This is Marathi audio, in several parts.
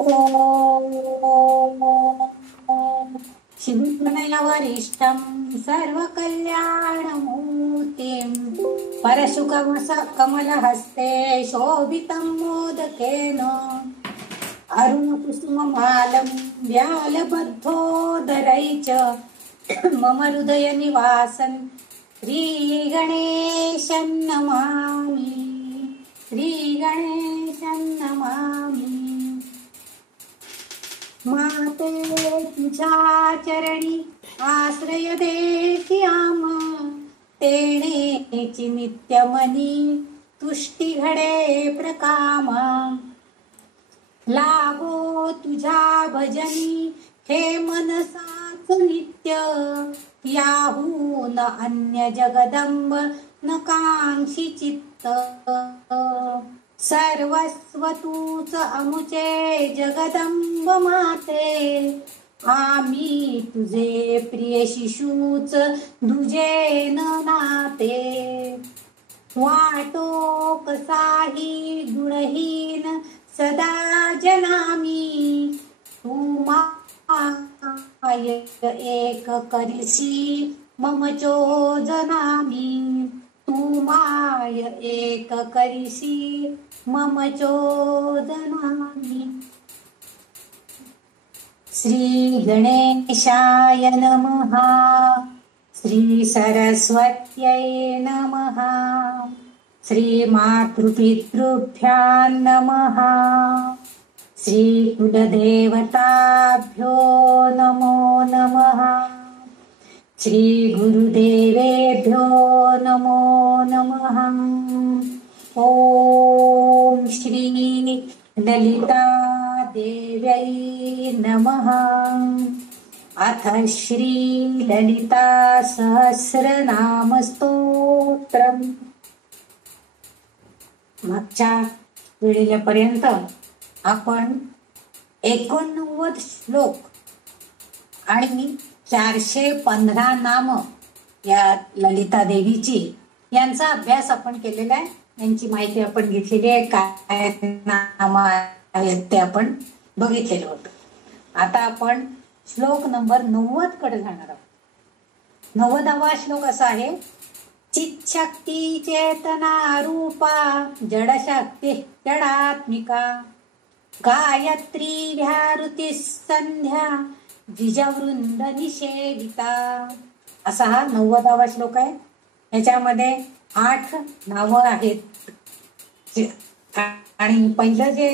ॐ शिवनयवरिष्ठं सर्वकल्याणमूर्तिं परशुकमलहस्ते शोभितं मोदकेन अरुणकुसुममालं व्यालबद्धोदरै च मम हृदयनिवासन् श्रीगणेशं नमामि श्रीगणेशं नमामि। माते तुझ्या चरणी आश्रय देत्याम तेणेची नित्यमनी तुष्टी घडे प्रकामा लागो तुझ्या भजनी हे मनसाच नित्य याहून अन्य जगदंब न कांक्षी चित्त सर्वस्व तूच अमुचे जगदंब माते आम्ही तुझे प्रिय शिशूच दुजे न नाते वाटो कसाही गुणहीन सदा जनामी तू माय एक करिसी मम चोदनामी तू माय एक करिसी मम चोदनामी। श्री गणेशाय नमः श्री सरस्वत्यै नमः श्री मातृपितृभ्यां नमः श्री कुलदेवताभ्यो नमो नमः श्री गुरुदेवेभ्यो नमो नमः। ओम श्री ललिता देव्यै नमः। अथ श्री ललिता सहस्रनाम स्तोत्रम्। मागच्या वेळेपर्यंत आपण 89 श्लोक आणि 415 नाम या ललिता देवीची यांचा अभ्यास आपण केलेला आहे। यांची माहिती आपण घेतलेली आहे, काय नाम आहेत ते आपण बघितलेलं होतं। आता आपण श्लोक नंबर 90 कडे जाणार आहोत। 90वा श्लोक असा आहे, चित्शक्ती चेतना रूपा जडशक्ती जडात्मिका गायत्री व्याहृती संध्या द्विजवृंद निषेविता। असा हा 90वा श्लोक आहे। याच्यामध्ये 8 नावं आहेत आणि पहिलं जे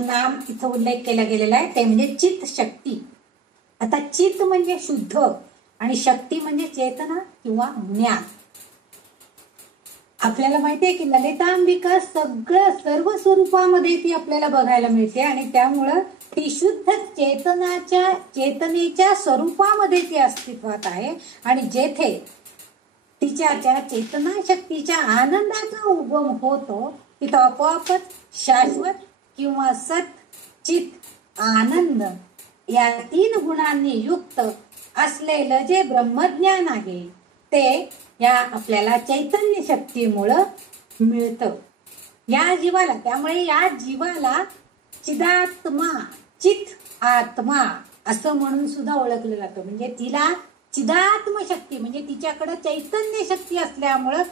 नाम इथं उल्लेख केला गेलेला आहे ते म्हणजे चित्त शक्ती। आता चित्त म्हणजे शुद्ध आणि शक्ती म्हणजे चेतना किंवा ज्ञान। आपल्याला माहिती आहे की ललितांबिका सर्व स्वरूपामध्ये ती आपल्याला बघायला मिळते आणि त्यामुळं ती शुद्ध चेतनेच्या स्वरूपामध्ये ती अस्तित्वात आहे आणि जेथे तिच्या चेतना शक्तीच्या आनंदाचा उगम होतो तिथं आपोआपच शाश्वत किंवा सत चित आनंद या 3 गुणांनी युक्त असलेलं जे ब्रह्मज्ञान आहे ते या आपल्याला चैतन्य शक्तीमुळं मिळतं या जीवाला। त्यामुळे या जीवाला चिदात्मा चित आत्मा असं म्हणून सुद्धा ओळखलं जातं। म्हणजे तिला चिदात्म शक्ती म्हणजे तिच्याकडे चैतन्य शक्ती असल्यामुळं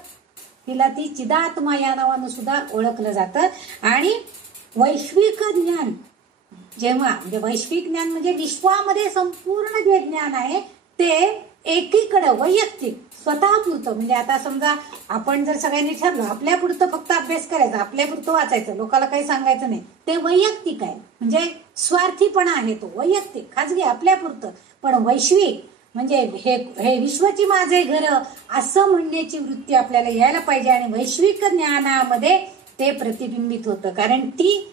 तिला ती चिदात्मा या नावानं सुद्धा ओळखलं जातं। आणि वैश्विक ज्ञान जेव्हा म्हणजे वैश्विक ज्ञान म्हणजे विश्वामध्ये संपूर्ण जे ज्ञान आहे ते एकीकडे वैयक्तिक स्वतःपुरतं म्हणजे आता समजा आपण जर सगळ्यांनी ठरलो आपल्या पुरतं फक्त अभ्यास करायचा, आपल्या पुरतं वाचायचं, लोकांना काही सांगायचं नाही, ते वैयक्तिक आहे। म्हणजे स्वार्थीपणा आहे तो वैयक्तिक खाजगी आपल्या पुरतं। पण वैश्विक म्हणजे हे विश्वची माझे घर असं म्हणण्याची वृत्ती आपल्याला यायला पाहिजे आणि वैश्विक ज्ञानामध्ये ते प्रतिबिंबित होतं। कारण ती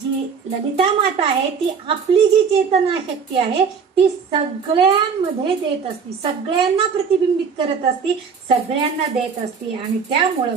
जी ललिता माता आहे ती आपली जी चेतना शक्ती आहे ती सगळ्यांमध्ये देत असते, सगळ्यांना प्रतिबिंबित करत असते, सगळ्यांना देत असते आणि त्यामुळं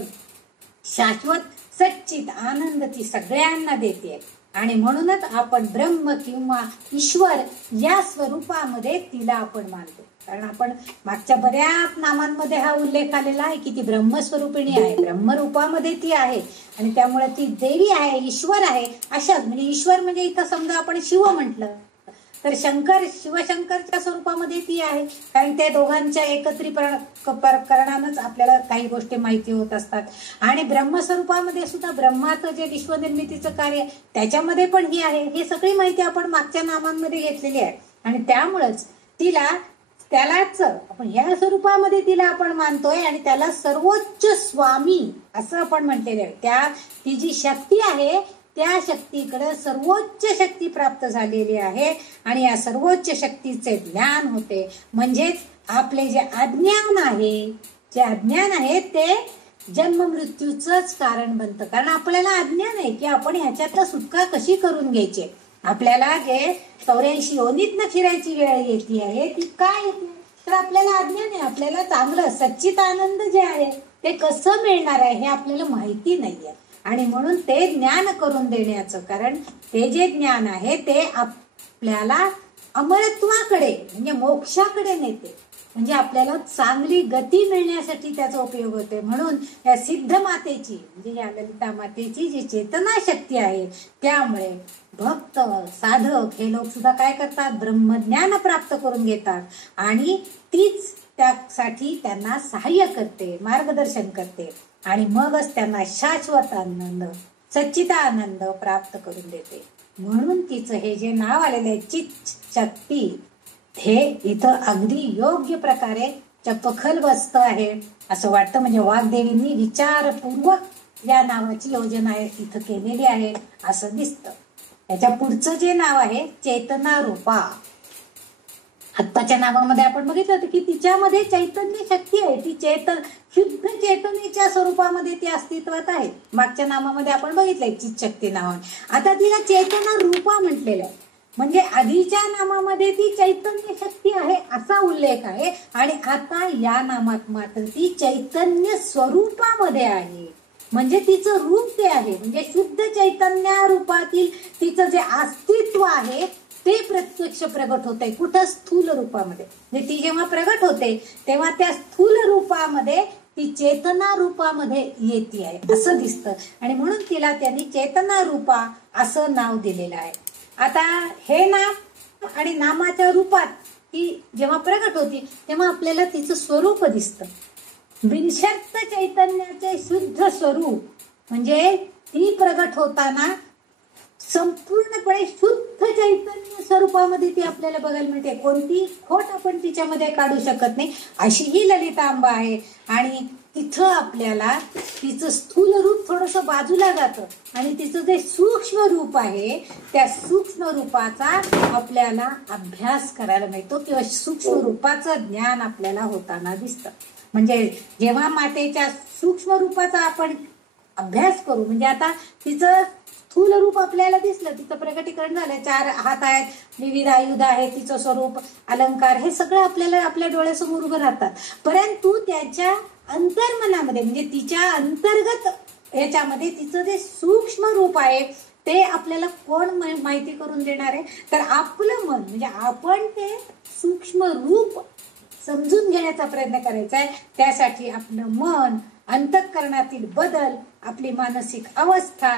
शाश्वत सच्चित आनंद ती सगळ्यांना देते। आणि म्हणूनच आपण ब्रह्म किंवा ईश्वर या स्वरूपामध्ये तिला आपण मानतो। कारण आपण मागच्या बऱ्याच नामांमध्ये हा उल्लेख आलेला आहे की ती ब्रह्मस्वरूपिणी आहे, ब्रह्मरूपामध्ये ती आहे आणि त्यामुळे ती देवी आहे, ईश्वर आहे. अशा म्हणजे ईश्वर म्हणजे इथं समजा आपण शिव म्हटलं तर शंकर, शिवशंकरच्या स्वरूपामध्ये ती आहे, कारण ते दोघांच्या एकत्रीकरणानंच आपल्याला काही गोष्टी माहिती होत असतात. आणि ब्रह्मस्वरूपामध्ये सुद्धा ब्रह्माचं जे विश्वनिर्मितीचं कार्य त्याच्यामध्ये पण ही आहे. ही सगळी माहिती आपण मागच्या नामांमध्ये घेतलेली आहे आणि त्यामुळंच त्यालाच आपण ह्या स्वरूपामध्ये तिला आपण मानतोय आणि त्याला सर्वोच्च स्वामी असं आपण म्हटलेलं आहे. ती जी शक्ती आहे त्या शक्तीकडे सर्वोच्च शक्ती प्राप्त झालेली आहे आणि या सर्वोच्च शक्तीचे ज्ञान होते. म्हणजेच आपले जे अज्ञान आहे ते जन्म मृत्यूचंच कारण बनतं. कारण आपल्याला अज्ञान आहे की आपण ह्याच्यातला सुटका कशी करून घ्यायची. आपल्याला जे 84 योनीतनं फिरायची वेळ येते आहे ती काय येते तर आपल्याला अज्ञान आहे. आपल्याला चांगलं सच्चित आनंद जे आहे ते कसं मिळणार आहे हे आपल्याला माहिती नाहीये आणि म्हणून ते ज्ञान करून देण्याचं, कारण ते जे ज्ञान आहे ते आपल्याला अमरत्वाकडे म्हणजे मोक्षाकडे नेते, म्हणजे आपल्याला चांगली गती मिळण्यासाठी त्याचा उपयोग होते. म्हणून या सिद्ध मातेची म्हणजे या ललिता मातेची जी चेतना शक्ती आहे त्यामुळे भक्त साधक हे लोक सुद्धा काय करतात, ब्रह्मज्ञान प्राप्त करून घेतात आणि तीच त्यासाठी त्यांना सहाय्य करते, मार्गदर्शन करते आणि मगच त्यांना शाश्वत आनंद, सच्चिदानंद प्राप्त करून देते. म्हणून तिचं हे जे नाव आलेलं आहे चित शक्ती हे इथं अगदी योग्य प्रकारे चपखल बसत आहे असं वाटतं. म्हणजे वाग्देवींनी विचारपूर्वक या नावाची योजना इथं केलेली आहे असं दिसतं. त्याच्या पुढचं जे नाव आहे चेतना रूपा. आत्ताच्या नावामध्ये आपण बघितलं होतं की तिच्यामध्ये चैतन्य शक्ती आहे, ती शुद्ध चेतनेच्या स्वरूपामध्ये ती अस्तित्वात आहे. मागच्या नामामध्ये आपण बघितलंय चित शक्ती नावाने. आता तिला चेतना रूपा म्हटलेलं आहे, म्हणजे आधीच्या नामामध्ये ती चैतन्य शक्ती आहे असा उल्लेख आहे आणि आता या नामात मात्र ती चैतन्य स्वरूपामध्ये आहे. म्हणजे तिचं रूप ते आहे, म्हणजे शुद्ध चैतन्य रूपातील तिचं जे अस्तित्व आहे ते प्रत्यक्ष प्रगट होते. कुठं, स्थूल रूपामध्ये. म्हणजे ती जेव्हा प्रगट होते तेव्हा त्या स्थूल रूपामध्ये ती चेतना रूपामध्ये येते आहे असं दिसतं आणि म्हणून तिला त्यांनी चेतना रूपा असं नाव दिलेलं आहे. आता हे नाम आणि नामाच्या रूपात ती जेव्हा प्रगट होती तेव्हा आपल्याला तिचं स्वरूप दिसतं. बिनशर्त चैतन्याचे शुद्ध स्वरूप, म्हणजे ती प्रगट होताना संपूर्णपणे शुद्ध चैतन्य स्वरूपामध्ये ती आपल्याला बघायला मिळते. कोणती खोट आपण तिच्यामध्ये काढू शकत नाही अशी ही ललितांबा आहे आणि तिथं आपल्याला तिचं स्थूल रूप थोडंसं बाजूला जातं आणि तिचं जे सूक्ष्म रूप आहे त्या सूक्ष्म रूपाचा आपल्याला अभ्यास करायला मिळतो किंवा सूक्ष्म रूपाचं ज्ञान आपल्याला होताना दिसतं. म्हणजे जेव्हा मातेच्या सूक्ष्म रूपाचा आपण अभ्यास करू, म्हणजे आता तिचं स्थूल रूप आपल्याला दिसलं, तिचं प्रकटीकरण झालं, 4 हात आहेत, विविध आयुध आहे, तिचं स्वरूप, अलंकार, हे सगळं आपल्याला आपल्या डोळ्यासमोर उभं राहतात. परंतु त्याच्या अंतर्मनामध्ये म्हणजे तिच्या अंतर्गत याच्यामध्ये तिचं जे सूक्ष्म रूप आहे ते आपल्याला कोण माहिती करून देणार आहे तर आपलं मन. म्हणजे आपण ते सूक्ष्म रूप समजून घेण्याचा प्रयत्न करायचा आहे. त्यासाठी आपलं मन, अंतःकरणातील बदल, आपली मानसिक अवस्था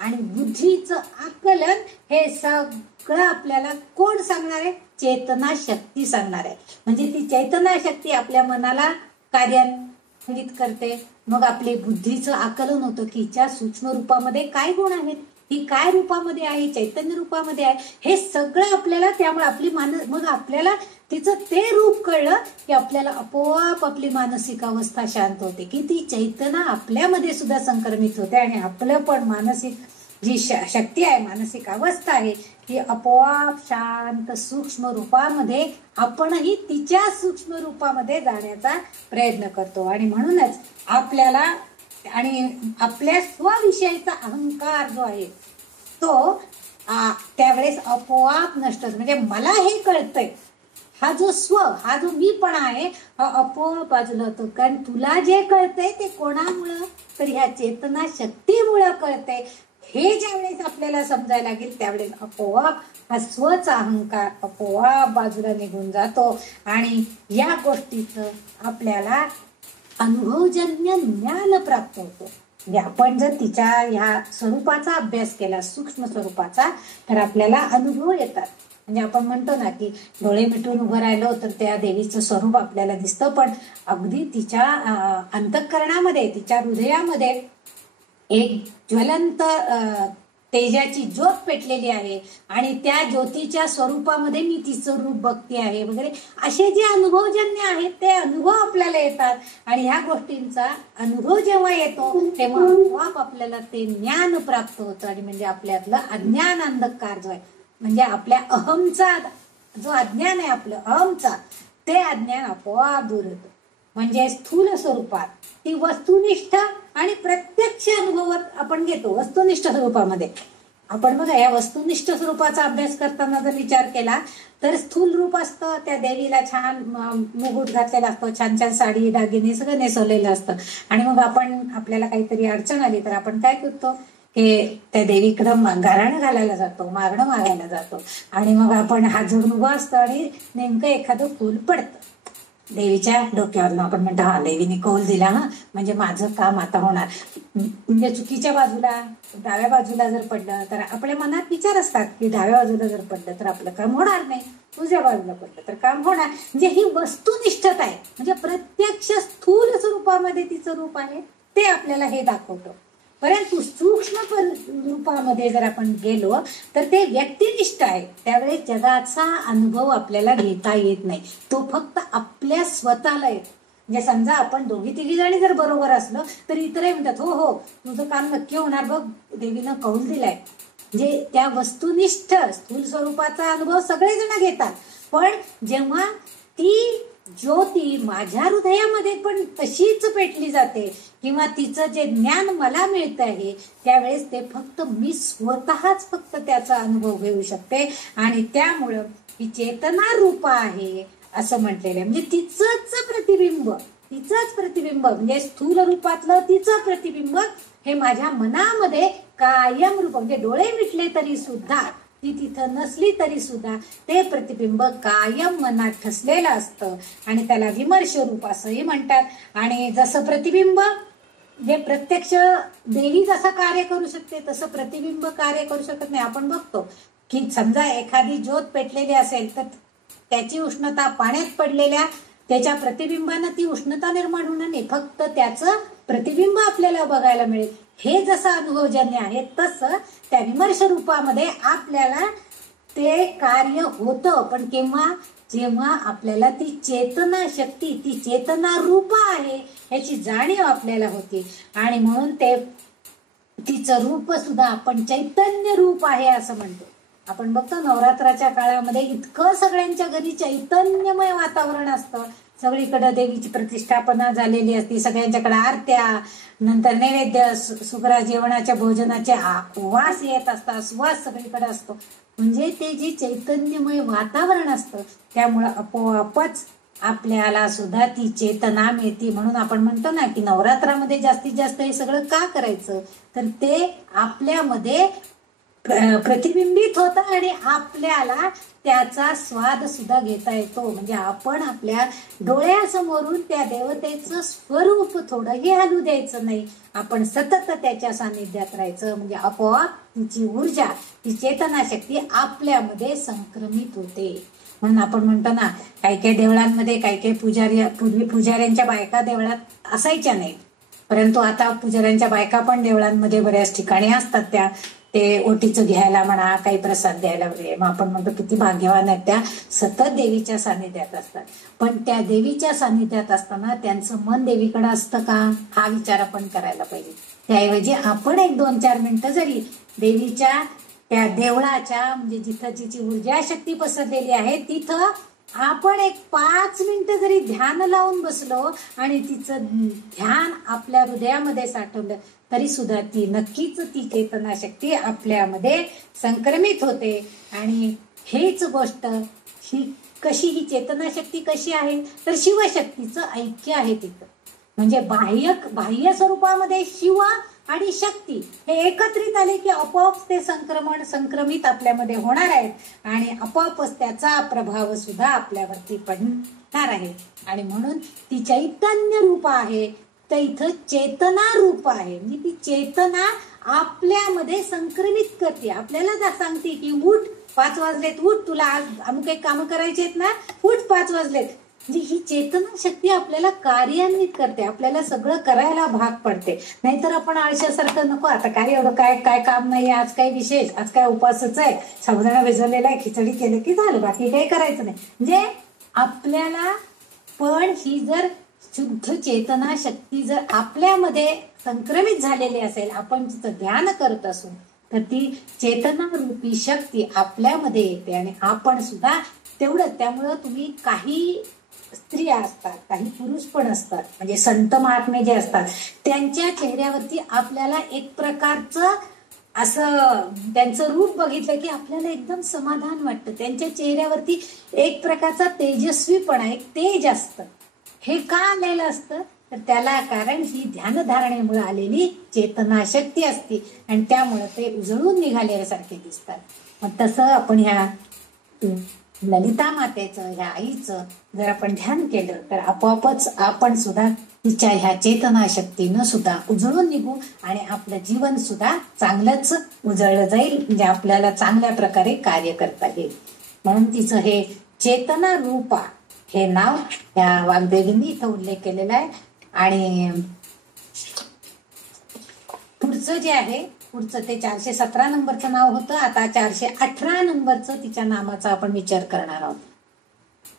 आणि बुद्धीचं आकलन हे सगळं आपल्याला कोण सांगणार आहे, चेतना शक्ती सांगणार आहे. म्हणजे ती चैतना शक्ती आपल्या मनाला कार्यान्वित करते. मग आपले बुद्धीचं आकलन होतं की हिच्या सूक्ष्म रूपामध्ये काय गुण आहेत, ही काय रूपामध्ये आहे, चैतन्य रूपामध्ये आहे, हे सगळं आपल्याला. त्यामुळे आपली मग आपल्याला तिचं ते रूप कळलं की आपल्याला आपोआप आपली मानसिक अवस्था शांत होते की ती चैतना आपल्यामध्ये सुद्धा संक्रमित होते आणि आपलं पण मानसिक जी शक्ती आहे, मानसिक अवस्था आहे ती आपोआप शांत सूक्ष्म रूपामध्ये आपणही तिच्या सूक्ष्म रूपामध्ये जाण्याचा प्रयत्न करतो. आणि म्हणूनच आपल्याला आणि आपल्या स्वविषयीचा अहंकार जो आहे तो त्यावेळेस आपोआप नष्ट होतो. म्हणजे मला हे कळतंय, हा जो हा जो मीपणा आहे हा आपोआप बाजूला होतो. कारण तुला जे कळतंय ते कोणामुळं तर ह्या चेतना शक्तीमुळं कळतंय. हे ज्यावेळेस आपल्याला समजायला लागेल त्यावेळेस आपोआप हा स्वच अहंकार आपोआप बाजूला निघून जातो आणि या गोष्टीचं आपल्याला अनुभवजन्य ज्ञान प्राप्त होतो. म्हणजे आपण जर तिच्या ह्या स्वरूपाचा अभ्यास केला, सूक्ष्म स्वरूपाचा, तर आपल्याला अनुभव येतात. म्हणजे आपण म्हणतो ना की डोळे मिटून उभं राहिलो तर त्या देवीचं स्वरूप आपल्याला दिसतं, पण अगदी तिच्या अंतःकरणामध्ये, तिच्या हृदयामध्ये एक ज्वलंत तेजाची ज्योत पेटलेली आहे आणि त्या ज्योतीच्या स्वरूपामध्ये मी तिचं रूप बघते आहे वगैरे, असे जे अनुभवजन्य आहेत ते अनुभव आपल्याला येतात. आणि ह्या गोष्टींचा अनुभव जेव्हा येतो तेव्हा आपोआप आपल्याला ते ज्ञान प्राप्त होतं. आणि म्हणजे आपल्यातलं अज्ञान अंधकार जो आहे, म्हणजे आपल्या अहमचा जो अज्ञान आहे, आपलं अहमचा, ते अज्ञान आपोआप दूर होतं. म्हणजे स्थूल स्वरूपात ती वस्तुनिष्ठ आणि प्रत्यक्ष अनुभवात आपण घेतो. वस्तुनिष्ठ स्वरूपामध्ये आपण बघा, या वस्तुनिष्ठ स्वरूपाचा अभ्यास करताना जर विचार केला तर स्थूल रूप असतं, त्या देवीला छान मुकुट घातलेला असतो, छान छान साडी दागिने सगळं नेसवलेलं असतं. आणि मग आपल्याला काहीतरी अडचण आली तर आपण काय करतो की त्या देवीकडं गाराणं घालायला जातो, मागणं मागायला जातो. आणि मग आपण हात जोडून उभं असतो आणि नेमकं एखादं फूल पडतं देवीच्या डोक्यावर. आपण म्हणतो हा देवीने कौल दिला, हा म्हणजे माझं काम आता होणार. म्हणजे चुकीच्या बाजूला, डाव्या बाजूला जर पडलं तर आपल्या मनात विचार असतात की डाव्या बाजूला जर पडलं तर आपलं काम होणार नाही, उजव्या बाजूला पडलं तर काम होणार. म्हणजे ही वस्तुनिष्ठता आहे. म्हणजे प्रत्यक्ष स्थूल स्वरूपामध्ये तिचं रूप आहे ते आपल्याला हे दाखवतं. परंतु सूक्ष्म रूपामध्ये जर आपण गेलो तर ते व्यक्तिनिष्ठ आहे. त्यावेळेस जगाचा अनुभव आपल्याला घेता येत नाही, तो फक्त आपल्या स्वतःला येतो. म्हणजे समजा आपण दोघी तिघी जणी जर बरोबर असलो तर इतरही म्हणतात हो हो तुझं काम नक्की होणार बघ, देवीनं कौल दिलाय. म्हणजे त्या वस्तुनिष्ठ स्थूल स्वरूपाचा अनुभव सगळेजण घेतात, पण जेव्हा ती ज्योती माझ्या हृदयामध्ये पण तशीच पेटली जाते किंवा तिचं जे ज्ञान मला मिळत आहे त्यावेळेस ते फक्त मी स्वतःच फक्त त्याचा अनुभव घेऊ शकते. आणि त्यामुळं ही चेतना रूप आहे असं म्हटलेलं आहे. म्हणजे तिचंच प्रतिबिंब म्हणजे स्थूल रूपातलं तिचं प्रतिबिंब हे माझ्या मनामध्ये कायम रूप, म्हणजे डोळे मिटले तरी सुद्धा, ती तिथं नसली तरी सुद्धा ते प्रतिबिंब कायम मनात ठसलेलं असतं आणि त्याला विमर्श रूप असंही म्हणतात. आणि जसं प्रतिबिंब जे प्रत्यक्ष देवी जसं कार्य करू शकते तसं प्रतिबिंब कार्य करू शकत नाही. आपण बघतो की समजा एखादी ज्योत पेटलेली असेल तर त्याची उष्णता पाण्यात पडलेल्या त्याच्या प्रतिबिंबानं ती उष्णता निर्माण होणार नाही, फक्त त्याचं प्रतिबिंब आपल्याला बघायला मिळेल. हे जसं अनुभवजन्य आहे तसं त्या विमर्श रूपामध्ये आपल्याला ते कार्य होतं. पण जेव्हा आपल्याला ती चेतना शक्ती, ती चेतना रूप आहे ह्याची जाणीव आपल्याला होती. आणि म्हणून ते तिचं रूप सुद्धा आपण चैतन्य रूप आहे असं म्हणतो. आपण बघतो नवरात्राच्या काळामध्ये इतकं सगळ्यांच्या घरी चैतन्यमय वातावरण असतं, सगळीकडे देवीची प्रतिष्ठापना झालेली असते, सगळ्यांच्याकडे आरत्या, नंतर नैवेद्य, सुग्रा जेवणाच्या भोजनाचे वास येत असतात, सुवास सगळीकडे असतो. म्हणजे ते जे चैतन्यमय वातावरण असतं त्यामुळं आपोआपच आपल्याला सुद्धा ती चेतना मिळते. म्हणून आपण म्हणतो ना की नवरात्रामध्ये जास्तीत जास्त हे सगळं का करायचं, तर ते आपल्यामध्ये प्रतिबिंबित होतं आणि आपल्याला त्याचा स्वाद सुद्धा घेता येतो. म्हणजे आपण आपल्या डोळ्यासमोरून त्या देवतेचं स्वरूप थोडंही हलू द्यायचं नाही, आपण सतत त्याच्या सानिध्यात राहायचं. म्हणजे आपोआप तिची ऊर्जा, ती चेतना शक्ती आपल्यामध्ये संक्रमित होते. म्हणून आपण म्हणतो ना काही काही देवळांमध्ये काही पूर्वी पुजाऱ्यांच्या बायका देवळात असायच्या नाहीत, परंतु आता पुजाऱ्यांच्या बायका पण देवळांमध्ये बऱ्याच ठिकाणी असतात. त्या ते ओटीचं घ्यायला म्हणा, काही प्रसाद द्यायला वगैरे. मग आपण म्हणतो किती भाग्यवान आहेत, त्या सतत देवीच्या सानिध्यात असतात. पण त्या देवीच्या सानिध्यात असताना त्यांचं मन देवीकडे असतं का, हा विचार आपण करायला पाहिजे. त्याऐवजी आपण 1-2-4 मिनिटं जरी देवीच्या त्या देवळाच्या, म्हणजे जिथं जिची ऊर्जा शक्ती पसरलेली आहे तिथं आपण 5 मिनिटं जरी ध्यान लावून बसलो आणि तिचं ध्यान आपल्या हृदयामध्ये साठवलं तरी सुद्धा ती नक्कीच ती चेतना शक्ती आपल्यामध्ये संक्रमित होते. आणि हेच गोष्ट ही चेतना शक्ती कशी आहे, तर शिवशक्तीचं ऐक्य आहे तिथं. म्हणजे बाह्य स्वरूपामध्ये शिव आणि शक्ती हे एकत्रित आले की आपोआप ते संक्रमित आपल्यामध्ये होणार आहेत आणि आपोआपच त्याचा प्रभाव सुद्धा आपल्यावरती पडणार आहे. आणि म्हणून ती चैतन्य रूप आहे, तर इथं चेतना रूप आहे. म्हणजे ती चेतना आपल्यामध्ये संक्रमित करते, आपल्याला सांगते की उठ, 5 वाजलेत, उठ, तुला आज अमुक एक कामं करायची आहेत ना, उठ, 5 वाजलेत. म्हणजे ही चेतना शक्ती आपल्याला कार्यान्वित करते, आपल्याला सगळं करायला भाग पडते. नाहीतर आपण आळशासारखं नको, आता काय एवढं काय काम नाही, आज काय विशेष, आज काय उपासच आहे, साबुदाणा भिजवलेला आहे, खिचडी केलं की झालं, बाकी काही करायचं नाही. म्हणजे आपल्याला पण ही जर शुद्ध चेतना शक्ती जर आपल्यामध्ये संक्रमित झालेली असेल, आपण तिचं ध्यान करत असू, तर ती चेतना रूपी शक्ती आपल्यामध्ये येते आणि आपण सुद्धा तेवढंच. त्यामुळं तुम्ही काही स्त्रिया असतात, काही पुरुष पण असतात, म्हणजे संत महात्मे जे असतात, त्यांच्या चेहऱ्यावरती आपल्याला एक प्रकारचं असं त्यांचं रूप बघितलं की आपल्याला एकदम समाधान वाटतं. त्यांच्या चेहऱ्यावरती एक प्रकारचा तेजस्वीपणा, एक तेज असतं. हे का आलेलं असतं, तर त्याला कारण ही ध्यानधारणेमुळे आलेली चेतना शक्ती असते आणि त्यामुळे ते उजळून निघाल्यासारखे दिसतात. मग तसं आपण ह्या ललिता मातेचं, ह्या आईचं जर आपण ध्यान केलं तर आपोआपच आपण सुद्धा तिच्या ह्या चेतना शक्तीनं सुद्धा उजळून निघू आणि आपलं जीवन सुद्धा चांगलंच उजळलं जाईल, म्हणजे आपल्याला चांगल्या प्रकारे कार्य करता येईल. म्हणून तिचं हे चेतना रूपा हे नाव या वाग्देवींनी इथं उल्लेख केलेला आहे. आणि पुढचं जे आहे, पुढचं ते 417 नंबरचं नाव होतं. आता 418 नंबरचं तिच्या नामाचा आपण विचार करणार आहोत.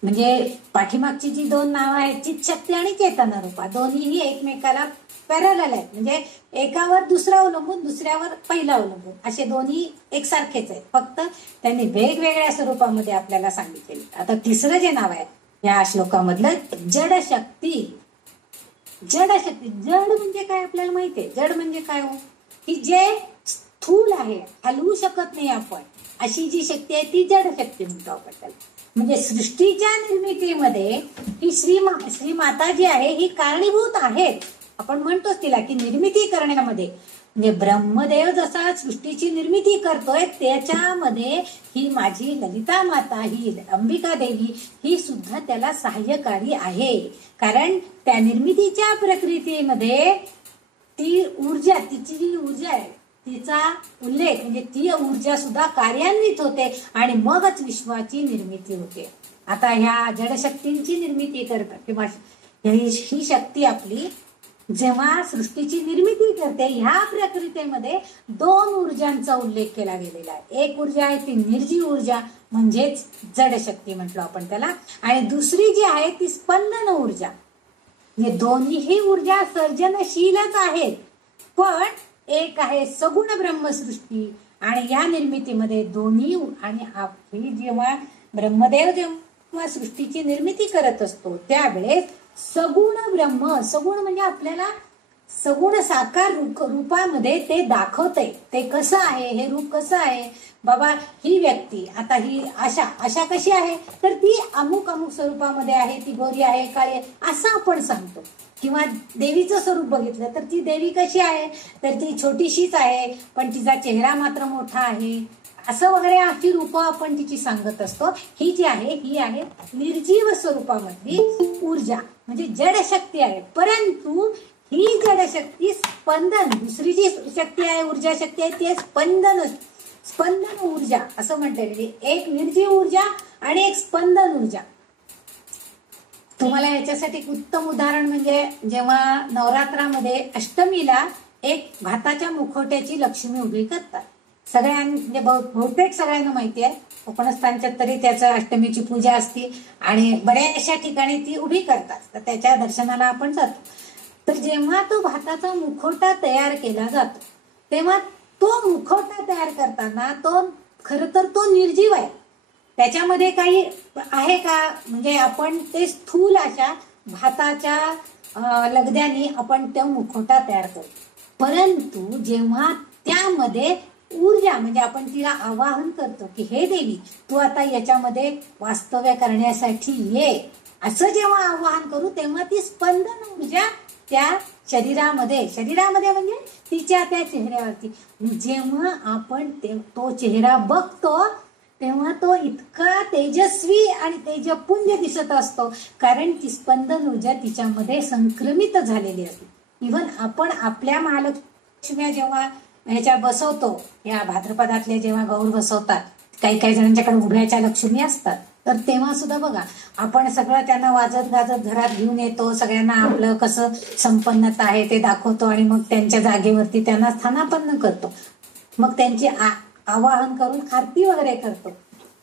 म्हणजे पाठीमागची जी 2 नावं आहेत, चित्शक्ती आणि चेतना रूपा, दोन्हीही एकमेकाला पॅरलल आहेत. म्हणजे एकावर दुसरा अवलंबून, दुसऱ्यावर पहिला अवलंबून, असे दोन्ही एकसारखेच आहेत, फक्त त्यांनी वेगवेगळ्या स्वरूपामध्ये आपल्याला सांगितलेले. आता तिसरं जे नाव आहे या श्लोकामधलं, जडशक्ती. जडशक्ती, जड म्हणजे काय आपल्याला माहितीये. जड म्हणजे काय हो, की जे स्थूल आहे, हलवू शकत नाही आपण, अशी जी शक्ती आहे ती जडशक्ती म्हणतो आपण त्याला. म्हणजे सृष्टीच्या निर्मितीमध्ये ही श्री माता जी आहे ही कारणीभूत आहे. आपण म्हणतोच तिला की निर्मिती करण्यामध्ये, म्हणजे ब्रह्मदेव जसा सृष्टीची निर्मिती करतोय त्याच्यामध्ये ही माझी ललिता माता, ही अंबिका देवी, ही सुद्धा त्याला सहाय्यकारी आहे. कारण त्या निर्मितीच्या प्रकृतीमध्ये ती ऊर्जा, तिची जी ऊर्जा आहे तिचा उल्लेख, म्हणजे ती ऊर्जा सुद्धा कार्यान्वित होते आणि मगच विश्वाची निर्मिती होते. आता ह्या जडशक्तींची निर्मिती करतात किंवा ही शक्ती आपली जेव्हा सृष्टीची निर्मिती करते, ह्या प्रक्रियेमध्ये 2 ऊर्जांचा उल्लेख केला गेलेला आहे. एक ऊर्जा आहे ती निर्जीव ऊर्जा, म्हणजेच जडशक्ती म्हटलो आपण त्याला, आणि दुसरी जी आहे ती स्पंदन ऊर्जा. म्हणजे दोन्हीही ऊर्जा सर्जनशीलच आहेत, पण एक आहे सगुण ब्रह्मसृष्टी आणि या निर्मितीमध्ये दोन्ही. आणि जेव्हा ब्रह्मदेव जेव्हा सृष्टीची निर्मिती करत असतो त्यावेळेस सगुण ब्रह्म, सगुण म्हणजे आपल्याला सगुण साकार रूपामध्ये ते दाखवते. ते कसं आहे, हे रूप कसं आहे, बाबा ही व्यक्ती आता ही आशा कशी आहे, तर ती अमुक स्वरूपामध्ये आहे, ती गोरी आहे, काळी आहे, असं आपण सांगतो. किंवा देवीचं स्वरूप बघितलं तर ती देवी कशी आहे, तर ती छोटीशीच आहे पण तिचा चेहरा मात्र मोठा आहे, असं वगैरे अशी रूप आपण तिची सांगत असतो. ही जी आहे ही आहे निर्जीव स्वरूपामधली ऊर्जा, म्हणजे जडशक्ती आहे. परंतु ही जडशक्ती स्पंदन, दुसरी जी शक्ती आहे, ऊर्जा शक्ती आहे, ती स्पंदन ऊर्जा असं म्हणते. एक निर्जीव ऊर्जा आणि एक स्पंदन ऊर्जा. तुम्हाला याच्यासाठी एक उत्तम उदाहरण म्हणजे जेव्हा नवरात्रामध्ये अष्टमीला एक भाताच्या मुखवट्याची लक्ष्मी उभी करतात. म्हणजे बहुतेक सगळ्यांना माहिती आहे, कोकणस्थांच्यात तरी त्याचं अष्टमीची पूजा असते आणि बऱ्याचशा ठिकाणी ती उभी करतात, तर त्याच्या दर्शनाला आपण जातो. तर जेव्हा तो भाताचा मुखवटा तयार केला जातो तेव्हा तो मुखवटा तयार करताना तो खरं तर तो निर्जीव आहे, त्याच्यामध्ये काही आहे का, म्हणजे आपण ते स्थूल अशा भाताच्या लगद्याने आपण तो मुखवटा तयार करतो. परंतु जेव्हा त्यामध्ये ऊर्जा, म्हणजे आपण तिला आवाहन करतो की हे देवी तू आता याच्यामध्ये वास्तव्य करण्यासाठी ये, असं जेव्हा आवाहन करू तेव्हा ती स्पंदन ऊर्जा त्या शरीरामध्ये म्हणजे तिच्या त्या चेहऱ्यावरती जेव्हा आपण तो चेहरा बघतो तेव्हा तो इतका तेजस्वी आणि तेजपुंज दिसत असतो, कारण ती स्पंदन ऊर्जा तिच्यामध्ये संक्रमित झालेली असते. इव्हन आपण आपल्या महालक्ष्म्या जेव्हा ह्याच्या बसवतो, या भाद्रपदातले जेव्हा गौर बसवतात, काही काही जणांच्याकडे उभ्याच्या लक्ष्मी असतात, तर तेव्हा सुद्धा बघा आपण सगळं त्यांना वाजत गाजत घरात घेऊन येतो, सगळ्यांना आपलं कसं संपन्नता आहे ते दाखवतो आणि मग त्यांच्या जागेवरती त्यांना स्थानापन्न करतो. मग त्यांची आवाहन करून आरती वगैरे करतो.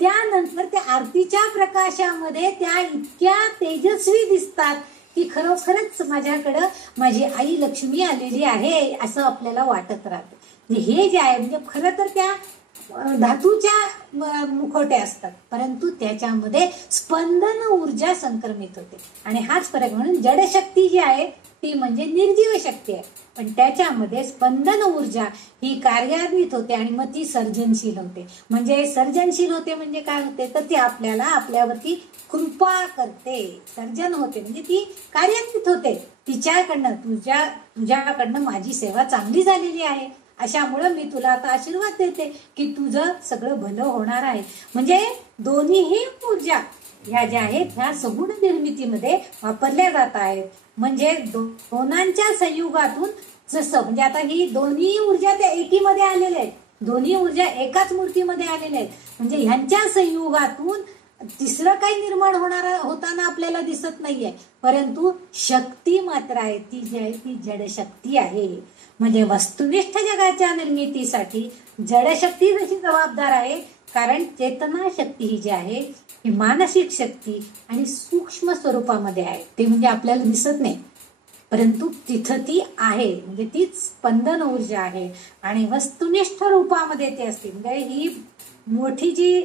त्यानंतर त्या आरतीच्या प्रकाशामध्ये त्या इतक्या तेजस्वी दिसतात की खरोखरच माझ्याकडं माझी आई लक्ष्मी आलेली आहे असं आपल्याला वाटत राहतं. हे जे आहे म्हणजे खरं तर त्या धातूच्या मुखवटे असतात, परंतु त्याच्यामध्ये स्पंदन ऊर्जा संक्रमित होते. आणि हाच फरक. म्हणून जडशक्ती जी आहे ती म्हणजे निर्जीव शक्ती आहे, पण त्याच्यामध्ये स्पंदन ऊर्जा ही कार्यान्वित होते आणि मग ती सर्जनशील होते. म्हणजे सर्जनशील होते म्हणजे काय होते, तर ती आपल्यावरती कृपा करते. सर्जन होते म्हणजे ती कार्यान्वित होते. तिच्याकडनं तुझ्याकडनं माझी सेवा चांगली झालेली आहे, अशामुळं मी तुला आता आशीर्वाद देते की तुझं सगळं भलं होणार आहे. म्हणजे दोन्हीही ऊर्जा ह्या ज्या आहेत ह्या सगुण निर्मितीमध्ये वापरल्या जात आहेत. म्हणजे दोनांच्या संयुगातून जसं म्हणजे आता ही दोन्ही ऊर्जा त्या एकीमध्ये आलेल्या आहेत, दोन्ही ऊर्जा एकाच मूर्तीमध्ये आलेल्या आहेत. म्हणजे ह्यांच्या संयुगातून तिसरं काही निर्माण होताना आपल्याला दिसत नाहीये, परंतु शक्ती मात्र आहे. ती जी आहे ती जडशक्ती आहे. म्हणजे वस्तुनिष्ठ जगाच्या निर्मितीसाठी जडशक्ती जशी जबाबदार आहे, कारण चेतना शक्ती ही जी आहे ही मानसिक शक्ती आणि सूक्ष्म स्वरूपामध्ये आहे. ते म्हणजे आपल्याला दिसत नाही, परंतु तिथं ती आहे. म्हणजे तीच स्पंदन ऊर्जा आहे आणि वस्तुनिष्ठ रूपामध्ये ते असते. म्हणजे ही मोठी जी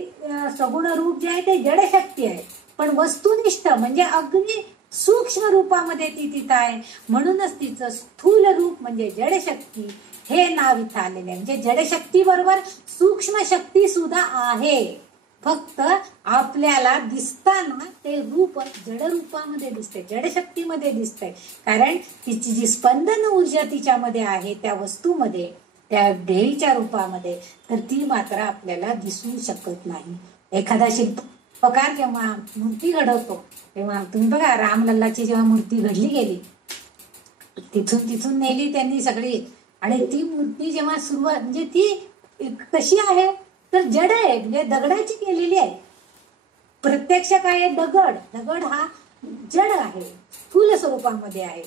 सगुण रूप जे आहे ते जडशक्ती आहे, पण वस्तुनिष्ठ म्हणजे अगदी सूक्ष्म रूपामध्ये ती तिथं आहे. म्हणूनच तिचं स्थूल रूप म्हणजे जडशक्ती हे नाव इथं आलेले आहे. म्हणजे जडशक्ती बरोबर सूक्ष्म शक्ती सुद्धा आहे, फक्त आपल्याला दिसताना ते रूप जड रूपामध्ये दिसते, जडशक्तीमध्ये दिसते. कारण तिची जी स्पंदन ऊर्जा तिच्यामध्ये आहे त्या वस्तूमध्ये, त्या देवीच्या रूपामध्ये, तर ती मात्र आपल्याला दिसू शकत नाही. एखादा शिल्पकार जेव्हा मूर्ती घडवतो तेव्हा तुम्ही बघा, रामलल्लाची जेव्हा मूर्ती घडली गेली, तिथून नेली त्यांनी सगळी, आणि ती मूर्ती जेव्हा सुरुवात म्हणजे ती कशी आहे तर जड आहे, म्हणजे दगडाची केलेली आहे. प्रत्यक्ष काय आहे, दगड हा जड आहे, स्थूल स्वरूपामध्ये आहे.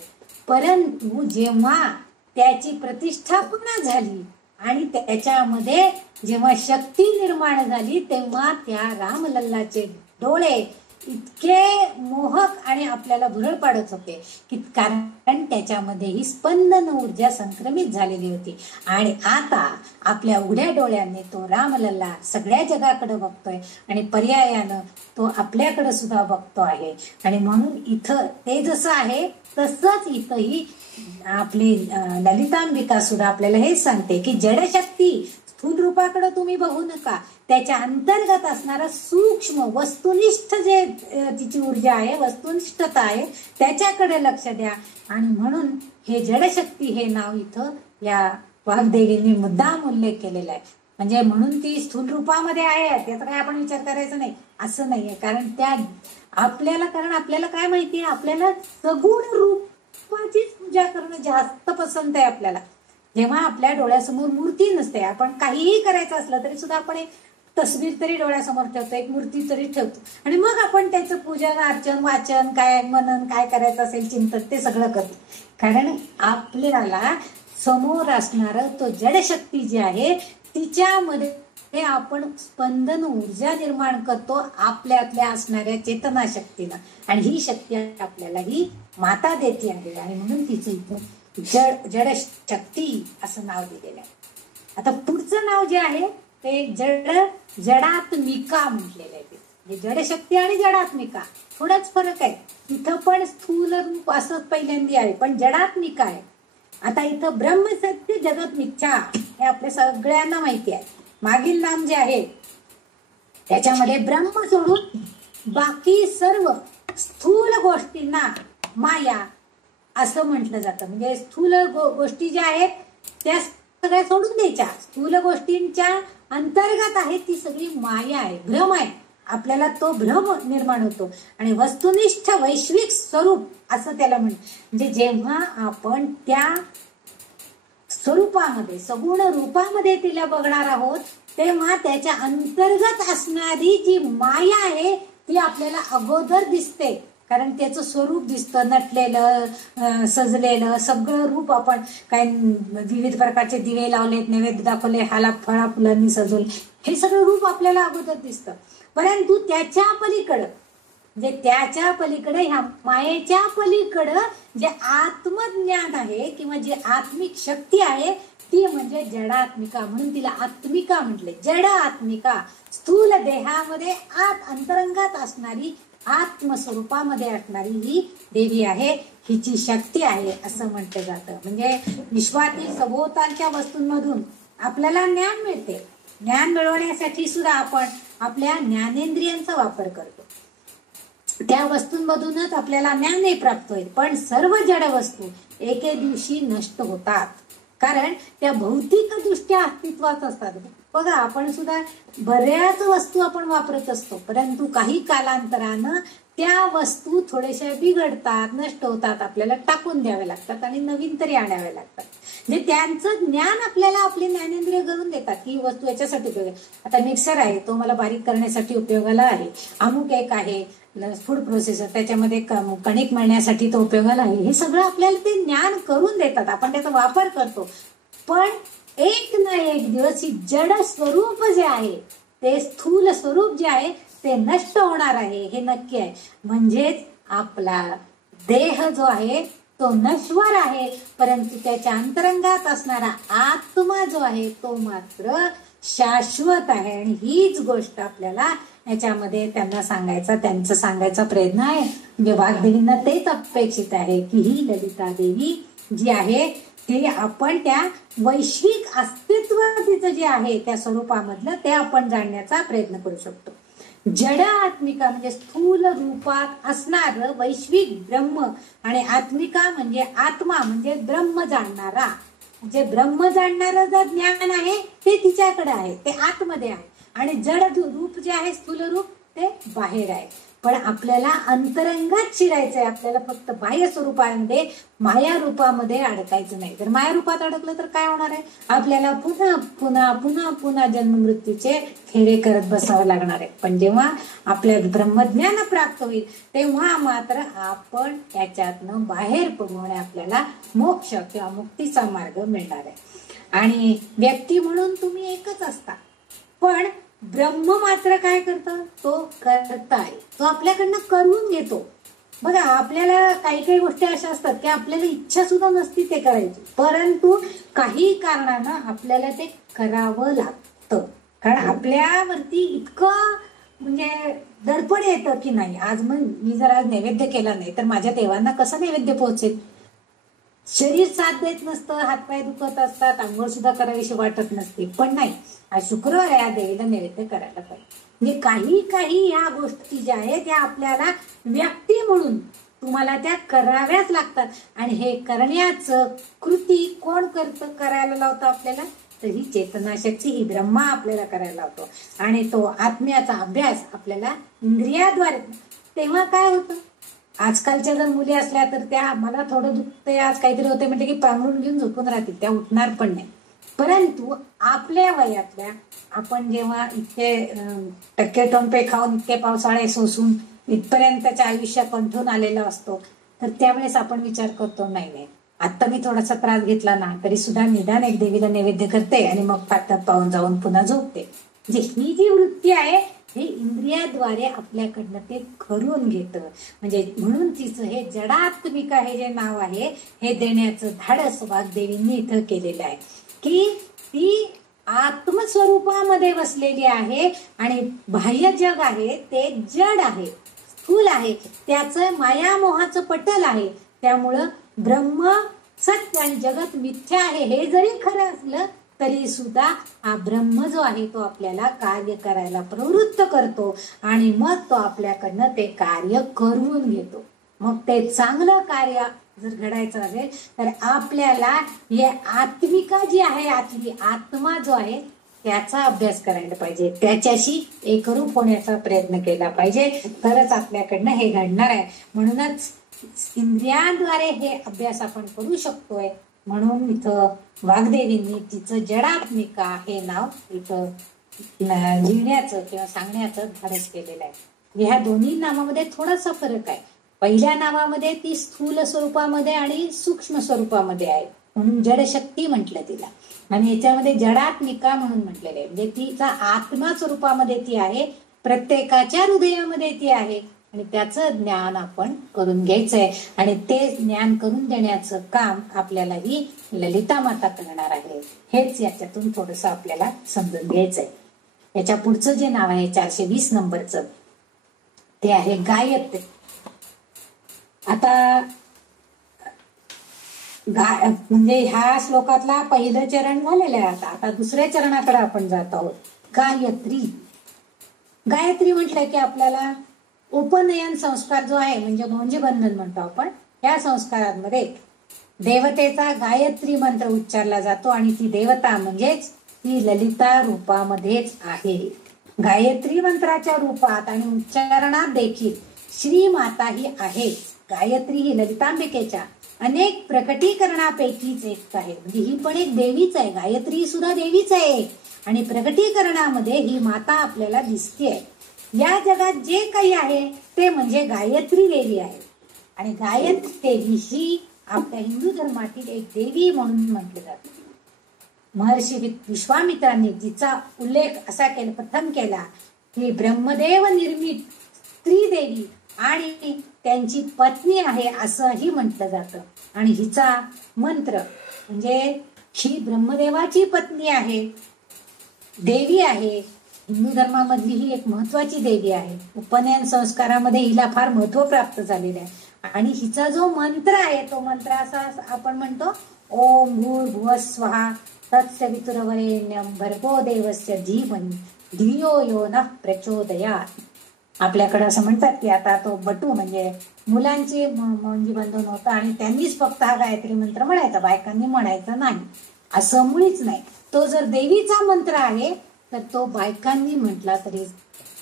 परंतु जेव्हा त्याची प्रतिष्ठापना झाली आणि त्याच्यामध्ये जेव्हा शक्ती निर्माण झाली, तेव्हा त्या रामलल्लाचे डोळे इतके मोहक आणि आपल्याला भुरळ पाडत होते की, कारण त्याच्यामध्ये ही स्पंदन ऊर्जा संक्रमित झालेली होती. आणि आता आपल्या उघड्या डोळ्याने तो रामलल्ला सगळ्या जगाकडे बघतोय आणि पर्यायानं तो आपल्याकडे सुद्धा बघतो आहे. आणि म्हणून इथं ते जसं आहे तसंच इथंही आपली ललितांबिका सुद्धा आपल्याला हेच सांगते की जडशक्ती स्थूल रूपाकडे तुम्ही बघू नका, त्याच्या अंतर्गत असणारा सूक्ष्म वस्तुनिष्ठ जे तिची ऊर्जा आहे, वस्तुनिष्ठता आहे, त्याच्याकडे लक्ष द्या. आणि म्हणून हे जडशक्ती हे नाव इथं या वाग्देवींनी मुद्दाम उल्लेख केलेला आहे. म्हणजे म्हणून ती स्थूल रूपामध्ये आहे त्याचा काय आपण विचार करायचा नाही असं नाहीये. कारण आपल्याला काय माहितीये, आपल्याला सगुण रूपाचीच पूजा करणं जास्त पसंत आहे आपल्याला. जेव्हा आपल्या डोळ्यासमोर मूर्ती नसते, आपण काहीही करायचं असलं तरी सुद्धा आपण एक तस्वीर तरी डोळ्यासमोर ठेवतो, एक मूर्ती तरी ठेवतो, आणि मग आपण त्याचं पूजन अर्चन वाचन काय मनन काय करायचं असेल चिंतन ते सगळं करतो. कारण आपल्याला समोर असणार तो जडशक्ती जी आहे तिच्यामध्ये आपण स्पंदन ऊर्जा निर्माण करतो आपल्यातल्या असणाऱ्या चेतना शक्तीनं, आणि ही शक्ती आपल्याला ही माता देते आहे. आणि म्हणून तिचं इथं जडशक्ती असं नाव दिलेलं आहे. आता पुढचं नाव जे आहे ते जडात्मिका म्हटलेलं आहे. म्हणजे जडशक्ती आणि जडात्मिका थोडाच फरक आहे. इथं पण स्थूल रूप असं पहिल्यांदा आहे, पण जडात्मिका आहे. आता इथं ब्रह्मसत्य जगत मिथ्या हे आपल्या सगळ्यांना माहिती आहे. मागील नाम जे आहे त्याच्यामध्ये ब्रह्म सोडून बाकी सर्व स्थूल गोष्टींना माया असं म्हटलं जातं. म्हणजे स्थूल गोष्टी ज्या आहेत त्या सगळ्या सोडून द्यायच्या. स्थूल गोष्टींच्या अंतर्गत आहे ती सगळी माया आहे, भ्रम आहे. आपल्याला तो भ्रम निर्माण होतो आणि वस्तुनिष्ठ वैश्विक स्वरूप असं त्याला म्हणजे जेव्हा आपण त्या स्वरूपामध्ये सगुण रूपामध्ये तिला बघणार आहोत तेव्हा त्याच्या अंतर्गत असणारी जी माया आहे ती आपल्याला अगोदर दिसते. कारण त्याचं स्वरूप दिसतं, नटलेलं सजलेलं सगळं रूप. आपण काय विविध प्रकारचे दिवे लावलेत, नैवेद्य दाखवले, हाला फळा फुलांनी सजवले, हे सगळं रूप आपल्याला अगोदर दिसतं. परंतु त्याच्या पलीकडं म्हणजे त्याच्या पलीकडे ह्या मायेच्या पलीकडं जे आत्मज्ञान आहे किंवा जी आत्मिक शक्ती आहे ती म्हणजे जडात्मिका. म्हणून तिला आत्मिका म्हटले. जड आत्मिका, स्थूल देहामध्ये आत अंतरंगात असणारी, आत्मस्वरूपामध्ये असणारी ही देवी आहे, हिची शक्ती आहे असं म्हटलं जातं. म्हणजे विश्वातील सभोवतालच्या वस्तूंमधून आपल्याला ज्ञान मिळते. ज्ञान मिळवण्यासाठी सुद्धा आपण आपल्या ज्ञानेंद्रियांचा वापर करतो. त्या वस्तूंमधूनच आपल्याला ज्ञानही प्राप्त होईल. पण सर्व जड वस्तू एके दिवशी नष्ट होतात, कारण त्या भौतिक दृष्ट्या अस्तित्वात असतात. बघा, आपण सुद्धा बऱ्याच वस्तू आपण वापरत असतो, परंतु काही कालांतरानं त्या वस्तू थोड्याशा बिघडतात, नष्ट होतात, आपल्याला टाकून द्याव्या लागतात आणि नवीन तरी आणाव्या लागतात. म्हणजे त्यांचं ज्ञान आपल्याला आपले ज्ञानेंद्रिय करून देतात की ही वस्तू याच्यासाठी उपयोग आहे. आता मिक्सर आहे, तो मला बारीक करण्यासाठी उपयोगाला आहे. अमुक एक आहे फूड प्रोसेसर, त्याच्यामध्ये कणिक मळण्यासाठी तो उपयोगाला आहे. हे सगळं आपल्याला ते ज्ञान करून देतात, आपण त्याचा वापर करतो. पण एक ना एक दिवस ही जड स्वरूप जे आहे, ते स्थूल स्वरूप जे आहे ते नष्ट होणार आहे, हे नक्की आहे. म्हणजेच आपला देह जो आहे तो नश्वर आहे, परंतु त्याच्या अंतरंगात असणारा आत्मा जो आहे तो मात्र शाश्वत आहे. आणि हीच गोष्ट आपल्याला याच्यामध्ये त्यांचा सांगायचा प्रयत्न आहे. म्हणजे वाग्देवींना तेच अपेक्षित आहे की ही ललिता देवी जी आहे ते आपण त्या वैश्विक अस्तित्व तिचं जे आहे त्या स्वरूपामधलं ते आपण जाणण्याचा प्रयत्न करू शकतो. जड आत्मिका म्हणजे स्थूल रूपात असणार वैश्विक ब्रह्म, आणि आत्मिका म्हणजे आत्मा म्हणजे ब्रह्म जाणणारा. जे ब्रह्म जाणणारं जे ज्ञान आहे ते तिच्याकडे आहे, ते आतमध्ये आहे. आणि जड रूप जे आहे, स्थूल रूप, ते बाहेर आहे. पण आपल्याला अंतरंगात शिरायचंय. आपल्याला फक्त बाह्य स्वरूपामध्ये माया रूपामध्ये अडकायचं नाही. तर माया रूपात अडकलं तर काय होणार आहे, आपल्याला पुन्हा पुन्हा पुन्हा पुन्हा जन्म मृत्यूचे फेरे करत बसावं लागणार आहे. पण जेव्हा आपल्याला ब्रह्मज्ञान प्राप्त होईल तेव्हा मात्र आपण त्याच्यातनं बाहेर पडू आणि आपल्याला मोक्ष किंवा मुक्तीचा मार्ग मिळणार आहे. आणि व्यक्ती म्हणून तुम्ही एकच असता, पण ब्रह्म मात्र काय करतं, तो करताय, तो आपल्याकडनं करून घेतो. बघा, आपल्याला काही काही गोष्टी अशा असतात की आपल्याला इच्छा सुद्धा नसती ते करायची, परंतु काही कारणानं आपल्याला ते करावं लागतं. कारण आपल्यावरती इतकं म्हणजे दडपण येतं की नाही, आज मी जर आज नैवेद्य केला नाही तर माझ्या देवांना कसं नैवेद्य पोहोचेल. शरीर साथ देत नसतं, हातपाय दुखत असतात, आंघोळ सुद्धा करावीशी वाटत नसते. पण नाही, आज शुक्रवार या देवीला नैवेद्य करायला पाहिजे. म्हणजे काही ह्या गोष्टी ज्या आहेत त्या आपल्याला व्यक्ती म्हणून तुम्हाला त्या कराव्याच लागतात. आणि हे करण्याचं कृती कोण करतं, करायला लावतं आपल्याला, तर ही चेतनाशक्ती, ही ब्रह्मा आपल्याला करायला लावतो. आणि तो आत्म्याचा अभ्यास आपल्याला इंद्रियाद्वारे. तेव्हा काय होतं, आजकालच्या जर मुली असल्या तर त्या मला थोडं दुखते, आज काहीतरी होते म्हणजे की पांघरून घेऊन झोपून राहतील, त्या उठणार पण नाही. परंतु आपल्या वयातल्या आपण जेव्हा इतके टक्के टोंपे खाऊन, इतके पावसाळे सोसून इथपर्यंतच्या आयुष्य कंठून आलेला असतो, तर त्यावेळेस आपण विचार करतो नाही आता मी थोडासा त्रास घेतला ना तरी सुद्धा निदान एक देवीला नैवेद्य करते आणि मग पाटात पाहून जाऊन पुन्हा झोपते. म्हणजे ही जी वृत्ती आहे हे इंद्रियाद्वारे आपल्याकडनं ते करून घेतं. म्हणजे म्हणून तिचं हे जडात्मिका हे जे नाव आहे हे देण्याचं धाडस वाग्देवींनी इथं केलेलं आहे की ती आत्मस्वरूपामध्ये बसलेली आहे आणि बाह्य जग आहे ते जड आहे, स्थूल आहे, त्याचं मायामोहाचं पटल आहे. त्यामुळं ब्रह्म सत्य आणि जगत मिथ्या आहे हे जरी खरं असलं तरी सुद्धा हा ब्रह्म जो आहे तो आपल्याला कार्य करायला प्रवृत्त करतो आणि मग तो आपल्याकडनं ते कार्य करून घेतो. मग ते चांगलं कार्य जर घडायचं असेल तर आपल्याला हे आत्मिका जी आहे, आतली आत्मा जो आहे त्याचा अभ्यास करायला पाहिजे, त्याच्याशी एकरूप होण्याचा प्रयत्न केला पाहिजे, तरच आपल्याकडनं हे घडणार आहे. म्हणूनच इंद्रियांद्वारे हे अभ्यास आपण करू शकतोय. म्हणून इथं वाग्देवींनी तिचं जडात्मिका हे नाव इथं लिहिण्याचं किंवा सांगण्याचं धाडस केलेलं आहे. ह्या दोन्ही नावामध्ये थोडासा फरक आहे. पहिल्या नावामध्ये ती स्थूल स्वरूपामध्ये आणि सूक्ष्म स्वरूपामध्ये आहे, म्हणून जडशक्ती म्हटलं तिला. आणि याच्यामध्ये जडात्मिका म्हणून म्हटलेले आहे, म्हणजे तिचा आत्मा स्वरूपामध्ये ती आहे, प्रत्येकाच्या हृदयामध्ये ती आहे. आणि त्याचं ज्ञान आपण करून घ्यायचंय आणि ते ज्ञान करून देण्याचं काम आपल्याला ही ललिता माता करणार आहे. हेच याच्यातून थोडस आपल्याला समजून घ्यायचंय. याच्या पुढचं जे नाव आहे 420 नंबरचं ते आहे गायत्री. आता म्हणजे ह्या श्लोकातला पहिलं चरण झालेलं आहे. आता दुसऱ्या चरणाकडे आपण जात आहोत. गायत्री. गायत्री म्हटलंय की आपल्याला उपनयन संस्कार जो आहे, म्हणजे मौंजीबंधन म्हणतो आपण, या संस्कारांमध्ये देवतेचा गायत्री मंत्र उच्चारला जातो आणि ती देवता म्हणजेच ती ललिता रूपामध्येच आहे. गायत्री मंत्राच्या रूपात आणि उच्चारणात देखील श्री माता ही आहे. गायत्री ही ललितांबिकेच्या अनेक प्रकटीकरणापैकीच एक आहे, म्हणजे ही पण एक देवीच आहे. गायत्री सुद्धा देवीच आहे आणि प्रकटीकरणामध्ये ही माता आपल्याला दिसते. या जगात जे काही आहे ते म्हणजे गायत्री देवी आहे. आणि गायत्री देवी ही आपल्या हिंदू धर्मातील एक देवी म्हणून म्हटले जाते. महर्षी विश्वामित्रांनी तिचा उल्लेख असा प्रथम केला की ब्रह्मदेव निर्मित स्त्री देवी आणि त्यांची पत्नी आहे असंही म्हटलं जातं. आणि हिचा मंत्र म्हणजे ही ब्रह्मदेवाची पत्नी आहे, देवी आहे, हिंदू धर्मामधली ही एक महत्वाची देवी आहे. उपनयन संस्कारामध्ये हिला फार महत्व प्राप्त झालेलं आहे. आणि हिचा जो मंत्र आहे तो मंत्र असा आपण म्हणतो, ओम भूर्भुवः स्वः तत्सवितुर्वरेण्यं भर्गो देवस्य धीमहि धियो यो नः प्रचोदयात्. आपल्याकडे असं म्हणतात की आता तो बटू म्हणजे मुलांची मौंजीबंधन होतं आणि त्यांनीच फक्त हा गायत्री मंत्र म्हणायचा, बायकांनी म्हणायचं नाही असं मुळीच नाही. तो जर देवीचा मंत्र आहे तर तो बायकांनी म्हटला तरी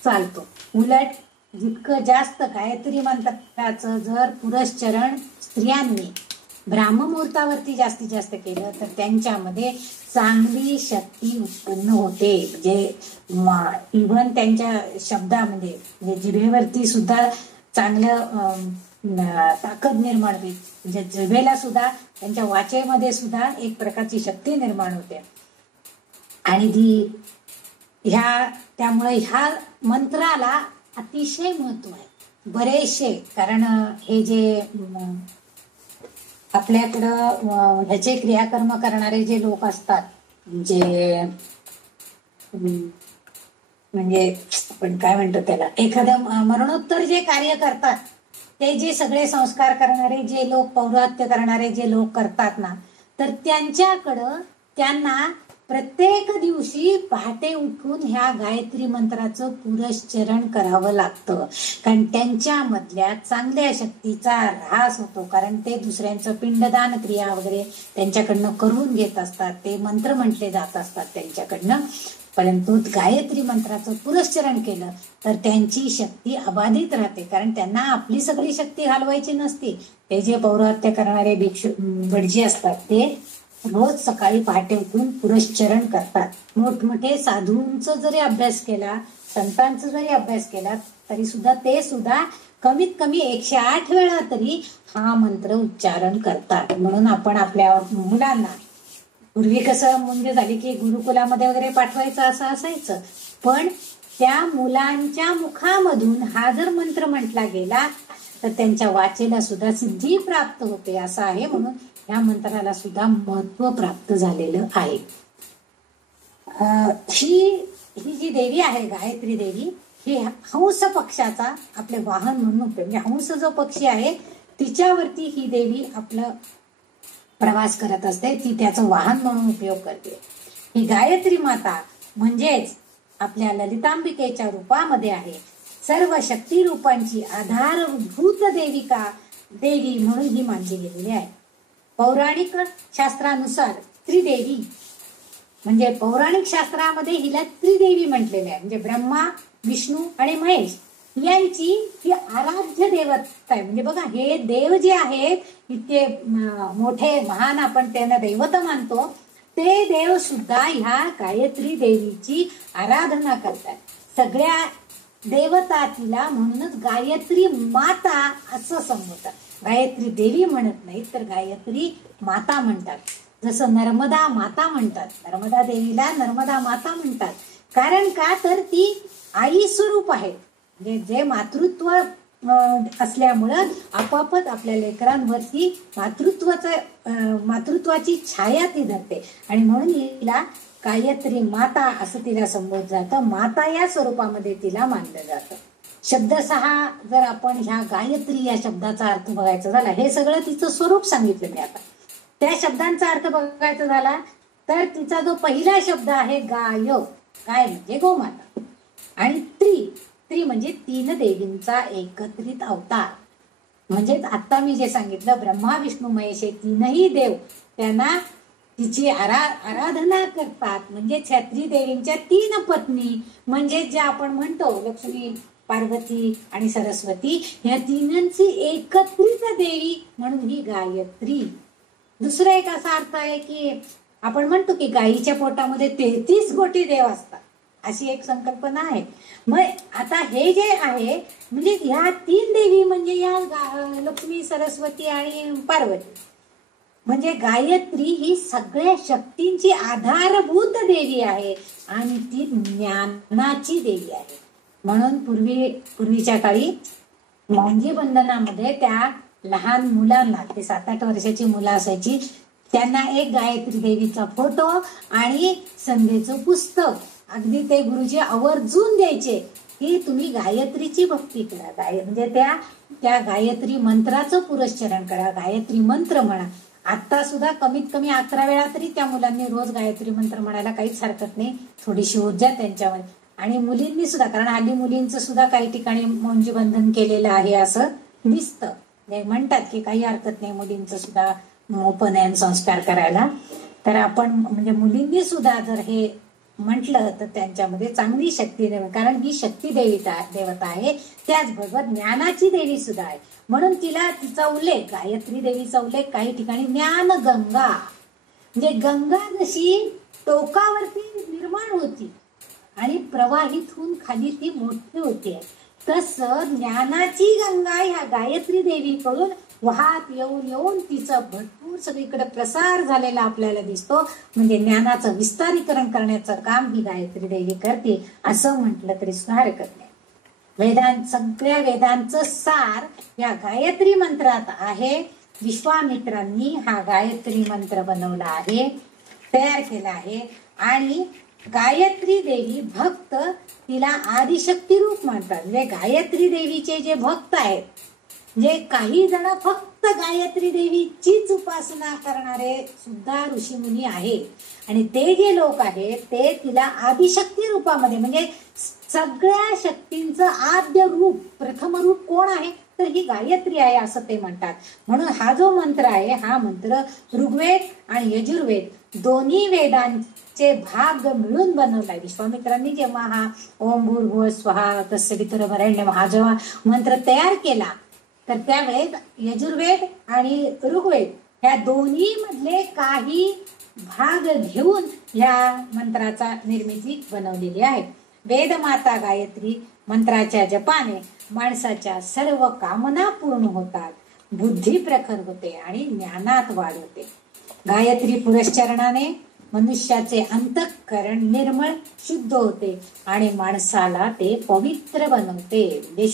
चालतो. उलट जितकं जास्त गायत्री मंत्राचं जर पुरश्चरण स्त्रियांनी ब्राह्ममुहूर्तावरती जास्तीत जास्त केलं तर त्यांच्यामध्ये चांगली शक्ती उत्पन्न होते. म्हणजे इव्हन त्यांच्या शब्दामध्ये म्हणजे जिभेवरती सुद्धा चांगलं ताकद निर्माण होते. म्हणजे जिभेला सुद्धा त्यांच्या वाचेमध्ये सुद्धा एक प्रकारची शक्ती निर्माण होते. आणि त्यामुळे ह्या मंत्राला अतिशय महत्व आहे. बरेचसे कारण हे जे आपल्याकडं ह्याचे क्रियाकर्म करणारे जे लोक असतात, जे म्हणजे आपण काय म्हणतो त्याला, एखाद्या मरणोत्तर जे कार्य करतात ते जे सगळे संस्कार करणारे जे लोक, पौरात्य करणारे जे लोक करतात ना, तर त्यांना प्रत्येक दिवशी पहाटे उठून ह्या गायत्री मंत्राचं पुरश्चरण करावं लागतं. कारण त्यांच्यामधल्या चांगल्या शक्तीचा ऱ्हास होतो. कारण ते दुसऱ्यांचं पिंडदान क्रिया वगैरे त्यांच्याकडनं करून घेत असतात, ते मंत्र म्हटले जात असतात त्यांच्याकडनं. परंतु गायत्री मंत्राचं पुरश्चरण केलं तर त्यांची शक्ती अबाधित राहते. कारण त्यांना आपली सगळी शक्ती घालवायची नसते. ते जे पौरात्य करणारे भिक्षू भटजी असतात ते रोज सकाळी पहाटे उठून पुरश्चरण करतात. मोठमोठे साधूंचा जरी अभ्यास केला, संतांचा जरी अभ्यास केला तरी सुद्धा ते सुद्धा कमीत कमी 108 वेळा तरी हा मंत्र उच्चारण करतात. म्हणून आपण आपल्या मुलांना, पूर्वी कसं मुंज झाली की गुरुकुलामध्ये वगैरे पाठवायचं असं असायचं, पण त्या मुलांच्या मुखामधून हा जर मंत्र म्हटला गेला तर त्यांच्या वाचेला सुद्धा सिद्धी प्राप्त होते असं आहे. म्हणून या मंत्राला सुद्धा महत्व प्राप्त झालेलं आहे. ही जी देवी आहे गायत्री देवी, ही हंस पक्षाचा आपले वाहन म्हणून उपयोग, म्हणजे हंस जो पक्षी आहे तिच्यावरती ही देवी आपलं प्रवास करत असते, ती त्याचं वाहन म्हणून उपयोग करते. ही गायत्री माता म्हणजेच आपल्या ललितांबिकेच्या रूपामध्ये आहे. सर्व शक्ती रूपांची आधारभूत देविका देवी म्हणून ही मानली गेलेली आहे. पौराणिक शास्त्रानुसार त्रिदेवी म्हणजे पौराणिक शास्त्रामध्ये हिला त्रिदेवी म्हटलेले आहे. म्हणजे ब्रह्मा, विष्णू आणि महेश यांची ही आराध्य देवता आहे. म्हणजे बघा, हे देव जे आहेत इतके मोठे महान आपण त्यांना दैवत मानतो, ते देव सुद्धा ह्या गायत्री देवीची आराधना करतात. सगळ्या देवता तिला म्हणूनच गायत्री माता असं संबोधतात. गायत्री देवी म्हणत नाहीत, तर गायत्री माता म्हणतात. जसं नर्मदा माता म्हणतात, नर्मदा देवीला नर्मदा माता म्हणतात. कारण का, तर ती आई स्वरूप आहे. म्हणजे जे मातृत्व असल्यामुळं आपोआपच आपल्या लेकरांवरती मातृत्वाची छाया ती धरते आणि म्हणून हिला गायत्री माता असं तिला संबोधलं जातं. माता या स्वरूपामध्ये तिला मानलं जातं. शब्दशः जर आपण ह्या गायत्री या शब्दाचा अर्थ बघायचा झाला, हे सगळं तिचं स्वरूप सांगितलं मी आता. त्या शब्दांचा अर्थ बघायचा झाला तर तिचा जो पहिला शब्द आहे गाय, गाय म्हणजे गोमाता, आणि त्रि म्हणजे तीन देवींचा एकत्रित अवतार. म्हणजेच आता मी जे सांगितलं, ब्रह्मा, विष्णू, महेश हे तीनही देव त्यांना तिची आराधना करतात. म्हणजे ह्या त्रिदेवींच्या तीन पत्नी म्हणजे ज्या आपण म्हणतो लक्ष्मी, पार्वती आणि सरस्वती, ह्या तीनांची एकत्रित देवी म्हणून ही गायत्री. दुसरा एक असा अर्थ आहे की आपण म्हणतो की गायीच्या पोटामध्ये 33 कोटी देव असतात, अशी एक संकल्पना आहे. मग आता हे जे आहे म्हणजे ह्या तीन देवी म्हणजे या लक्ष्मी, सरस्वती आणि पार्वती, म्हणजे गायत्री ही सगळ्या शक्तींची आधारभूत देवी आहे आणि ती ज्ञानाची देवी आहे. म्हणून पूर्वीच्या काळी मौंजी बंधनामध्ये त्या लहान मुलांना, ते 7-8 वर्षाची मुलं असायची, त्यांना एक गायत्री देवीचा फोटो आणि संध्येचं पुस्तक अगदी ते गुरुजी आवर्जून द्यायचे की तुम्ही गायत्रीची भक्ती करा, म्हणजे त्या गायत्री मंत्राचं पुरस्चरण करा, गायत्री मंत्र म्हणा. आता सुद्धा कमीत कमी 11 वेळा तरी त्या मुलांनी रोज गायत्री मंत्र म्हणायला काहीच हरकत नाही. थोडीशी ऊर्जा त्यांच्यावर. आणि मुलींनी सुद्धा, कारण हल्ली मुलींचं सुद्धा काही ठिकाणी मौंजी बंधन केलेलं आहे असं दिसतं. म्हणतात की काही हरकत नाही मुलींचं सुद्धा उपनयन संस्कार करायला. तर आपण म्हणजे मुलींनी सुद्धा जर हे म्हटलं तर त्यांच्यामध्ये चांगली शक्ती देवी, कारण ही शक्ती देवता आहे, त्याचबरोबर ज्ञानाची देवी सुद्धा आहे. म्हणून तिचा उल्लेख, गायत्री देवीचा उल्लेख काही ठिकाणी ज्ञान गंगा, म्हणजे गंगा जशी टोकावरती निर्माण होती आणि प्रवाहित होऊन खाली ती मोठी होते, तसं ज्ञानाची गंगा ह्या गायत्री देवीकडून वाहत येऊन तिचा भरपूर सगळीकडे प्रसार झालेला आपल्याला दिसतो. म्हणजे ज्ञानाचं विस्तारीकरण करण्याचं काम ही गायत्री देवी करते असं म्हटलं तरी सुद्धा हरकत नाही. सगळ्या वेदांचं सार या गायत्री मंत्रात आहे. विश्वामित्रांनी हा गायत्री मंत्र बनवला आहे, तयार केला आहे. आणि गायत्री देवी भक्त तिला आदिशक्ती रूप मानतात. म्हणजे गायत्री देवीचे जे भक्त आहेत, म्हणजे काही जण फक्त गायत्री देवीचीच उपासना करणारे सुद्धा ऋषीमुनी आहेत, आणि ते जे लोक आहेत ते तिला आदिशक्ती रूपामध्ये, म्हणजे सगळ्या शक्तींचं आद्य रूप, प्रथम रूप कोण आहे तर ही गायत्री आहे असं ते म्हणतात. म्हणून हा जो मंत्र आहे, हा मंत्र ऋग्वेद आणि यजुर्वेद दोन्ही वेदांचे भाग मिळून बनवलाय. विश्वामित्रांनी जेव्हा हा ओम भूर्भुवः स्वहा तत्सवितुर्वरेण्यं हा जेव्हा मंत्र तयार केला, तर त्यावेळेस यजुर्वेद आणि ऋग्वेद ह्या दोन्ही मधले काही भाग घेऊन ह्या मंत्राचा निर्मिती बनवलेली आहे. वेदमाता गायत्री मंत्राच्या जपाने माणसाच्या सर्व कामना पूर्ण होतात, बुद्धी प्रखर होते आणि ज्ञानात वाढ होते. गायत्री पुरस्चरणाने मनुष्याचे अंतःकरण निर्मळ शुद्ध होते आणि माणसाला ते पवित्र बनवते. म्हणजे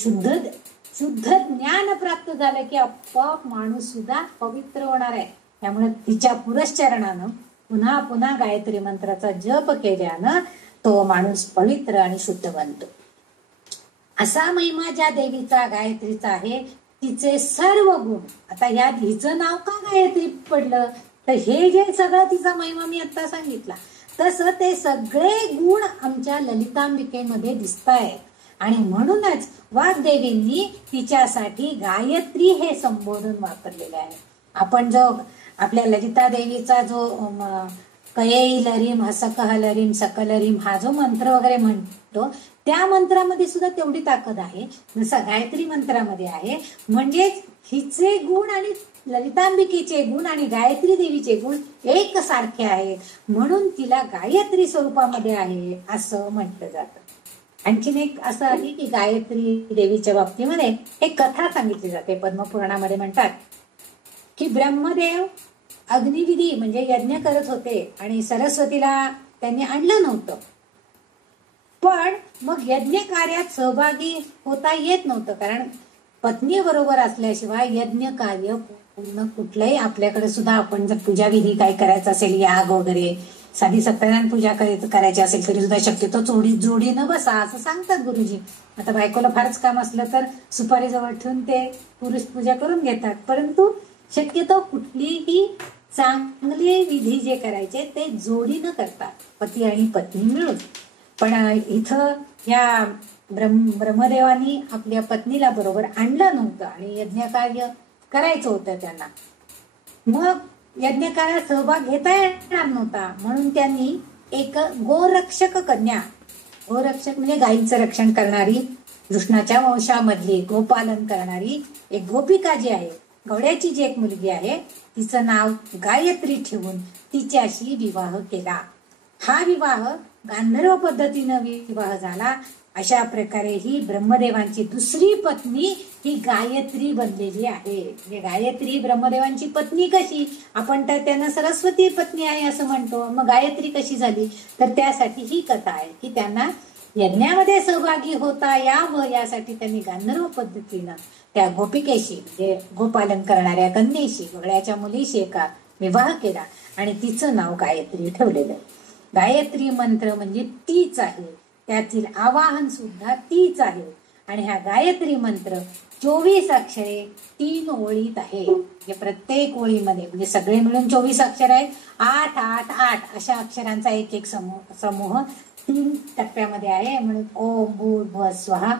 शुद्ध ज्ञान प्राप्त झालं की आपोआप माणूस सुद्धा पवित्र होणार आहे. त्यामुळे तिच्या पुरस्चरणानं पुन्हा पुन्हा गायत्री मंत्राचा जप केल्यानं तो माणूस पवित्र आणि शुद्ध बनतो. असा महिमा ज्या देवीचा गायत्रीचा आहे, तिचे सर्व गुण. आता यात हिचं नाव का गायत्री पडलं तर हे जे सगळं तिचा महिमा मी आता सांगितला, तसं ते सगळे गुण आमच्या ललितांबिकेमध्ये दिसत आहेत. आणि म्हणूनच वाग्देवींनी तिच्यासाठी गायत्री हे संबोधन वापरलेले आहे. आपण जो आपल्या ललिता देवीचा जो कयेई लरीम हसकह लरीम सकल लरीम हा जो मंत्र वगैरे म्हणतो त्या मंत्रामध्ये सुद्धा तेवढी ताकद आहे जसं गायत्री मंत्रामध्ये आहे. म्हणजेच हिचे गुण आणि ललितांबिकेचे गुण आणि गायत्री देवीचे गुण एक सारखे आहेत, म्हणून तिला गायत्री स्वरूपामध्ये आहे असं म्हटलं जातं. आणखीन एक असं आहे की गायत्री देवीच्या बाबतीमध्ये एक कथा सांगितली जाते. पद्मपुराणामध्ये म्हणतात की ब्रह्मदेव अग्निविधी म्हणजे यज्ञ करत होते आणि सरस्वतीला त्यांनी आणलं नव्हतं. पण मग यज्ञ कार्यात सहभागी होता येत नव्हतं, कारण पत्नी बरोबर असल्याशिवाय यज्ञ कार्य पूर्ण कुठलंही आपल्याकडे सुद्धा आपण जर पूजा विधी काय करायचं असेल, याग वगैरे साधी सत्यनारायण पूजा करायची असेल तरी सुद्धा शक्यतो जोडीनं बसा असं सांगतात गुरुजी. आता बायकोला फारच काम असलं तर सुपारी जवळ ठेवून ते पुरुष पूजा करून घेतात, परंतु शक्यतो कुठलीही चांगले विधी जे करायचे ते जोडीनं करतात, पती आणि पत्नी मिळून. पण इथं या ब्रह्मदेवानी आपल्या पत्नीला बरोबर आणलं नव्हतं आणि यज्ञकार्य करायचं होतं त्यांना. मग यज्ञकार्यात सहभाग घेता येणार नव्हता, म्हणून त्यांनी एक गोरक्षक कन्या, गोरक्षक म्हणजे गायींचं रक्षण करणारी, कृष्णाच्या वंशामधली गोपालन करणारी एक गोपिका जी आहे, गवड्याची जी एक मुलगी आहे, तिचं नाव गायत्री ठेवून तिच्याशी विवाह केला. हा विवाह गांधर्व पद्धतीनं विवाह झाला. अशा प्रकारे ही ब्रह्मदेवांची दुसरी पत्नी ही गायत्री बनलेली आहे. गायत्री ब्रह्मदेवांची पत्नी कशी, आपण तर त्यांना सरस्वती पत्नी आहे असं म्हणतो, मग गायत्री कशी झाली, तर त्यासाठी ही कथा आहे की त्यांना यज्ञामध्ये सहभागी होता यावं यासाठी त्यांनी गांधर्व पद्धतीनं त्या गोपिकेशी म्हणजे गोपालन करणाऱ्या कन्येशी, गवळ्याच्या मुलीशी एका विवाह केला आणि तिचं नाव गायत्री ठेवलेलं. गायत्री मंत्र म्हणजे तीच आहे, त्यातील आवाहन सुद्धा तीच आहे. आणि हा गायत्री मंत्र 24 अक्षरे 3 ओळीत आहे. म्हणजे प्रत्येक ओळीमध्ये म्हणजे सगळे मिळून 24 अक्षर आहेत. 8 8 8 अशा अक्षरांचा एक एक समूह 3 टप्प्यामध्ये आहे. म्हणून ओम भूर्भुवः स्वः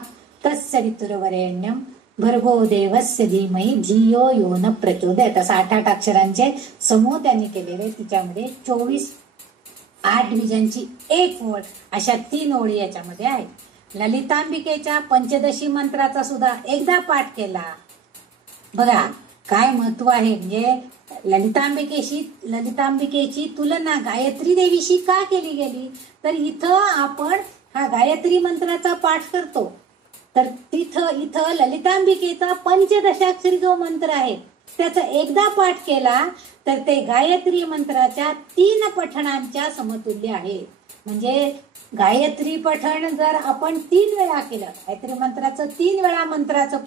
तत्सवितुर्वरेण्यं भर्गो देवस्य धीमहि धियो यो न प्रचोदयात् असं 8 8 अक्षरांचे समूह त्यांनी केलेले. तिच्यामध्ये 24 8 बीजांची एक ओळ अशा 3 ओळी याच्यामध्ये आहेत. ललितांबिकेच्या पंचदशी मंत्राचा सुद्धा एकदा पाठ केला. बघा काय महत्व आहे. म्हणजे ललितांबिकेची तुलना गायत्री देवीशी का केली गेली, तर इथं आपण हा गायत्री मंत्राचा पाठ करतो, तर इथं ललितांबिकेचा पंचदशाक्षरी जो मंत्र आहे त्याचा एकदा पाठ केला तर ते गायत्री मंत्राच्या 3 पठणांच्या समतुल्य आहे. म्हणजे गायत्री पठण जर आपण 3 वेळा केलं, गायत्री मंत्राचं 3 वेळा मंत्राचं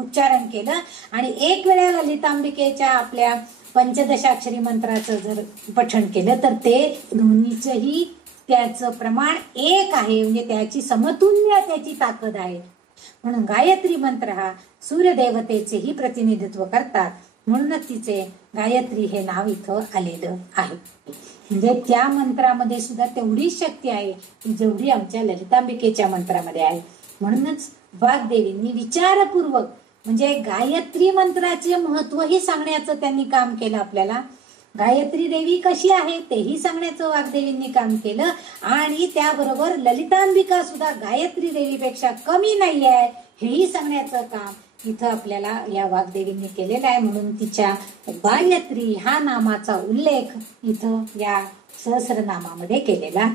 उच्चारण केलं आणि 1 वेळा ललितांबिकेच्या आपल्या पंचदशाक्षरी मंत्राचं जर पठण केलं तर ते दोन्हीचंही त्याचं प्रमाण 1 आहे. म्हणजे त्याची समतुल्य त्याची ताकद आहे. म्हणून गायत्री मंत्र हा सूर्यदेवतेचेही प्रतिनिधित्व करतात, म्हणूनच तिचे गायत्री हे नाव इथं आलेलं आहे. म्हणजे त्या मंत्रामध्ये सुद्धा तेवढीच शक्ती आहे की जेवढी आमच्या ललितांबिकेच्या मंत्रामध्ये आहे. म्हणूनच वाग्देवींनी विचारपूर्वक म्हणजे गायत्री मंत्राचे महत्वही सांगण्याचं त्यांनी काम केलं. आपल्याला गायत्री देवी कशी आहे तेही सांगण्याचं वाग्देवींनी काम केलं आणि त्याबरोबर ललितांबिका सुद्धा गायत्री देवीपेक्षा कमी नाही आहे हेही सांगण्याचं काम इथं आपल्याला या वाग्देवींनी केलेलं आहे. म्हणून तिच्या गायत्री हा नामाचा उल्लेख इथं या सहस्रनामामध्ये केलेला आहे.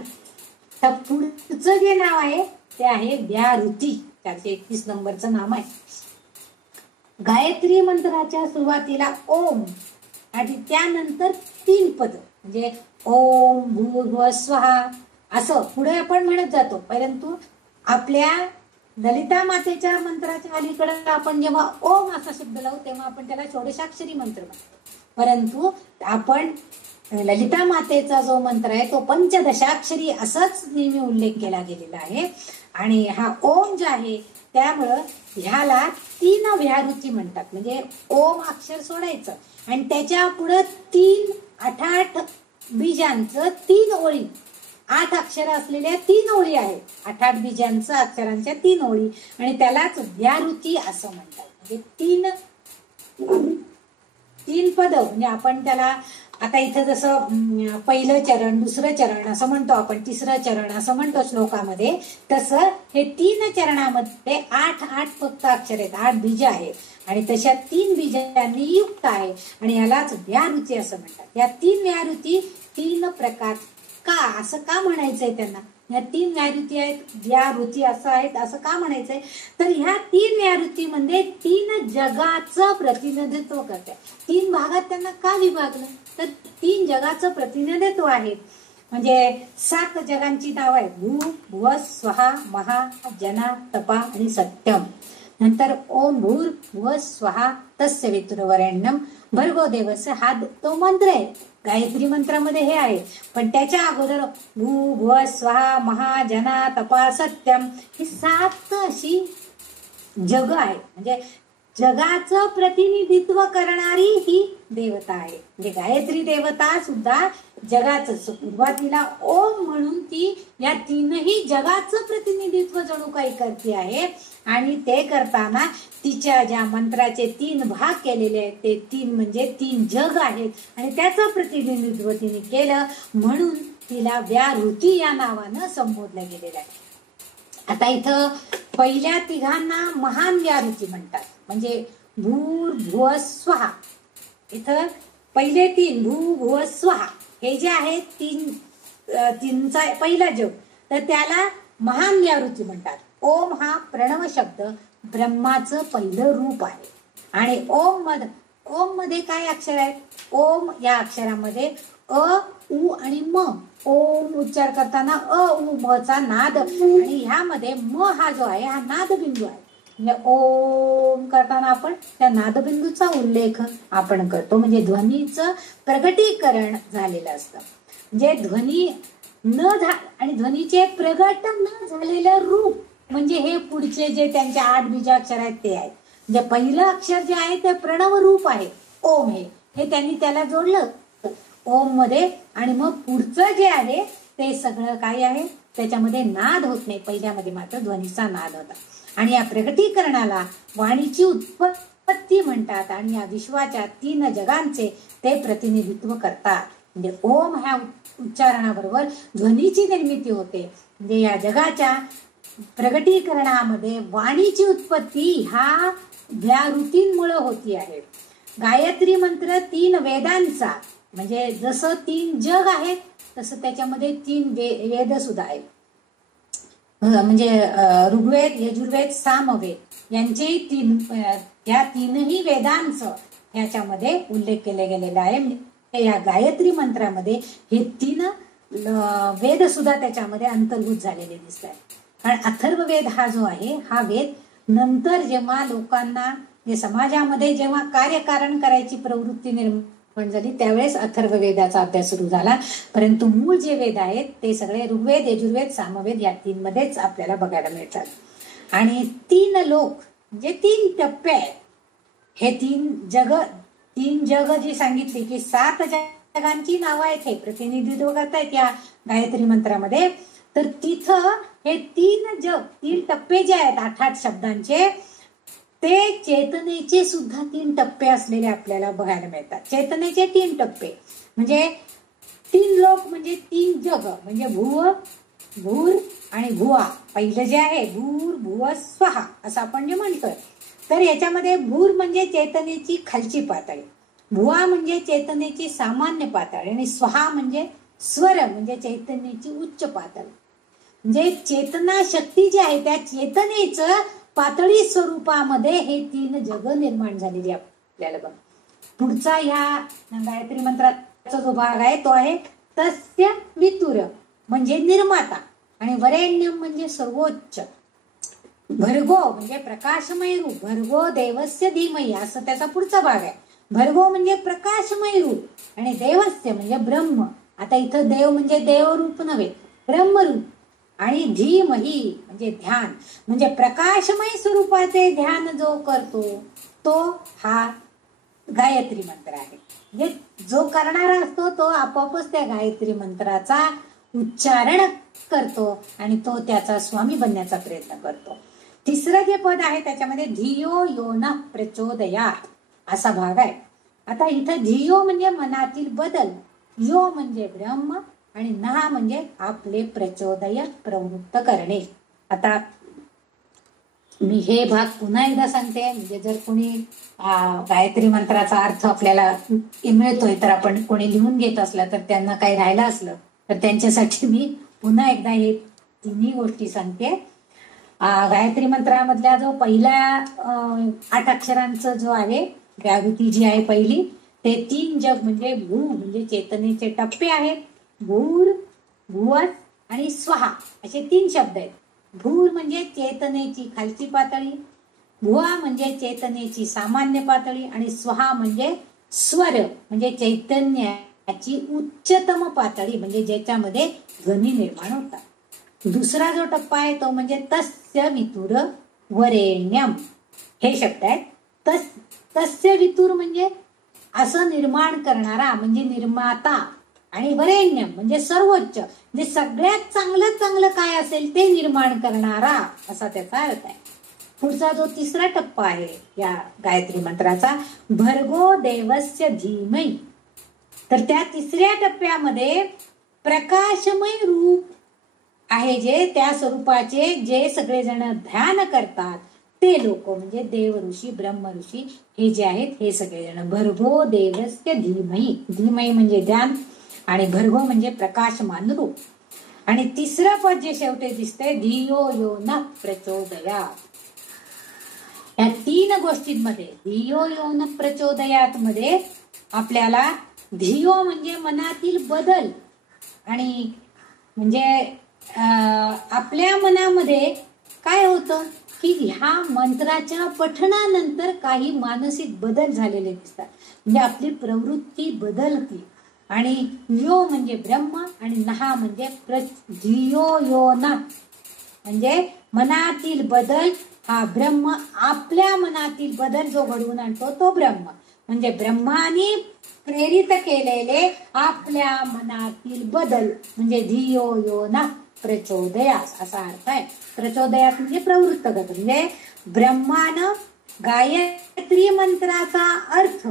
तर पुढचं जे नाव आहे ते आहे व्याहृती. 431 नंबरचं नाम आहे. गायत्री मंत्राच्या सुरुवातीला ओम आणि त्यानंतर 3 पद म्हणजे ओम भूर्भुवः स्वः असं पुढे आपण म्हणत जातो. परंतु आपल्या ललिता मातेच्या मंत्राच्या अलीकडे आपण जेव्हा ओम असा शब्द लावू तेव्हा आपण त्याला षोडशाक्षरी मंत्र म्हणतो. परंतु आपण ललिता मातेचा जो मंत्र आहे तो पंचदशाक्षरी असाच नेहमी उल्लेख केला गेलेला आहे. आणि हा ओम जो आहे त्यामुळं ह्याला 3 व्याहृती म्हणतात. म्हणजे ओम अक्षर सोडायचं आणि त्याच्या पुढे 3 8 8 बीजांचं 3 ओळी 8 अक्षर असलेल्या 3 ओळी आहेत. 8 बीजांचं अक्षरांच्या 3 ओळी, आणि त्यालाच व्याहृती असं म्हणतात. म्हणजे 3 पद, म्हणजे आपण त्याला आता इथं जसं पहिलं चरण, दुसरं चरण असं म्हणतो आपण, तिसरं चरण असं म्हणतो श्लोकामध्ये, तसं हे 3 चरणामध्ये 8 फक्त अक्षर आहेत, 8 बीज आहेत, आणि तशा 3 बीजांनी युक्त आहे, आणि यालाच व्याहृती असं म्हणतात. या 3 व्याहृती 3 प्रकार का असं का म्हणायचंय त्यांना? ह्या 3 व्याहृती आहेत, व्याहृती असं आहेत असं का म्हणायचंय? तर ह्या 3 व्याहृतीमध्ये 3 जगाचं प्रतिनिधित्व करतात. 3 भागात त्यांना का विभागलं? तर 3 जगाचं प्रतिनिधित्व आहे. म्हणजे 7 जगांची नाव आहेत: भू, भुव, स्वहा, महा, जना, तपा आणि सत्यम. नंतर ओम भूर भुव स्वहा तस्य वितुरवरेण्यम भर्गो देवस्य, हा तो मंत्र आहे. गायत्री मंत्रामध्ये हे आहे, पण त्याच्या अगोदर भू, भुव, स्वहा, महा, जना, तपा, सत्यम ही 7 अशी जग आहे. म्हणजे जगाचं प्रतिनिधित्व करणारी ही देवता आहे. म्हणजे गायत्री देवता सुद्धा जगाचं, सुरुवातीला ओम म्हणून ती या 3ही जगाचं प्रतिनिधित्व जणू काही करते आहे. आणि ते करताना तिच्या ज्या मंत्राचे 3 भाग केलेले आहेत, ते 3 म्हणजे 3 जग आहेत, आणि त्याचं प्रतिनिधित्व तिने केलं, म्हणून तिला व्याहृती या नावानं संबोधलं गेलेलं आहे. आता इथं पहिल्या 3घांना महान व्याहृती म्हणतात. म्हणजे भूर भुव स्वहा, इथं पहिले 3 भू, भुव, स्वहा हे जे आहेत 3चा पहिला जग, तर त्याला महान व्याहृती म्हणतात. ओम हा प्रणव शब्द ब्रह्माचं पहिलं रूप आहे. आणि ओम मध्ये काय अक्षर आहेत? ओम या अक्षरामध्ये अ, उ आणि म. ओम उच्चार करताना अ, उ, म चा नाद, आणि ह्यामध्ये म हा जो आहे हा नादबिंदू आहे. म्हणजे ओम करताना आपण त्या नादबिंदूचा उल्लेख आपण करतो. म्हणजे ध्वनीचं प्रगटीकरण झालेलं असतं. म्हणजे ध्वनी आणि ध्वनीचे प्रगट न झालेलं रूप म्हणजे हे पुढचे जे त्यांचे 8 बीजाक्षर आहेत ते आहेत. म्हणजे पहिलं अक्षर जे आहे ते प्रणव रूप आहे, ओम हे त्यांनी त्याला जोडलं ओम मध्ये, आणि मग पुढचं जे आहे ते सगळं काय आहे, त्याच्यामध्ये नाद होत नाही. पहिल्यामध्ये मात्र ध्वनीचा नाद होता. आणि या प्रगटीकरणाला वाणीची उत्पत्ती म्हणतात, आणि या विश्वाच्या 3 जगांचे ते प्रतिनिधित्व करतात. म्हणजे ओम ह्या उच्चारणाबरोबर ध्वनीची निर्मिती होते. म्हणजे या जगाच्या प्रगटीकरणामध्ये वाणीची उत्पत्ती ह्या व्याहृतींमुळे होती आहे. गायत्री मंत्र 3 वेदांचा, म्हणजे जसं 3 जग आहेत तसं त्याच्यामध्ये 3 वेद सुद्धा आहेत. म्हणजे ऋग्वेद, यजुर्वेद, सामवेद यांचेही 3, या 3ही वेदांचं याच्यामध्ये उल्लेख केले गेलेला आहे. या गायत्री मंत्रामध्ये हे 3 वेद सुद्धा त्याच्यामध्ये अंतर्भूत झालेले दिसत आहेत. कारण अथर्ववेद हा जो आहे हा वेद नंतर जेव्हा लोकांना समाजामध्ये जेव्हा कार्यकारण करायची प्रवृत्ती निर्माण झाली त्यावेळेस अथर्ववेदाचा अभ्यास सुरू झाला. परंतु मूळ जे वेद आहेत ते सगळे ऋग्वेद, यजुर्वेद, सामवेद या 3 मध्येच आपल्याला बघायला मिळतात. आणि 3 लोक म्हणजे 3 टप्पे आहेत. हे 3 जग जी सांगितली की 7 जगांची नावं आहेत हे प्रतिनिधित्व करतायत या गायत्री मंत्रामध्ये. तर तिथं हे 3 टप्पे जे आहेत 8 शब्दांचे, ते चेतनेचे सुद्धा 3 टप्पे असलेले आपल्याला बघायला मिळतात. चेतनेचे 3 टप्पे म्हणजे 3 लोक म्हणजे 3 जग, म्हणजे भूव, भूर आणि भुवा. पहिलं जे आहे भूर भुव स्वहा असं आपण जे म्हणतोय, तर याच्यामध्ये भूर म्हणजे चेतनेची खालची पातळी, भुवा म्हणजे चेतनेची सामान्य पातळी, आणि स्वहा म्हणजे स्वर म्हणजे चैतन्याची उच्च पातळी. म्हणजे चेतना शक्ती जी आहे त्या चेतनेचं पातळी स्वरूपामध्ये हे 3 जग निर्माण झालेली आपल्याला बघ. पुढचा ह्या गायत्री मंत्राचा जो भाग आहे तो आहे तस्य वितुर म्हणजे निर्माता, आणि वरेण्यम म्हणजे सर्वोच्च, भर्गो म्हणजे प्रकाशमय रूप, भर्गो देवस्य धीमहि असं त्याचा पुढचा भाग आहे. भर्गो म्हणजे प्रकाशमय रूप, आणि देवस्य म्हणजे ब्रह्म. आता इथं देव म्हणजे देवरूप नव्हे, ब्रह्मरूप. आणि धीमहि म्हणजे ध्यान, म्हणजे प्रकाशमय स्वरूपाचे ध्यान जो करतो तो हा गायत्री मंत्र आहे. म्हणजे जो करणारा असतो तो आपोआपच त्या गायत्री मंत्राचा उच्चारण करतो आणि तो त्याचा स्वामी बनण्याचा प्रयत्न करतो. तिसरं जे पद आहे त्याच्यामध्ये धियो यो न प्रचोदयात असा भाग आहे. आता इथं धियो म्हणजे मनातील बदल, यो म्हणजे ब्रह्म आणि ना म्हणजे आपले प्रचोदय प्रवृत्त करणे. आता मी हे भाग पुन्हा एकदा सांगते, म्हणजे जर कोणी गायत्री मंत्राचा अर्थ आपल्याला मिळतोय तर आपण कोणी लिहून घेत असलं तर त्यांना काही राहिलं असलं तर त्यांच्यासाठी मी पुन्हा एकदा हे तिन्ही गोष्टी सांगते. गायत्री मंत्रामधल्या जो पहिल्या 8 अक्षरांचं जो आहे व्याहृती जी आहे पहिली, ते 3 जग म्हणजे भू म्हणजे चेतनेचे टप्पे आहेत. भूर, भुवन आणि स्वहा असे 3 शब्द आहेत. भूर म्हणजे चेतनेची खालची पातळी, भुवा म्हणजे चेतनेची सामान्य पातळी आणि स्वहा म्हणजे स्वर म्हणजे चैतन्याची उच्चतम पातळी म्हणजे ज्याच्यामध्ये ध्वनी निर्माण होतात. दुसरा जो टप्पा आहे तो म्हणजे तस्य वितुर वरेण्यम हे शब्द आहेत. तस्य वितुर म्हणजे असं निर्माण करणारा म्हणजे निर्माता, आणि वरेण्यम म्हणजे सर्वोच्च म्हणजे सगळ्यात चांगलं काय असेल ते निर्माण करणारा असा त्याचा अर्थ आहे. पुढचा जो तिसरा टप्पा आहे या गायत्री मंत्राचा भर्गो देवस्य धीमहि, तर त्या तिसऱ्या टप्प्यामध्ये प्रकाशमय रूप आहे जे त्या स्वरूपाचे जे सगळेजण ध्यान करतात ते लोक म्हणजे देव ऋषी ब्रह्म ऋषी हे जे आहेत हे सगळेजण भर्गो देवस्य धीमहि, धीमहि म्हणजे ध्यान आणि भर्गो म्हणजे प्रकाशमान रूप. आणि तिसरं पद जे शेवटी दिसतंय धियो यो न प्रचोदयात, या 3 गोष्टींमध्ये धियो यो न प्रचोदयात मध्ये आपल्याला धियो म्हणजे मनातील बदल, आणि म्हणजे आपल्या मनामध्ये काय होतं की ह्या मंत्राच्या पठणानंतर काही मानसिक बदल झालेले दिसतात, म्हणजे आपली प्रवृत्ती बदलती. आणि यो म्हणजे ब्रह्म आणि नहा म्हणजे धियो यो न म्हणजे मनातील बदल हा ब्रह्म, आपल्या मनातील बदल जो घडवून आणतो तो ब्रह्म म्हणजे ब्रह्माने प्रेरित केलेले आपल्या मनातील बदल म्हणजे धियो यो न प्रचोदयास असा अर्थ आहे. प्रचोदयास म्हणजे प्रवृत्त करतो, म्हणजे ब्रह्मानं गायत्री मंत्राचा अर्थ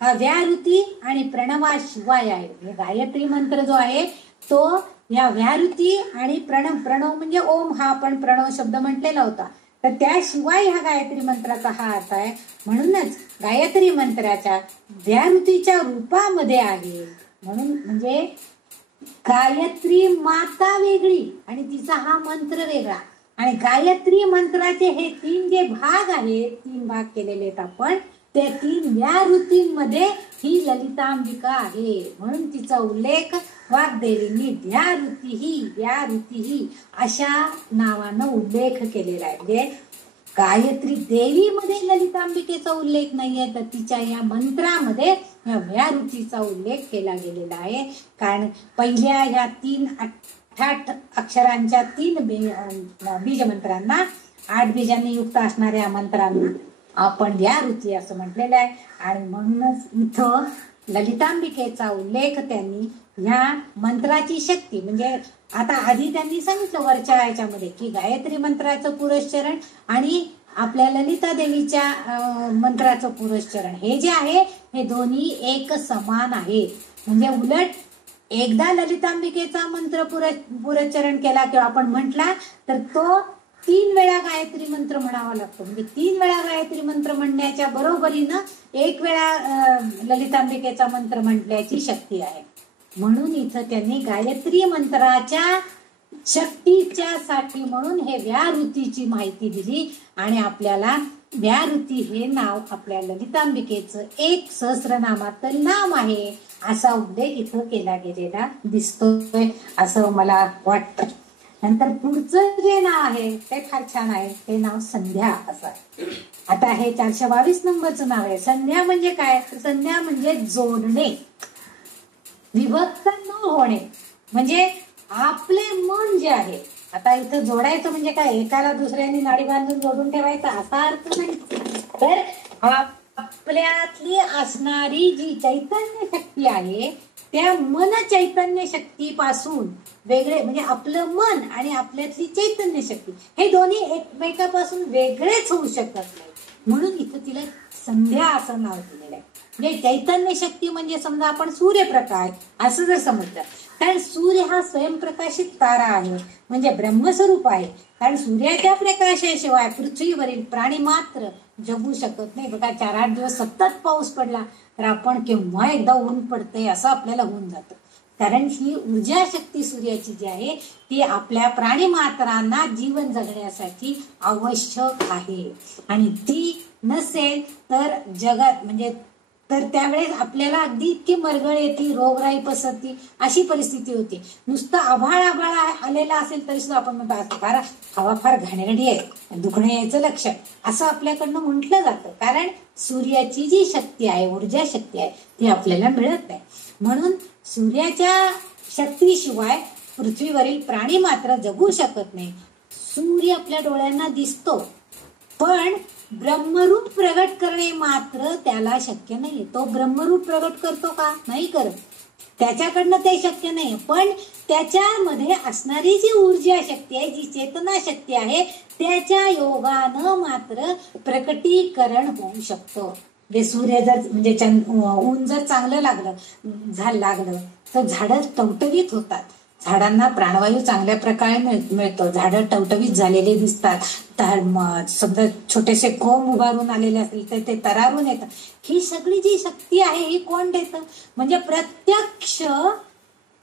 हा व्याहृती आणि प्रणवाशिवाय आहे. गायत्री मंत्र जो आहे तो या व्याहृती आणि प्रणव म्हणजे ओम हा आपण प्रणव शब्द म्हटलेला होता, तर त्याशिवाय ह्या गायत्री मंत्राचा हा अर्थ आहे. म्हणूनच गायत्री मंत्राच्या व्याहृतीच्या रूपामध्ये आहे. म्हणून म्हणजे गायत्री माता वेगळी आणि तिचा हा मंत्र वेगळा, आणि गायत्री मंत्राचे हे 3 जे भाग आहेत, 3 भाग केलेले आहेत आपण, त्या 3 व्याहृतींमध्ये ही ललितांबिका आहे. म्हणून तिचा उल्लेख वाग्देवींनी व्याहृती अशा नावानं उल्लेख केलेला आहे. म्हणजे गायत्री देवीमध्ये ललितांबिकेचा उल्लेख नाहीये, तर तिच्या या मंत्रामध्ये या व्याहृतीचा उल्लेख केला गेलेला आहे. कारण पहिल्या ह्या 8 अक्षरांच्या 3 बीज मंत्रांना 8 बीजांनी युक्त असणाऱ्या मंत्रांना आपण व्याहृती असं म्हटलेलं आहे. आणि म्हणूनच इथं ललितांबिकेचा उल्लेख त्यांनी ह्या मंत्राची शक्ती म्हणजे आता आधी त्यांनी सांगितलं वरच्या ह्याच्यामध्ये की गायत्री मंत्राचं पुरस्चरण आणि आपल्या ललिता देवीच्या मंत्राचं पुरस्चरण हे जे आहे हे दोन्ही एक समान आहे. म्हणजे उलट एकदा ललितांबिकेचा मंत्र पुरस्चरण केला किंवा आपण म्हटला तर तो 3 वेळा गायत्री मंत्र म्हणावा लागतो. म्हणजे 3 वेळा गायत्री मंत्र म्हणण्याच्या बरोबरीनं 1 वेळा ललितांबिकेचा मंत्र म्हटल्याची शक्ती आहे. म्हणून इथं त्यांनी गायत्री मंत्राच्या शक्तीच्या साठी म्हणून हे व्याहृतीची माहिती दिली आणि आपल्याला व्याहृती हे नाव आपल्या ललितांबिकेचं एक सहस्रनामातील नाम आहे असा उल्लेख इथं केला गेलेला दिसतोय असं मला वाटतं. नंतर पुढचं जे नाव आहे ते फार छान आहे, ते नाव संध्या असं आहे. आता हे 422 नंबरचं नाव आहे. संध्या म्हणजे काय? संध्या म्हणजे जोडणे, विभक्त न होणे, म्हणजे आपले मन जे आहे. आता इथं जोडायचं म्हणजे काय, एकाला दुसऱ्याने नाडी बांधून जोडून ठेवायचा असा अर्थ नाही, तर आपल्यातली असणारी जी चैतन्य शक्ती आहे त्या मन चैतन्य शक्तीपासून वेगळे, म्हणजे आपलं मन आणि आपल्यातली चैतन्य शक्ती हे दोन्ही एकमेकापासून वेगळेच होऊ शकत नाही. म्हणून इथं तिला संध्या असं नाव दिलेलं आहे. म्हणजे चैतन्य शक्ती म्हणजे समजा आपण सूर्यप्रकाश असं जर समजलं, कारण सूर्य हा स्वयंप्रकाशित तारा आहे, म्हणजे ब्रह्मस्वरूप आहे. कारण सूर्याच्या प्रकाशाशिवाय पृथ्वीवरील प्राणी मात्र जगू शकत नाही. बघा 4-8 दिवस सतत पाऊस पडला तर आपण केव्हा एकदा ऊन पडतंय असं आपल्याला होऊन जातं. कारण ही ऊर्जा शक्ती सूर्याची जी आहे ती आपल्या प्राणी मात्रांना जीवन जगण्यासाठी आवश्यक आहे. आणि ती नसेल तर जगात म्हणजे तर त्यावेळेस आपल्याला अगदी इतकी मरगळ येते, रोगराई पसरती, अशी परिस्थिती होती. नुसतं आभाळ आलेला असेल तरी सुद्धा आपण म्हणतो फार हवा फार घाणेरडी आहे, दुखणं यायचं लक्षण, असं आपल्याकडनं म्हटलं जातं. कारण सूर्याची जी शक्ती आहे, ऊर्जा शक्ती आहे, ती आपल्याला मिळत नाही. म्हणून सूर्याच्या शक्तीशिवाय पृथ्वीवरील प्राणी मात्र जगू शकत नाही. सूर्य आपल्या डोळ्यांना दिसतो, पण ब्रह्मरूप प्रगट करणे मात्र त्याला शक्य नाही. तो ब्रह्मरूप प्रगट करतो का? नाही करत, त्याच्याकडनं ते शक्य नाही. पण त्याच्यामध्ये असणारी जी ऊर्जा शक्ती आहे, जी चेतना शक्ती आहे, त्याच्या योगानं मात्र प्रकटीकरण होऊ शकतं. म्हणजे सूर्य जर म्हणजे ऊन जर चांगलं लागलं तर झाडं टवटवीत होतात, झाडांना प्राणवायू चांगल्या प्रकारे मिळतो, झाडं टवटवीत झालेले दिसतात. समजा छोटेसे कोंब उभारून आलेले असतील तर ते तरारून येतात. ही सगळी जी शक्ती आहे ही कोण देतं? म्हणजे प्रत्यक्ष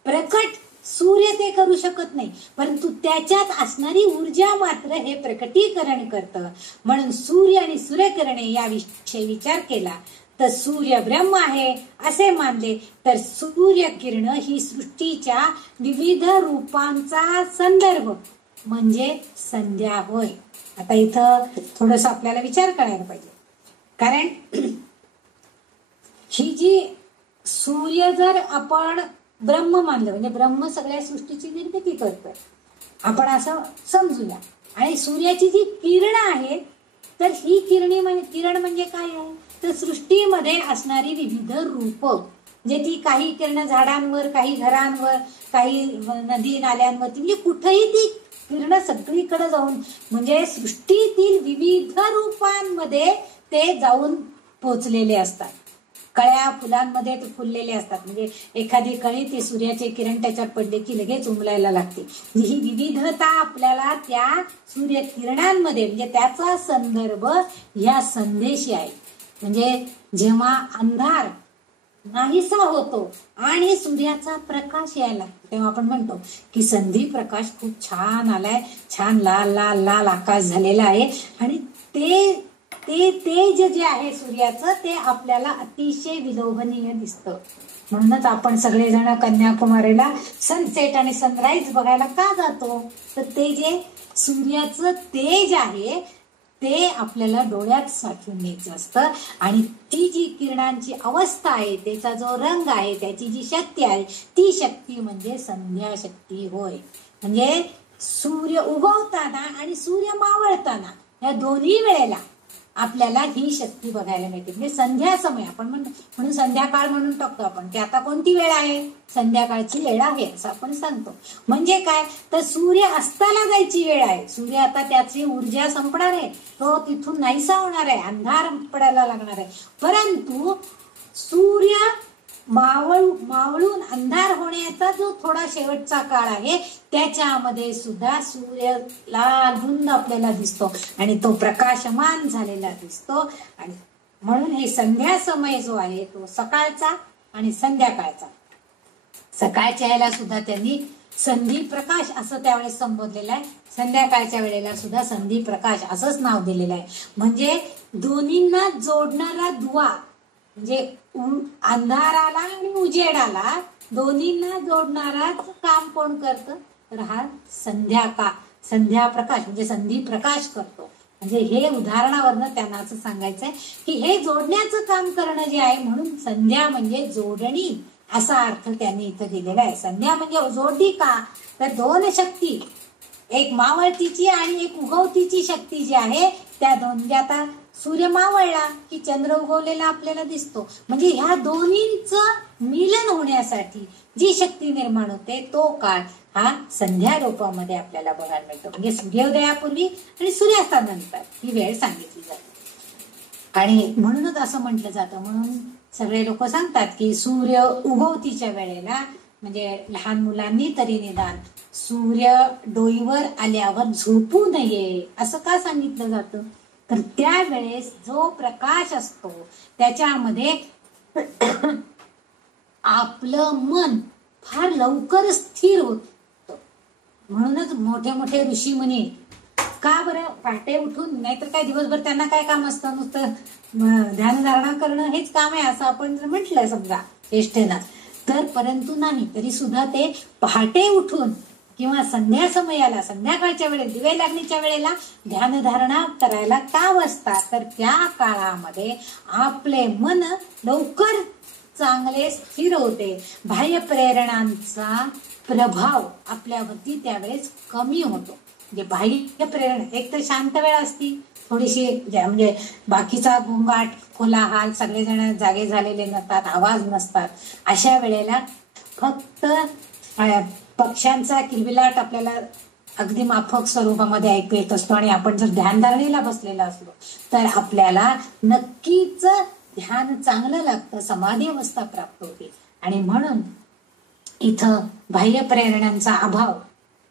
प्रकट सूर्य ते करू शकत नाही, परंतु त्याच्यात असणारी ऊर्जा मात्र हे प्रकटीकरण करतं. म्हणून सूर्य आणि सूर्यकिरणे याविषयी विचार केला तर सूर्य ब्रह्म आहे असे मानले तर सूर्यकिरण ही सृष्टीच्या विविध रूपांचा संदर्भ म्हणजे संध्या होय. आता इथं थोडस आपल्याला विचार करायला पाहिजे. कारण ही जी सूर्य जर आपण ब्रह्म मानलं, म्हणजे ब्रह्म सगळ्या सृष्टीची निर्मिती करतोय आपण असं समजूया. आणि सूर्याची जी किरण आहे तर ही किरण म्हणजे काय आहे तर सृष्टीमध्ये असणारी विविध रूप, म्हणजे ती काही किरण झाडांवर, काही घरांवर, काही नदी नाल्यांवरती, म्हणजे कुठेही ती किरण सगळीकडे जाऊन म्हणजे सृष्टीतील विविध रूपांमध्ये ते जाऊन पोचलेले असतात. कळ्या फुलांमध्ये ते फुललेले असतात, म्हणजे एखादी कळी ती सूर्याचे किरण त्याच्यावर पडले की लगेच उमलायला लागते. ही विविधता आपल्याला त्या सूर्य किरणांमध्ये म्हणजे त्याचा संदर्भ या संदेशी आहे. म्हणजे जेव्हा अंधार नाहीसा होतो आणि सूर्याचा प्रकाश यायला लागतो तेव्हा आपण म्हणतो की संधी प्रकाश खूप छान आलाय, छान लाल लाल लाल आकाश झालेला आहे. आणि ते तेज जे आहे सूर्याचं ते आपल्याला अतिशय विलोभनीय दिसतं. म्हणूनच आपण सगळेजण कन्याकुमारीला सनसेट आणि सनराईज बघायला का जातो तर ते जे सूर्याचं तेज आहे ते आपल्याला डोळ्यात साठवून घ्यायचं असतं. आणि ती जी किरणांची अवस्था आहे, त्याचा जो रंग आहे, त्याची जी शक्ती आहे ती शक्ती म्हणजे संध्या शक्ती होय. म्हणजे सूर्य उगवताना आणि सूर्य मावळताना या दोन्ही वेळेला आपल्याला ही शक्ती बघायला मिळते. म्हणजे संध्या समय आपण म्हणतो, म्हणून संध्याकाळ म्हणून टाकतो आपण की आता कोणती वेळ आहे, संध्याकाळची वेळ आहे असं आपण सांगतो. म्हणजे काय तर सूर्य अस्ताला जायची वेळ आहे. सूर्य आता त्याची ऊर्जा संपणार आहे, तो तिथून नाहीसा होणार आहे, अंधार पडायला लागणार आहे. परंतु सूर्य मावळून अंधार होण्याचा जो थोडा शेवटचा काळ आहे त्याच्यामध्ये सुद्धा सूर्य लाल रुंद आपल्याला दिसतो आणि तो प्रकाशमान झालेला दिसतो. आणि म्हणून हे संध्या समय जो आहे तो सकाळचा आणि संध्याकाळचा. सकाळच्या वेळेला सुद्धा त्यांनी संधी प्रकाश असं त्यावेळेस संबोधलेलं आहे, संध्याकाळच्या वेळेला सुद्धा संधी प्रकाश असंच नाव दिलेलं आहे. म्हणजे दोन्हींना जोडणारा दुवा, म्हणजे अंधाराला आणि उजेडाला दोन्हींना जोडणाराच काम कोण करतं तर हा संध्या प्रकाश म्हणजे संधी प्रकाश करतो. म्हणजे हे उदाहरणावरनं त्यांना असं सांगायचंय की हे जोडण्याचं काम करणं जे आहे, म्हणून संध्या म्हणजे जोडणी असा अर्थ त्यांनी इथं दिलेला आहे. संध्या म्हणजे जोडणी का तर दोन शक्ती, एक मावळतीची आणि एक उगवतीची शक्ती जी आहे त्या दोन, आता सूर्य मावळला की चंद्र उगवलेला आपल्याला दिसतो, म्हणजे ह्या दोन्हींचं मिलन होण्यासाठी जी शक्ती निर्माण होते तो काळ हा संध्या रूपामध्ये आपल्याला बघायला मिळतो. म्हणजे सूर्योदयापूर्वी आणि सूर्यास्तानंतर ही वेळ सांगितली जाते. आणि म्हणूनच असं म्हटलं जातं, म्हणून सगळे लोक सांगतात की सूर्य उगवतीच्या वेळेला म्हणजे लहान मुलांनी तरी निदान सूर्य डोईवर आल्यावर झोपू नये असं का सांगितलं जातं, तर त्यावेळेस जो प्रकाश असतो त्याच्यामध्ये आपलं मन फार लवकर स्थिर होतं. म्हणूनच मोठे मोठे ऋषी मुनी का बरं पहाटे उठून, नाहीतर काय दिवसभर त्यांना काय काम असतं, नुसतं ध्यानधारणा करणं हेच काम आहे असं आपण जर म्हटलंय समजा चेष्टेनं, तर परंतु नाही, तरी सुद्धा ते पहाटे उठून किंवा संध्या समयाला संध्याकाळच्या वेळेला दिवे लागणीच्या वेळेला ध्यानधारणा करायला का बसतात, तर त्या काळामध्ये आपले मन लवकर चांगले स्थिर होते. बाह्य प्रेरणांचा प्रभाव आपल्यावरती त्यावेळेस कमी होतो. म्हणजे बाह्य प्रेरणा एक तर शांत वेळ असती थोडीशी, म्हणजे बाकीचा गोंगाट कोलाहल सगळेजण जागे झालेले नसतात, आवाज नसतात, अशा वेळेला फक्त पक्ष्यांचा किलबिलाट आपल्याला अगदी माफक स्वरूपामध्ये ऐकू येत असतो. आणि आपण जर ध्यानधारणेला बसलेला असलो तर आपल्याला नक्कीच ध्यान चांगलं लागतं, समाधी अवस्था प्राप्त होते. आणि म्हणून इथं बाह्य प्रेरणांचा अभाव,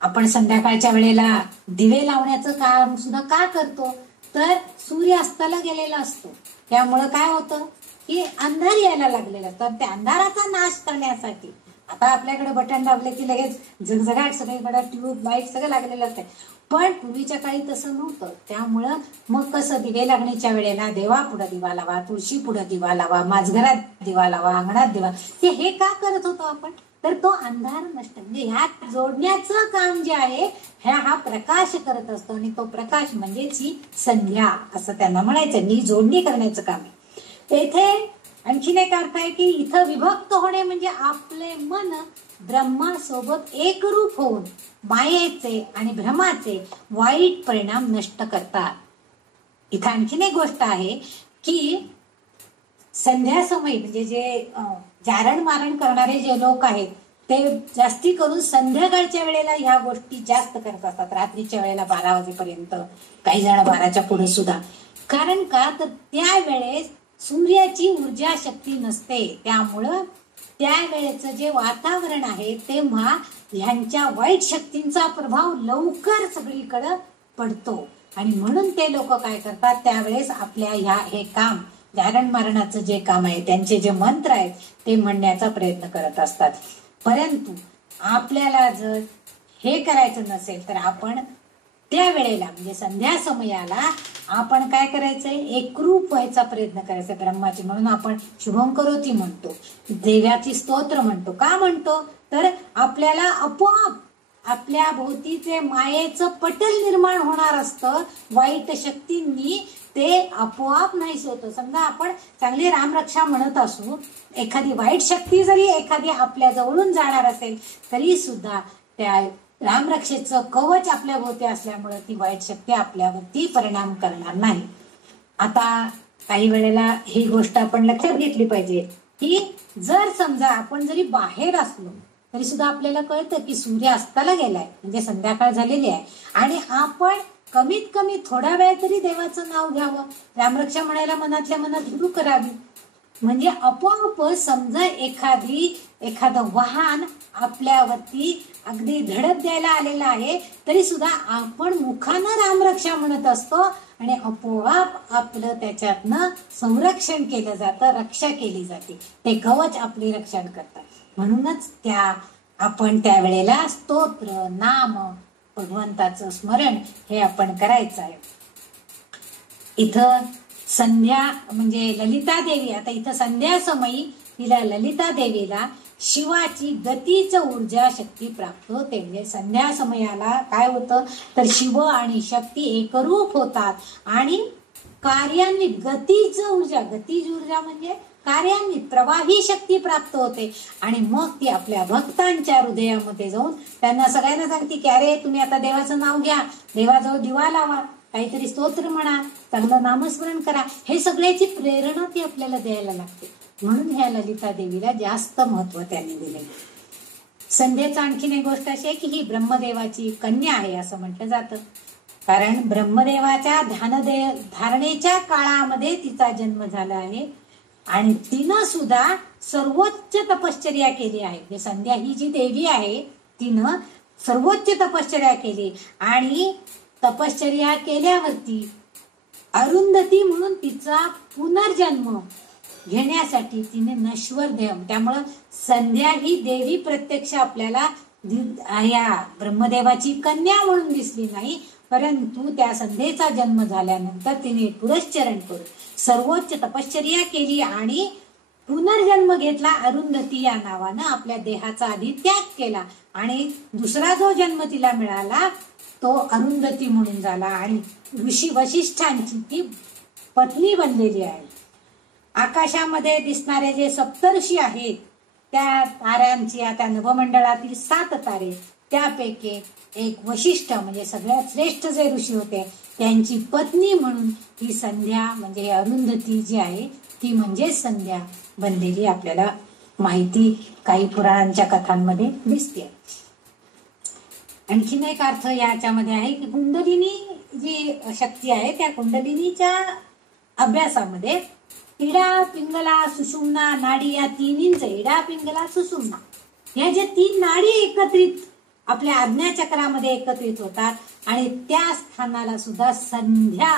आपण संध्याकाळच्या वेळेला दिवे लावण्याचं काम सुद्धा का करतो, तर सूर्य अस्ताला गेलेला असतो, त्यामुळं काय होतं की अंधार यायला लागलेला असतो. त्या अंधाराचा नाश करण्यासाठी आता आपल्याकडे बटन दाबले की लगेच झगझगाट सगळीकडे ट्यूब लाईट सगळं लागलेलं असते, पण पूर्वीच्या काळी तसं नव्हतं. त्यामुळं मग कसं दिवे लागण्याच्या वेळेला देवा पुढे दिवा लावा, तुळशी पुढे दिवा लावा, माझघरात दिवा लावा, अंगणात दिवा, हे का करत होतो आपण, तर तो अंधार नष्ट, म्हणजे ह्यात जोडण्याचं काम जे आहे हा प्रकाश करत असतो. आणि तो प्रकाश म्हणजेच ही संध्या असं त्यांना म्हणायचं, ही जोडणी करण्याचं काम आहे. येथे आणखीन एक अर्थ आहे की इथं विभक्त होणे म्हणजे आपले मन ब्रह्मासोबत एकरूप होऊन मायेचे आणि भ्रमाचे वाईट परिणाम नष्ट करतात. इथं आणखीन एक गोष्ट आहे की संध्या समय म्हणजे जे जारण मारण करणारे जे लोक आहेत ते जास्ती करून संध्याकाळच्या वेळेला ह्या गोष्टी जास्त करत असतात, रात्रीच्या वेळेला 12 वाजेपर्यंत, काही जण 12च्या पुढे सुद्धा. कारण का, तर त्यावेळेस सूर्याची ऊर्जा शक्ती नसते, त्यामुळं त्यावेळेचं जे वातावरण आहे तेव्हा ह्यांच्या वाईट शक्तींचा प्रभाव लवकर सगळीकडे पडतो. आणि म्हणून ते लोक काय करतात, त्यावेळेस आपल्या हे काम धारण मरणाचं जे काम आहे त्यांचे जे मंत्र आहेत ते म्हणण्याचा प्रयत्न करत असतात. परंतु आपल्याला जर हे करायचं नसेल तर आपण त्यावेळेला म्हणजे संध्या समयाला आपण काय करायचंय, एकरूप व्हायचा प्रयत्न करायचा ब्रह्माची. म्हणून आपण शुभम करोती म्हणतो, देवाची स्तोत्र म्हणतो. का म्हणतो, तर आपल्याला आपोआप आपल्या भोवतीचे मायेचं पटल निर्माण होणार असतं, वाईट शक्तींनी ते आपोआप नाहीच होतं. समजा आपण चांगली रामरक्षा म्हणत असू, एखादी वाईट शक्ती जरी एखादी आपल्या जवळून जाणार असेल तरी सुद्धा त्या रामरक्षेचं कवच आपल्या भोवती असल्यामुळे ती वाईट शक्ती आपल्यावरती परिणाम करणार नाही. आता काही वेळेला ही गोष्ट आपण लक्षात घेतली पाहिजे की जर समजा आपण जरी बाहेर असलो तरी सुद्धा आपल्याला कळतं की सूर्य अस्ताला गेलाय, म्हणजे संध्याकाळ झालेली आहे, आणि आपण कमीत कमी थोडा वेळ तरी देवाचं नाव घ्यावं, रामरक्षा म्हणायला मनातल्या मनात सुरू करावी. म्हणजे आपोआप समजा एखादं वाहन आपल्यावरती अगदी धडक द्यायला आलेलं आहे तरी सुद्धा आपण मुखानं रामरक्षा म्हणत असतो आणि आपोआप आपलं त्याच्यातनं संरक्षण केलं जातं, रक्षा केली जाते, ते कवच आपली रक्षण करतात. म्हणूनच आपण त्यावेळेला स्तोत्र नाम भगवंताचं स्मरण हे आपण करायचं आहे. इथं संध्या म्हणजे ललिता देवी, आता इथं संध्या समयी तिला ललिता देवीला शिवाची गतीच ऊर्जा शक्ती प्राप्त होते. म्हणजे संध्या समयाला काय होतं तर शिव आणि शक्ती एकरूप होतात आणि कार्यान्वित गतीच ऊर्जा म्हणजे कार्यान्वित प्रवाही शक्ती प्राप्त होते. आणि मग ती आपल्या भक्तांच्या हृदयामध्ये जाऊन त्यांना सगळ्यांना सांगते की अरे तुम्ही आता देवाचं नाव घ्या, देवाजवळ दिवा लावा, काहीतरी स्तोत्र म्हणा, चांगलं नामस्मरण करा, हे सगळ्याची प्रेरणा ती आपल्याला द्यायला लागते. म्हणून ह्या ललिता देवीला जास्त महत्व त्यांनी दिले. संध्येचं आणखीन एक गोष्ट अशी आहे की ही ब्रह्मदेवाची कन्या आहे असं म्हटलं जातं. कारण ब्रह्मदेवाच्या धारणेच्या काळामध्ये तिचा जन्म झाला आहे आणि तिनं सुद्धा सर्वोच्च तपश्चर्या केली आहे. म्हणजे संध्या ही जी देवी आहे तिनं सर्वोच्च तपश्चर्या केली आणि तपश्चर्या केल्यावरती अरुंधती म्हणून तिचा पुनर्जन्म घेण्यासाठी तिने नश्वर देह, त्यामुळं संध्या ही देवी प्रत्यक्ष आपल्याला या ब्रह्मदेवाची कन्या म्हणून दिसली नाही, परंतु त्या संध्येचा जन्म झाल्यानंतर तिने पुरश्चरण करून सर्वोच्च तपश्चर्या केली आणि पुनर्जन्म घेतला. अरुंधती या नावानं आपल्या देहाचा आधी त्याग केला आणि दुसरा जो जन्म तिला मिळाला तो अरुंधती म्हणून झाला आणि ऋषी वशिष्ठांची ती पत्नी बनलेली आहे. आकाशामध्ये दिसणारे जे सप्तर्षी आहेत त्या ताऱ्यांची, त्या नभमंडळातील 7 तारे त्यापैकी एक वशिष्ठ म्हणजे सगळ्यात श्रेष्ठ जे ऋषी होते त्यांची पत्नी म्हणून ही संध्या म्हणजे अरुंधती जी आहे ती म्हणजे संध्या बनलेली आपल्याला माहिती काही पुराणांच्या कथांमध्ये दिसते. आणखीन एक अर्थ याच्यामध्ये आहे की कुंडलिनी जी शक्ती आहे त्या कुंडलिनीच्या अभ्यासामध्ये इडा, पिंगला, सुषुम्ना नाडी या तिन्हींचे, इडा, पिंगला, सुषुम्ना या ज्या 3 नाडी एकत्रित आपल्या आज्ञाचक्रामध्ये एकत्रित होतात आणि त्या स्थानाला सुद्धा संध्या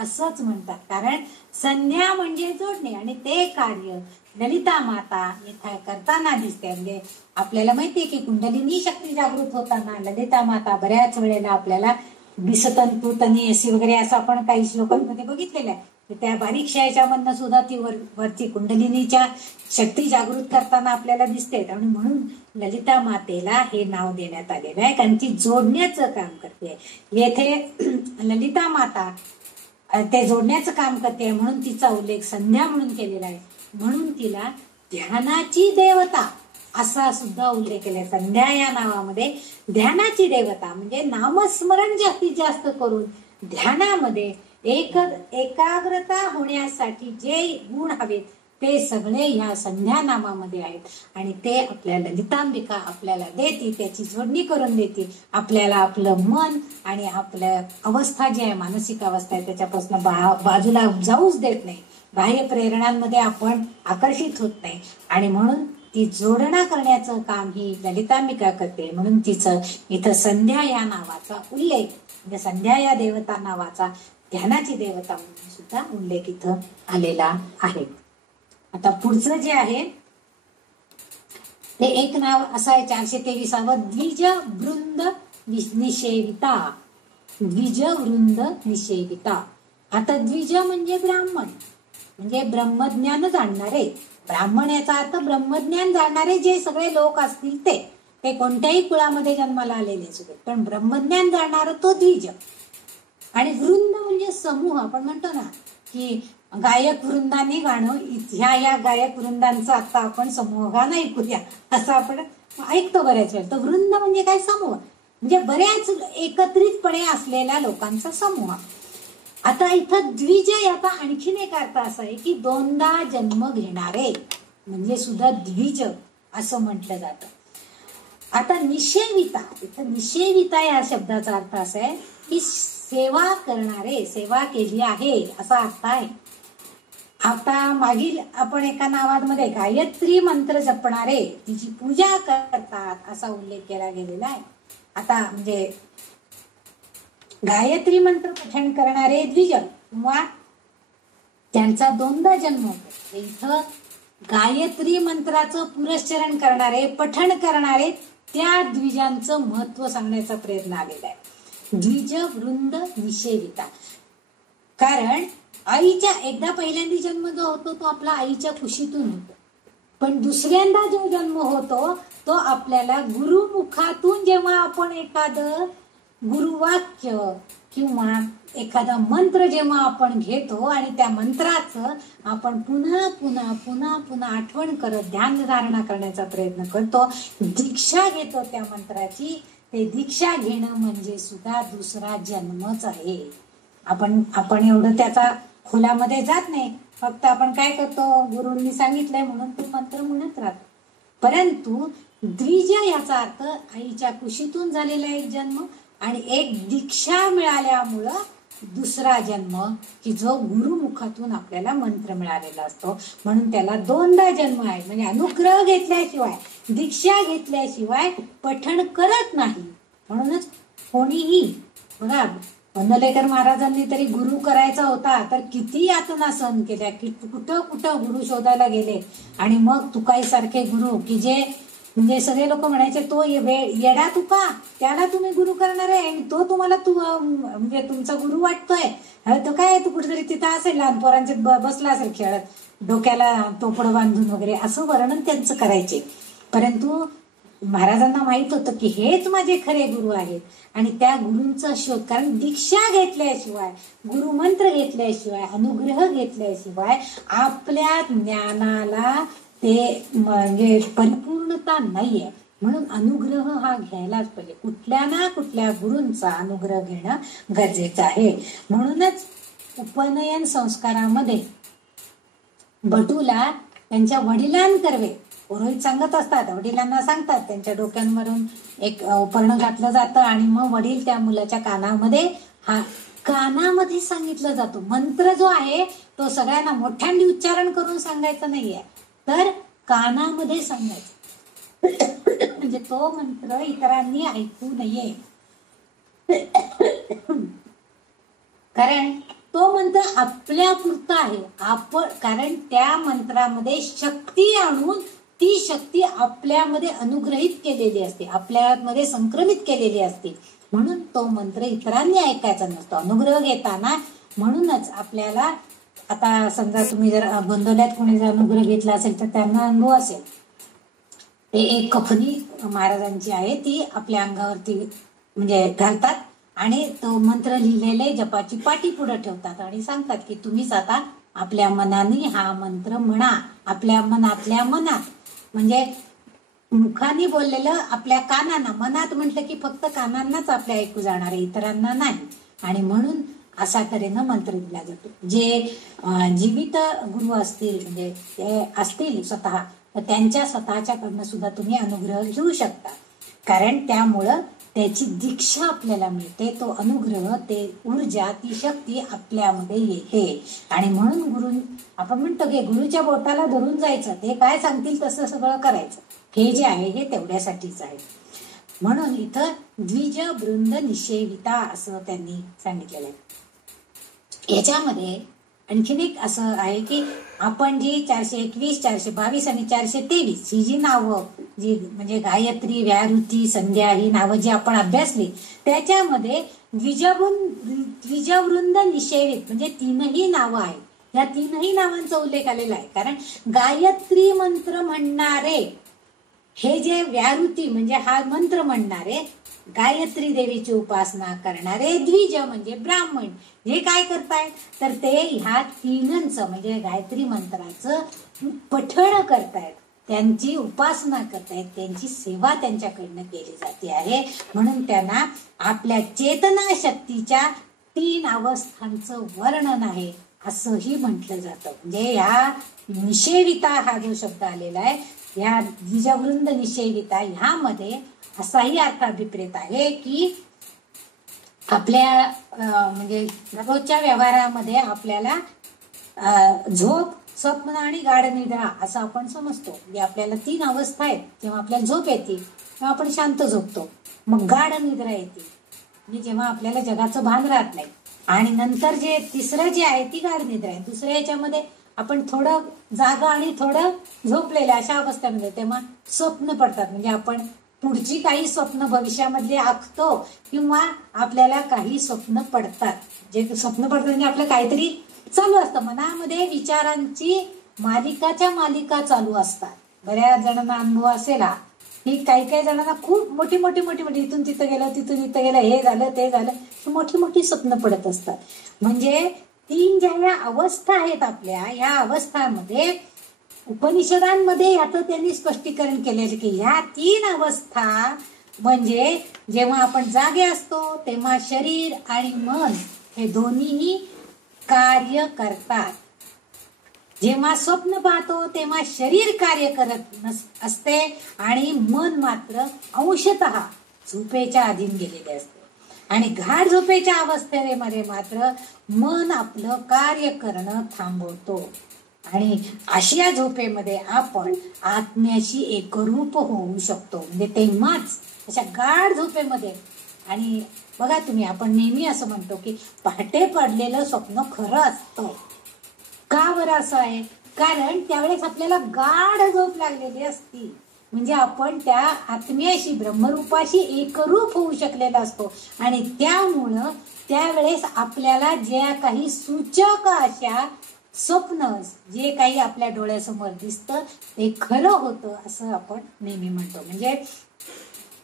असंच म्हणतात. कारण संध्या म्हणजे जोडणे आणि ते कार्य ललिता माता इथे करताना दिसते. म्हणजे आपल्याला माहितीये की कुंडलिनी शक्ती जागृत होताना ललिता माता बऱ्याच वेळेला आपल्याला दिसतंतू तनी अशी वगैरे असं आपण काही श्लोकांमध्ये बघितलेलं आहे. त्या बारीक शायेच्या सुद्धा ती वरती कुंडलिनीच्या शक्ती जागृत करताना आपल्याला दिसते. आणि म्हणून ललिता मातेला हे नाव देण्यात आलेलं आहे कारण ती जोडण्याचं काम करते. येथे ललिता माता ते जोडण्याचं काम करते म्हणून तिचा उल्लेख संध्या म्हणून केलेला आहे. म्हणून तिला ध्यानाची देवता असा सुद्धा उल्लेख केलाय. संध्या या नावामध्ये ध्यानाची देवता म्हणजे नामस्मरण जास्तीत जास्त करून ध्यानामध्ये एकाग्रता होण्यासाठी जे गुण हवेत ते सगळे या संध्या नामामध्ये आहेत आणि ते आपल्या ललितांबिका आपल्याला देते, त्याची जोडणी करून देते. आपल्याला आपलं मन आणि आपल्या अवस्था जी आहे मानसिक अवस्था आहे त्याच्यापासून बाजूला जाऊच देत नाही. बाह्य प्रेरणांमध्ये आपण आकर्षित होत नाही आणि म्हणून ती जोडणा करण्याचं काम ही ललितांबिका करते. म्हणून तिचं इथं संध्या या नावाचा उल्लेख म्हणजे संध्या या देवता नावाचा ध्यानाची देवता म्हणून सुद्धा उल्लेख इथं आलेला आहे. आता पुढचं जे आहे ते एक नाव असं आहे 423 द्विज वृंद निषेविता. द्विज वृंद निषेविता. आता द्विज म्हणजे ब्राह्मण म्हणजे ब्रह्मज्ञान जाणणारे. ब्राह्मण याचा अर्थ ब्रह्मज्ञान जाणणारे जे सगळे लोक असतील ते कोणत्याही कुळामध्ये जन्माला आलेले असतील पण ब्रह्मज्ञान जाणणारा तो द्विज. आणि वृंद म्हणजे समूह. आपण म्हणतो ना की गायक वृंदाने गाणं, ह्या गायक वृंदांचा आता आपण समूह गाणं ऐकूया असं आपण ऐकतो बऱ्याच वेळ. तर वृंद म्हणजे काय? समूह म्हणजे बऱ्याच एकत्रितपणे असलेल्या लोकांचा समूह. आता इथं द्विज याचा आणखीन एक अर्थ असा आहे की 2दा जन्म घेणारे म्हणजे सुद्धा द्विज असं म्हटलं जातं. आता निषेविता, इथं निषेविता या शब्दाचा अर्थ असा आहे की सेवा करणारे, सेवा केली आहे असा अर्थ आहे. आता मागील आपण एका नावामध्ये गायत्री मंत्र जपणारे तिची पूजा करतात असा उल्लेख केला गेलेला आहे. आता म्हणजे गायत्री मंत्र पठण करणारे द्विज किंवा त्यांचा 2दा जन्म होतो. इथं गायत्री मंत्राचं पुरस्चरण करणारे पठण करणारे त्या द्विजांचं महत्व सांगण्याचा प्रयत्न आलेला आहे. द्विज वृंद निषेविता. कारण आईच्या एकदा पहिल्यांदा जन्म जो होतो तो आपला आईच्या कुशीतून होतो पण दुसऱ्यांदा जो जन्म होतो तो आपल्याला गुरुमुखातून जेव्हा आपण एखादं गुरुवाक्य किंवा एखादा मंत्र जेव्हा आपण घेतो आणि त्या मंत्राचं आपण पुन्हा पुन्हा पुन्हा पुन्हा आठवण करत ध्यानधारणा करण्याचा प्रयत्न करतो, दीक्षा घेतो त्या मंत्राची. ते दीक्षा घेणं म्हणजे सुद्धा दुसरा जन्मच आहे. आपण एवढं त्याचा खोलामध्ये जात नाही, फक्त आपण काय करतो, गुरूंनी सांगितलंय म्हणून तो मंत्र म्हणत राहतो. परंतु द्विज याचा अर्थ आईच्या कुशीतून झालेला एक जन्म आणि एक दीक्षा मिळाल्यामुळं दुसरा जन्म, की जो गुरुमुखातून आपल्याला मंत्र मिळालेला असतो, म्हणून त्याला दोनदा जन्म आहे. म्हणजे अनुग्रह घेतल्याशिवाय, दीक्षा घेतल्याशिवाय पठण करत नाही. म्हणूनच कोणीही बघा, वंदलेकर महाराजांनी तरी गुरु करायचा होता तर किती यातना सहन केल्या, कुठं कुठं गुरु शोधायला गेले. आणि मग तुकाई सारखे गुरु, की जे म्हणजे सगळे लोक म्हणायचे तो येडा तुका, त्याला तुम्ही गुरु करणार आहे आणि तो तुम्हाला म्हणजे तुमचा गुरु वाटतोय, तो काय तू कुठेतरी तिथं असेल लहान पोरांचे बसला असेल खेळत, डोक्याला टोपडं बांधून वगैरे, असं वर्णन त्यांचं करायचे. परंतु महाराजांना माहित होतं की हेच माझे खरे गुरु आहेत आणि त्या गुरूंचा शोध, कारण दीक्षा घेतल्याशिवाय, गुरुमंत्र घेतल्याशिवाय, अनुग्रह घेतल्याशिवाय आपल्या ज्ञानाला ते म्हणजे परिपूर्णता नाहीये. म्हणून अनुग्रह हा घ्यायलाच पाहिजे. कुठल्या ना कुठल्या गुरूंचा अनुग्रह घेणं गरजेचं आहे. म्हणूनच उपनयन संस्कारामध्ये बटूला त्यांच्या वडिलांकरवे पुरोहित सांगत असतात, वडिलांना सांगतात, त्यांच्या डोक्यांवरून एक उपर्ण घातलं जातं आणि मग वडील त्या मुलाच्या कानामध्ये, हा कानामध्ये सांगितलं जातो. मंत्र जो आहे तो सगळ्यांना मोठ्यांनी उच्चारण करून सांगायचं नाहीये, तर कानामध्ये सांगायचं, म्हणजे तो मंत्र इतरांनी ऐकू नये. कारण तो मंत्र आपल्या पुरता आहे. कारण त्या मंत्रामध्ये शक्ती आणून ती शक्ती आपल्यामध्ये अनुग्रहित केलेली असते, आपल्यामध्ये संक्रमित केलेली असते. म्हणून तो मंत्र इतरांनी ऐकायचा नसतो अनुग्रह घेताना. म्हणूनच आपल्याला आता समजा तुम्ही जर गोंधळ्यात कोणी जर अनुग्रह घेतला असेल तर त्यांना अनुभव असेल, ते एक कफनी महाराजांची आहे, ती आपल्या अंगावरती म्हणजे घालतात आणि तो मंत्र लिहिलेले जपाची पाटी पुढे ठेवतात आणि सांगतात की तुम्हीच आता आपल्या मनाने हा मंत्र म्हणा. आपल्या मनात म्हणजे मुखाने बोललेलं आपल्या कानांना, मनात म्हटलं की फक्त कानांनाच आपल्या ऐकू जाणार आहे, इतरांना नाही. आणि म्हणून असा तऱ्हेनं मंत्र दिला जातो. जे जीवित गुरु असतील म्हणजे ते असतील स्वतः, तर त्यांच्या स्वतःच्याकडनं सुद्धा तुम्ही अनुग्रह घेऊ शकता. कारण त्यामुळं त्याची दीक्षा आपल्याला मिळते, तो अनुग्रह, ते ऊर्जा, ती शक्ती आपल्यामध्ये येते. आणि म्हणून गुरु, आपण म्हणतो की गुरुच्या बोटाला धरून जायचं, ते काय सांगतील तसं सगळं करायचं. हे जे आहे हे तेवढ्यासाठीच आहे. म्हणून इथं द्विज वृंद निषेविता असं त्यांनी सांगितलेलं आहे. याच्यामध्ये आणखीन एक असं आहे की आपण जी 421, 422 आणि 423 ही जी नावं, जी म्हणजे गायत्री, व्याहृती, संध्या, ही नावं जी आपण अभ्यासली, त्याच्यामध्ये द्विजवृंद निषेवित म्हणजे तीनही नावं आहेत. या तीनही नावांचा उल्लेख आलेला आहे. कारण गायत्री मंत्र म्हणणारे, हे जे व्याहृती म्हणजे हा मंत्र म्हणणारे, गायत्री देवीची उपासना करणारे द्विज म्हणजे ब्राह्मण, हे काय करतायत तर ते ह्या तीनच म्हणजे गायत्री मंत्राचं पठण करतायत, त्यांची उपासना करतायत, त्यांची सेवा त्यांच्याकडनं केली जाते आहे. म्हणून त्यांना आपल्या चेतना शक्तीच्या 3 अवस्थांचं वर्णन आहे असंही म्हटलं जातं. म्हणजे ह्या निषेविता हा जो शब्द आलेला आहे, ह्या द्विजवृंद निषेविता, ह्यामध्ये असाही अर्थाभिप्रेत आहे की आपल्या म्हणजे रोजच्या व्यवहारामध्ये आपल्याला झोप, स्वप्न आणि गाढनिद्रा असं आपण समजतो. म्हणजे आपल्याला 3 अवस्था आहेत. जेव्हा आपल्याला झोप येते तेव्हा आपण शांत झोपतो, मग गाढनिद्रा येते म्हणजे जेव्हा आपल्याला जगाचं भान राहत नाही, आणि नंतर जे तिसरं जे आहे ती गाढनिद्रा आहे. दुसऱ्या याच्यामध्ये आपण थोडं जागा आणि थोडं झोपलेलं अशा अवस्थेमध्ये, तेव्हा स्वप्न पडतात. म्हणजे आपण पुढची काही स्वप्न भविष्यामधले आखतो किंवा आपल्याला काही स्वप्न पडतात. जे स्वप्न पडतात म्हणजे आपलं काहीतरी चालू असतं मनामध्ये, विचारांची मालिका चालू असतात. बऱ्याच जणांना अनुभव असेल हा, की काही जणांना खूप मोठी इथून तिथं गेलं, तिथून इथं गेलं, हे झालं ते झालं, मोठी स्वप्न पडत असतात. म्हणजे 3 ज्या या अवस्था आहेत आपल्या, या अवस्थांमध्ये उपनिषदांमध्ये याचं त्यांनी स्पष्टीकरण केलेलं की ह्या 3 अवस्था म्हणजे जेव्हा आपण जागे असतो तेव्हा शरीर आणि मन हे दोन्हीही कार्य करतात. जेव्हा स्वप्न पाहतो तेव्हा शरीर कार्य करत असते आणि मन मात्र अंशतः झोपेच्या अधीन गेलेले असते. आणि गाढ झोपेच्या अवस्थेमध्ये मात्र मन आपलं कार्य करणं थांबवतो. आणि अशा झोपेमध्ये आपण आत्म्याशी एकरूप होऊ शकतो. म्हणजे तेव्हाच अशा गाढ झोपेमध्ये. आणि बघा तुम्ही, आपण नेहमी असं म्हणतो की पहाटे पडलेलं स्वप्न खरं असतं. का बरं असं आहे? कारण त्यावेळेस आपल्याला गाढ झोप लागलेली असती. म्हणजे आपण त्या आत्म्याशी, ब्रह्मरूपाशी एकरूप होऊ शकलेला असतो. आणि त्यामुळं त्यावेळेस आपल्याला ज्या काही सूचक अशा स्वप्न जे काही आपल्या डोळ्यासमोर दिसतं ते खरं होतं असं आपण नेहमी म्हणतो. म्हणजे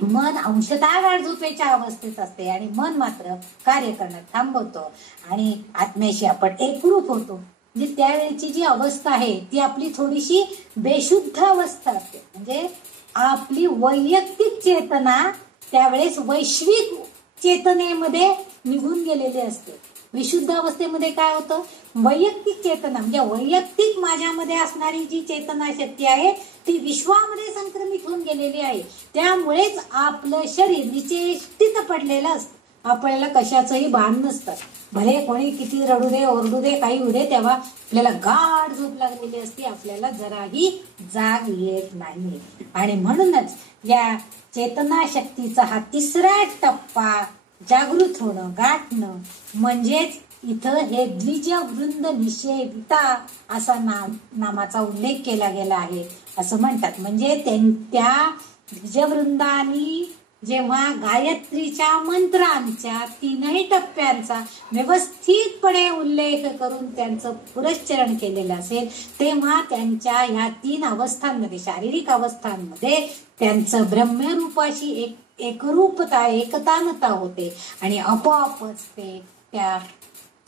मन अंशतः गाढ झोपेच्या अवस्थेत असते आणि मन मात्र कार्य करणं थांबवतो आणि आत्म्याशी आपण एकरूप होतो. म्हणजे त्यावेळेची जी अवस्था आहे ती आपली थोडीशी बेशुद्ध अवस्था असते. म्हणजे आपली वैयक्तिक चेतना त्यावेळेस वैश्विक चेतनेमध्ये निघून गेलेली असते. विशुद्ध अवस्थेमध्ये काय होतं? वैयक्तिक चेतना म्हणजे वैयक्तिक माझ्यामध्ये असणारी जी चेतना शक्ती आहे ती विश्वामध्ये संक्रमित होऊन गेलेली आहे. त्यामुळेच आपलं शरीर निचेष्टित पडलेलं असतं. आपल्याला कशाचंही भान नसतं. भले कोणी किती रडू दे, ओरडू दे, काही होऊ दे, तेव्हा आपल्याला गाढ झोप लागलेली असते. आपल्याला जराही जाग येत नाही. आणि म्हणूनच या चेतना शक्तीचा हा तिसरा टप्पा जागृत होणं, गाठणं, म्हणजेच इथं हे द्विजवृंद निषेविता असा नामाचा उल्लेख केला गेला आहे असं म्हणतात. म्हणजे त्या द्विजवृंदानी जेव्हा गायत्रीच्या मंत्रांच्या तीनही टप्प्यांचा व्यवस्थितपणे उल्लेख करून त्यांचं पुरस्चरण केलेलं असेल तेव्हा त्यांच्या ह्या 3 अवस्थांमध्ये, शारीरिक अवस्थांमध्ये त्यांचं ब्रह्मरूपाशी एकरूपता, एकतानता होते आणि आपोआपच ते त्या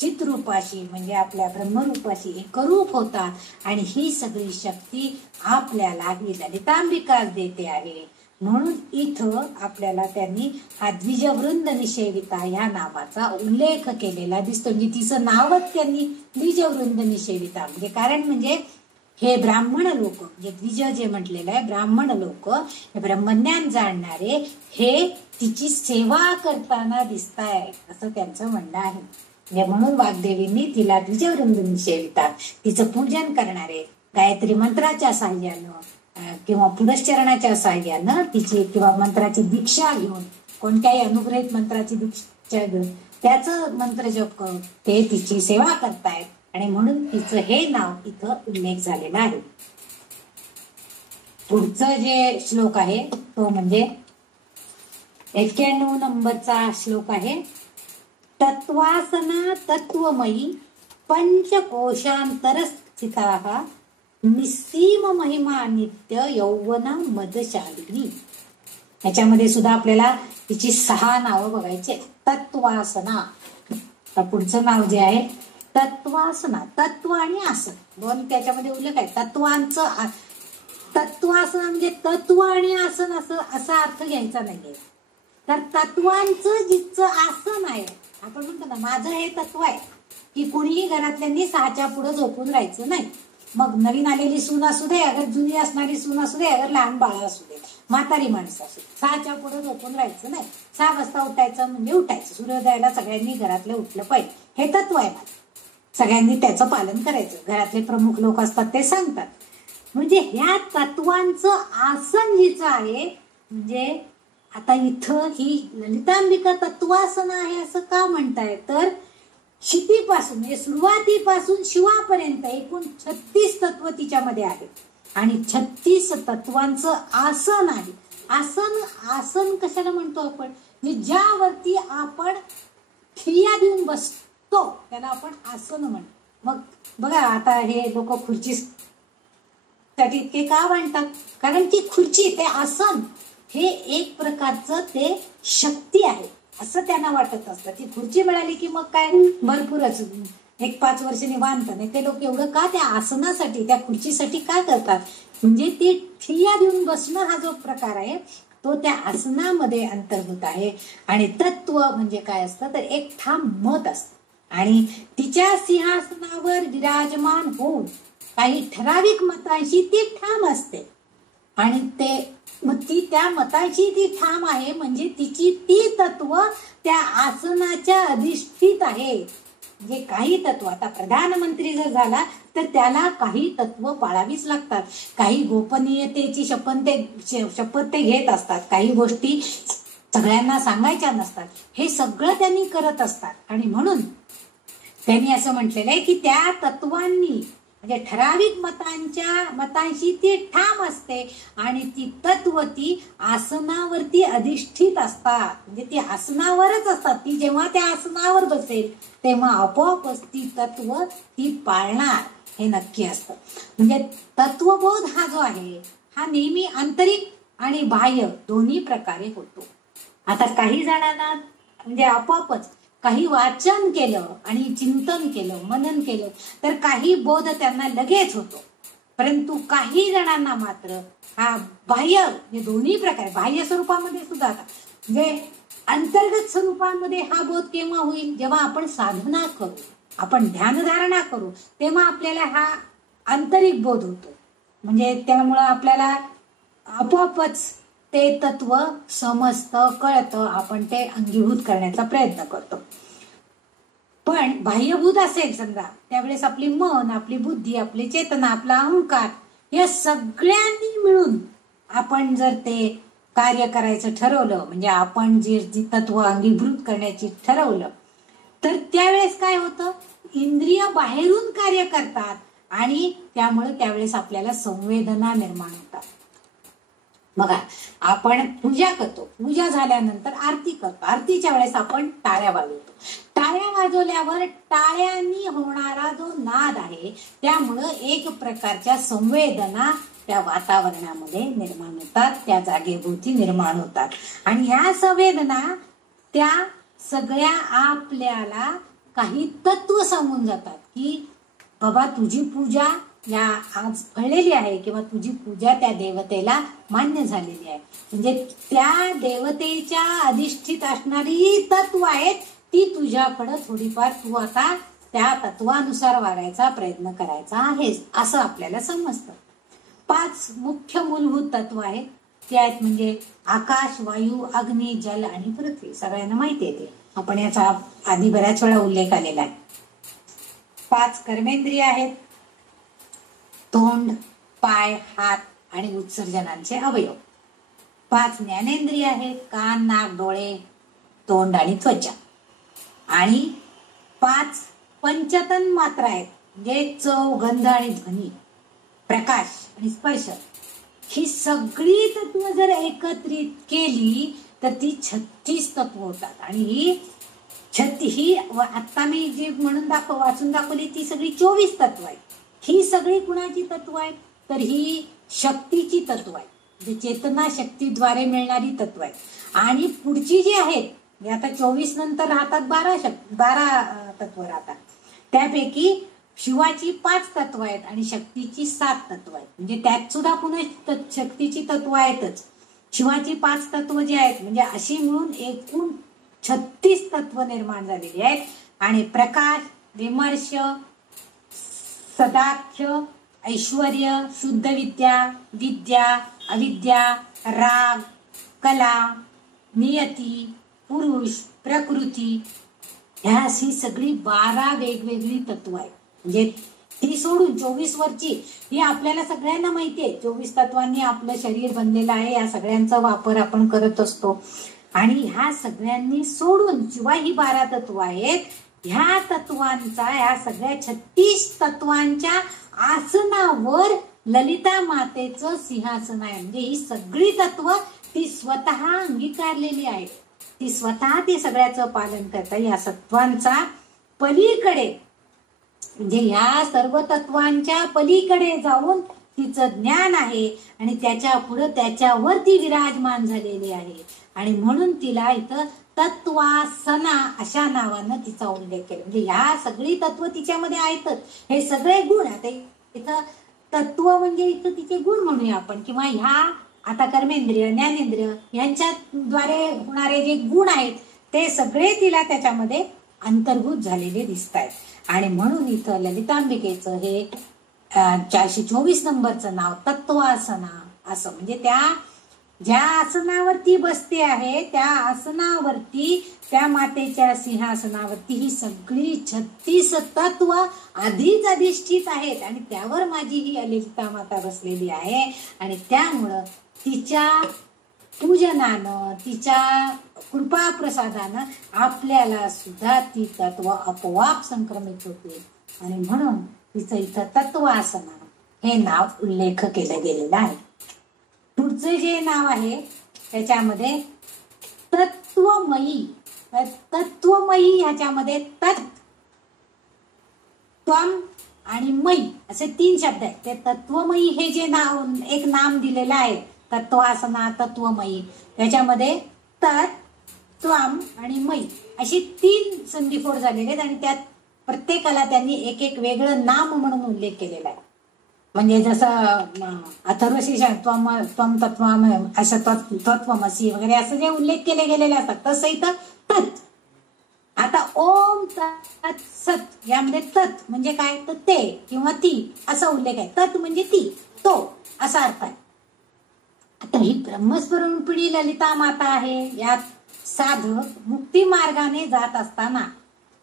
चित्रूपाशी म्हणजे आपल्या ब्रह्मरूपाशी एकरूप होतात. आणि ही सगळी शक्ती आपल्याला ही ललितांबिका देते आहे. म्हणून इथं आपल्याला त्यांनी हा द्विजवृंद निषेविता ह्या नावाचा उल्लेख केलेला दिसतो. म्हणजे तिचं नावच त्यांनी द्विजवृंद निषेविता म्हणजे कारण म्हणजे हे ब्राह्मण लोक, म्हणजे द्विज जे म्हटलेलं आहे, ब्राह्मण लोक हे ब्रह्मज्ञान जाणणारे हे तिची सेवा करताना दिसताय असं त्यांचं म्हणणं आहे. म्हणून वाग्देवींनी तिला द्विजवृंद निषेविता, तिचं पूजन करणारे गायत्री मंत्राच्या साह्यानं किंवा पुरस्चरणाच्या साह्यानं तिची किंवा मंत्राची दीक्षा घेऊन, कोणत्याही अनुग्रहित मंत्राची दीक्षा घेऊन त्याचं मंत्र जप करून ते तिची सेवा करतायत आणि म्हणून तिचं हे नाव इथं उल्लेख झालेला आहे. पुढचं जे श्लोक आहे तो म्हणजे 91 नंबरचा श्लोक आहे. तत्वासना तत्वमयी पंचकोशांतरस्थिताः निस्सीम महिमा नित्य यौवना मदशालिनी. याच्यामध्ये सुद्धा आपल्याला तिची 6 नावं बघायची. तत्वासना, तर पुढचं नाव जे आहे तत्वासना, तत्व आणि आसन दोन त्याच्यामध्ये उल्लेख आहे. तत्वासना म्हणजे तत्व आणि आसन असा अर्थ घ्यायचा नाहीये. तर तत्वांचं जिथं आसन आहे, आपण म्हणतो ना माझं हे तत्व आहे की कुणीही घरातल्यांनी 6च्या पुढे झोपून राहायचं नाही. मग नवीन आलेली सून असू दे, अगर जुनी असणारी सून असू दे, अगर लहान बाळ असू दे, म्हातारी माणसं असू दे, 6च्या पुढे झोपून राहायचं नाही. 6 वाजता उठायचं म्हणजे उठायचं. सूर्योदयाला सगळ्यांनी घरातले उठलं पाहिजे, हे तत्व आहे माझं. सगळ्यांनी त्याचं पालन करायचं. घरातले प्रमुख लोक असतात ते सांगतात. म्हणजे ह्या तत्वांचं आसन हिचं आहे. म्हणजे आता इथं ही ललितांबिका तत्वासन आहे असं का म्हणताय, तर शितीपासून म्हणजे सुरुवातीपासून शिवापर्यंत एकूण 36 तत्व तिच्यामध्ये आहे आणि 36 तत्वांचं आसन आहे. आसन कशाला म्हणतो आपण, म्हणजे ज्यावरती आपण ठिय्या देऊन बसतो त्याला आपण आसन म्हणतो. मग बघा आता हे लोक खुर्चीसाठी इतके का म्हणतात, कारण ती खुर्ची ते आसन हे एक प्रकारचं ते शक्ती आहे असं त्यांना वाटत असतं. ती खुर्ची मिळाली की मग काय भरपूरच 1-5 वर्ष निवांत. नाही ते लोक एवढं का त्या आसनासाठी, त्या खुर्चीसाठी काय करतात, म्हणजे ते ठिय्या देऊन बसणं हा जो प्रकार आहे तो त्या आसनामध्ये अंतर्भूत आहे. आणि तत्व म्हणजे काय असतं, तर एक ठाम मत असतं. आणि तिच्या सिंहासनावर विराजमान होऊन काही ठराविक मतांशी ती ठाम असते. आणि मग ती त्या मताची ती ठाम आहे म्हणजे तिची ती तत्व त्या आसनाच्या अधिष्ठित आहे. म्हणजे काही तत्व, आता प्रधानमंत्री जर झाला तर त्याला काही तत्व पाळावीच लागतात. काही गोपनीयतेची शपथ ते घेत असतात. काही गोष्टी सगळ्यांना सांगायच्या नसतात. हे सगळं त्यांनी करत असतात. आणि म्हणून त्यांनी असं म्हटलेलं आहे की त्या तत्वांनी म्हणजे ठराविक मतांशी ती ठाम असते आणि ती तत्व ती आसनावरती अधिष्ठित असतात. म्हणजे ती आसनावरच असतात. ती जेव्हा त्या आसनावर बसेल तेव्हा आपोआपच ती तत्व ती पाळणार हे नक्की असतं. म्हणजे तत्वबोध हा जो आहे हा नेहमी आंतरिक आणि बाह्य दोन्ही प्रकारे होतो. आता काही जणांना म्हणजे आपोआपच काही वाचन केलं आणि चिंतन केलं, मनन केलं तर काही बोध त्यांना लगेच होतो. परंतु काही जणांना मात्र हा बाह्य म्हणजे दोन्ही प्रकारे बाह्य स्वरूपामध्ये सुद्धा म्हणजे अंतर्गत स्वरूपामध्ये हा बोध केव्हा होईल, जेव्हा आपण साधना करू, आपण ध्यानधारणा करू, तेव्हा आपल्याला हा आंतरिक बोध होतो. म्हणजे त्यामुळं आपल्याला आपोआपच ते तत्व समजतं, कळतं, आपण ते अंगीभूत करण्याचा प्रयत्न करतो. पण बाह्यभूत असेल समजा त्यावेळेस आपली मन, आपली बुद्धी, आपली चेतना, आपला अहंकार या सगळ्यांनी मिळून आपण जर ते कार्य करायचं ठरवलं म्हणजे आपण जे तत्व अंगीभूत करण्याची ठरवलं तर त्यावेळेस काय होतं, इंद्रिय बाहेरून कार्य करतात आणि त्यामुळे त्यावेळेस आपल्याला संवेदना निर्माण होतात. बघा आपण पूजा करतो, पूजा झाल्यानंतर आरती करतो, आरतीच्या वेळेस आपण टाळ्या वाजवतो. टाळ्या वाजवल्यावर टाळ्यांनी होणारा जो नाद आहे त्यामुळं एक प्रकारच्या संवेदना त्या वातावरणामध्ये निर्माण होतात, त्या जागेभोवती निर्माण होतात. आणि ह्या संवेदना त्या सगळ्या आपल्याला काही तत्व सांगून जातात की बाबा तुझी पूजा या आज फळलेली आहे किंवा तुझी पूजा त्या देवतेला मान्य झालेली आहे. म्हणजे त्या देवतेच्या अधिष्ठित असणारी तत्व आहेत ती तुझ्याकडं थोडीफार तू आता त्या तत्वानुसार वागायचा प्रयत्न करायचा आहेस असं आपल्याला समजतं. 5 मुख्य मूलभूत तत्व आहेत. ते आहेत म्हणजे आकाश, वायू, अग्नी, जल आणि पृथ्वी. सगळ्यांना माहिती आहे ते, आपण याचा आधी बऱ्याच वेळा उल्लेख आलेला आहे. 5 कर्मेंद्रिय आहेत, तोंड, पाय, हात आणि उत्सर्जनांचे अवयव. 5 ज्ञानेंद्रिय आहेत, कान, नाक, डोळे, तोंड आणि त्वचा. आणि 5 पंचतन मात्रा आहेत म्हणजे चव, गंध आणि ध्वनी, प्रकाश आणि स्पर्श. ही सगळी तत्व जर एकत्रित केली तर ती 36 तत्व होतात. आणि ही आता मी जी वाचून दाखवली ती सगळी 24 तत्व आहेत. ही सगळी कुणाची तत्व आहेत तर ही शक्तीची तत्व आहेत, म्हणजे चेतना शक्तीद्वारे मिळणारी तत्व आहेत. आणि पुढची जी आहेत आता 24 नंतर राहतात 12 तत्व राहतात. त्यापैकी शिवाची 5 तत्व आहेत आणि शक्तीची 7 तत्व आहेत. म्हणजे त्यात सुद्धा पुन्हा शक्तीची तत्व आहेतच. शिवाची 5 तत्व जी आहेत म्हणजे अशी मिळून एकूण 36 तत्व निर्माण झालेली आहेत. आणि प्रकाश, विमर्श, सदाख्य, ऐश्वर्य, शुद्ध विद्या, विद्या, अविद्या, राग, कला, नियती, पुरुष, प्रकृती ह्या ही सगळी 12 वेगवेगळी तत्व आहेत. म्हणजे ती सोडून 24 वरची ही आपल्याला सगळ्यांना माहिती आहे. 24 तत्वांनी आपलं शरीर बनलेलं आहे, या सगळ्यांचा वापर आपण करत असतो. आणि ह्या सगळ्यांनी सोडून शिवाय ही 12 तत्व आहेत. ह्या तत्वांचा ह्या सगळ्या 36 तत्वांच्या आसनावर ललिता मातेचं सिंहासन आहे. म्हणजे ही सगळी तत्व ती स्वतः अंगीकारलेली आहे. ती स्वतः ती सगळ्याचं पालन करतात. या सत्वांचा पलीकडे म्हणजे ह्या सर्व तत्वांच्या पलीकडे जाऊन तिचं ज्ञान आहे आणि त्याच्या पुढे त्याच्यावर ती विराजमान झालेली आहे. आणि म्हणून तिला इथं तत्वासना अशा नावानं तिचा उल्लेख केला. म्हणजे ह्या सगळी तत्व तिच्यामध्ये आहेतच. हे सगळे गुण आता इथं तत्व म्हणजे इथं तिचे गुण म्हणूया आपण, किंवा ह्या आता कर्मेंद्रिय, ज्ञानेंद्रिय यांच्याद्वारे होणारे जे गुण आहेत ते सगळे तिला त्याच्यामध्ये अंतर्भूत झालेले दिसत आहेत. आणि म्हणून इथं ललितांबिकेचं हे 424 नंबरचं नाव तत्वासना असं, म्हणजे त्या ज्या आसनावरती बसते आहे त्या आसनावरती, त्या मातेच्या सिंहासनावरती ही सगळी 36 तत्व आधीच अधिष्ठित आहेत आणि त्यावर माझी ही ललिता माता बसलेली आहे. आणि त्यामुळं तिच्या पूजनानं, तिच्या कृपाप्रसादानं आपल्याला सुद्धा ती तत्व आपोआप संक्रमित होते. आणि म्हणून तिचं इथं तत्वासना हे नाव उल्लेख केलं गेलेलं आहे. पुढचे जे नाव आहे त्याच्यामध्ये तत्वमयी. तत्वमयी ह्याच्यामध्ये तत्, त्वम आणि मयी असे 3 शब्द आहेत. ते तत्वमयी हे जे नाव, एक नाम दिलेलं आहे तत्वासना तत्वमयी, त्याच्यामध्ये तत्, त्वम आणि मयी अशी 3 संधिफोड झालेले आहेत आणि त्यात प्रत्येकाला त्यांनी एक एक वेगळं नाम म्हणून उल्लेख केलेला आहे. म्हणजे जसं अथर्वशीर्ष त्वम त्वम तत्वम असं तत्वमसी वगैरे असं जे उल्लेख केले गेलेले असतात तसं इथं तत्. आता ओम तत् सत यामध्ये तत् म्हणजे काय, तर ते किंवा ती असा उल्लेख आहे. तत् म्हणजे ती, तो असा अर्थ आहे. आता ही ब्रह्मस्वरूपिणी ललिता माता आहे. यात साधक मुक्ती मार्गाने जात असताना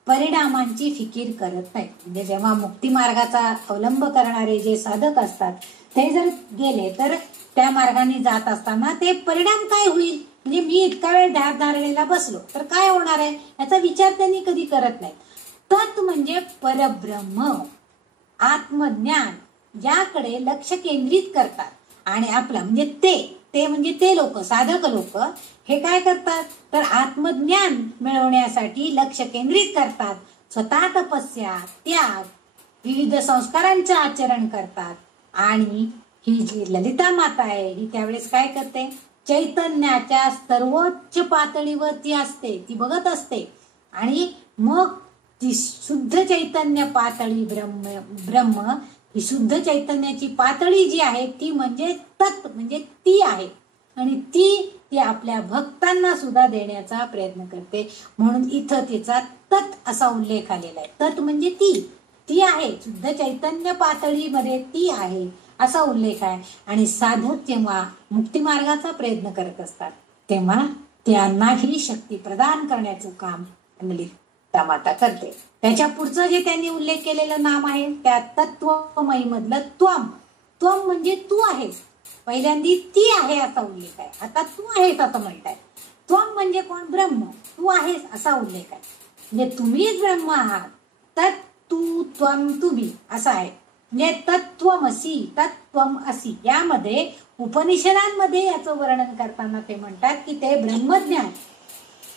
परिणामांची फिकीर करत नाहीत. म्हणजे जेव्हा मुक्ती मार्गाचा अवलंब करणारे जे साधक असतात ते जर गेले तर त्या मार्गाने जात असताना ते परिणाम काय होईल, म्हणजे मी इतका वेळ ध्यान धारणेला बसलो तर काय होणार आहे याचा विचार त्यांनी कधी करत नाही. तत् म्हणजे परब्रह्म, आत्मज्ञान, ज्याकडे लक्ष केंद्रित करतात. आणि आपलं म्हणजे ते म्हणजे ते लोक, साधक लोक हे काय करतात तर आत्मज्ञान मिळवण्यासाठी लक्ष केंद्रित करतात. स्वतः तपस्या, त्याग, विविध संस्कारांचे आचरण करतात. आणि ही जी ललिता माता आहे ही त्यावेळेस काय करते, चैतन्याच्या सर्वोच्च पातळीवर ती असते, ती बघत असते. आणि मग ती शुद्ध चैतन्य पातळी ब्रह्म ही शुद्ध चैतन्याची पातळी जी आहे ती म्हणजे तत् म्हणजे ती आहे. आणि ती आपल्या भक्तांना सुद्धा देण्याचा प्रयत्न करते. म्हणून इथं तिचा तत् असा उल्लेख आलेला आहे. तत् म्हणजे ती आहे, शुद्ध चैतन्य पातळीमध्ये ती आहे असा उल्लेख आहे. आणि साधक जेव्हा मुक्तिमार्गाचा प्रयत्न करत असतात तेव्हा त्यांना ही शक्ती प्रदान करण्याचं काम ललिता माता करते. त्याच्या पुढचं जे त्यांनी उल्लेख केलेलं नाम आहे त्या तत्वमयी मधलं त्वम म्हणजे तू आहेस. पहिल्यांदी ती आहे असा उल्लेख आहे, आता तू आहेस असं म्हणताय. त्वम म्हणजे कोण, ब्रह्म, तू आहेस असा उल्लेख आहे. म्हणजे तुम्हीच ब्रह्म आहात, तत् तू त्वम तुम्ही असं आहे. म्हणजे तत्त्वमसी, तत्त्वम असी यामध्ये उपनिषदांमध्ये याचं वर्णन करताना ते म्हणतात की ते ब्रह्मज्ञान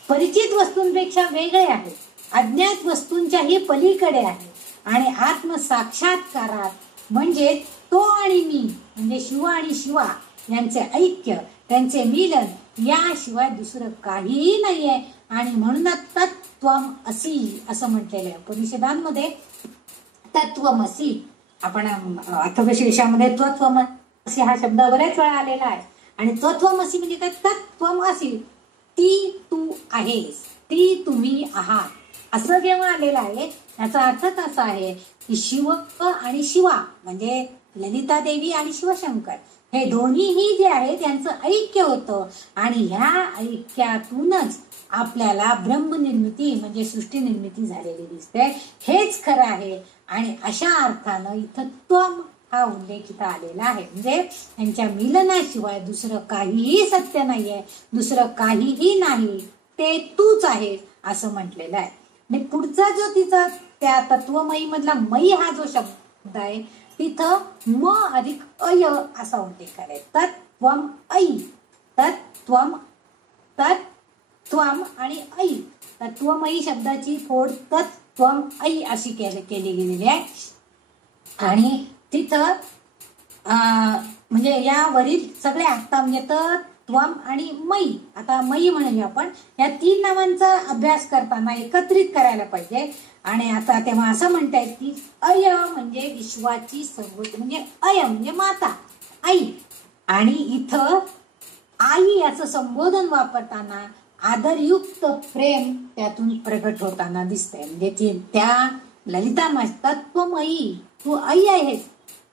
परिचित वस्तूंपेक्षा वेगळे आहे, अज्ञात वस्तूंच्याही पलीकडे आहे. आणि आत्मसाक्षात्कारात म्हणजे तो आणि मी म्हणजे शिव आणि शिवा यांचे ऐक्य, त्यांचे मिलन याशिवाय दुसरं काहीही नाहीये. आणि म्हणूनच तत्त्वम असी असं म्हटलेलं आहे उपनिषदांमध्ये. तत्त्वमसी आपण अथर्वशीर्षामध्ये तत्त्वमसी हा शब्द बऱ्याच वेळा आलेला आहे. आणि तत्त्वमसी म्हणजे काय, तत्त्वमसी ती तू आहेस, ती तुम्ही आहात असं जेव्हा आलेलं आहे याचा अर्थच असा आहे की शिव आणि शिवा म्हणजे ललिता देवी आणि शिवशंकर हे दोन्हीही जे आहे त्यांचं ऐक्य होतं. आणि ह्या ऐक्यातूनच आपल्याला ब्रह्मनिर्मिती म्हणजे सृष्टी निर्मिती झालेली दिसते. हेच खरं आहे. आणि अशा अर्थानं इथं त्वम हा उल्लेख इथं आलेला आहे. म्हणजे यांच्या मिलनाशिवाय दुसरं काहीही सत्य नाहीये, दुसरं काहीही नाही, ते तूच आहे असं म्हटलेलं आहे. आणि पुढचा जो तिचा त्या तत्वमयी मधला मयी हा जो शब्द आहे तिथं म अधिक अय असा उल्लेख आहे. तत्त्वम ऐ, तत्त्वम आणि ऐ, तत्वमयी शब्दाची फोड तत्त्वम ऐ अशी केली गेलेली आहे. आणि तिथं म्हणजे यावरील सगळ्या आता म्हणजे त्वम आणि मयी, आता मयी म्हणूया आपण, या 3 नावांचा अभ्यास करताना एकत्रित करायला पाहिजे. आणि आता तेव्हा असं म्हणतायत की अय म्हणजे विश्वाची सर्वोच्च म्हणजे अय म्हणजे माता, आई. आणि इथं आई याचं संबोधन वापरताना आदरयुक्त प्रेम त्यातून प्रगट होताना दिसतंय. म्हणजे त्या ललिता तत्वमयी, तू आई आहेस.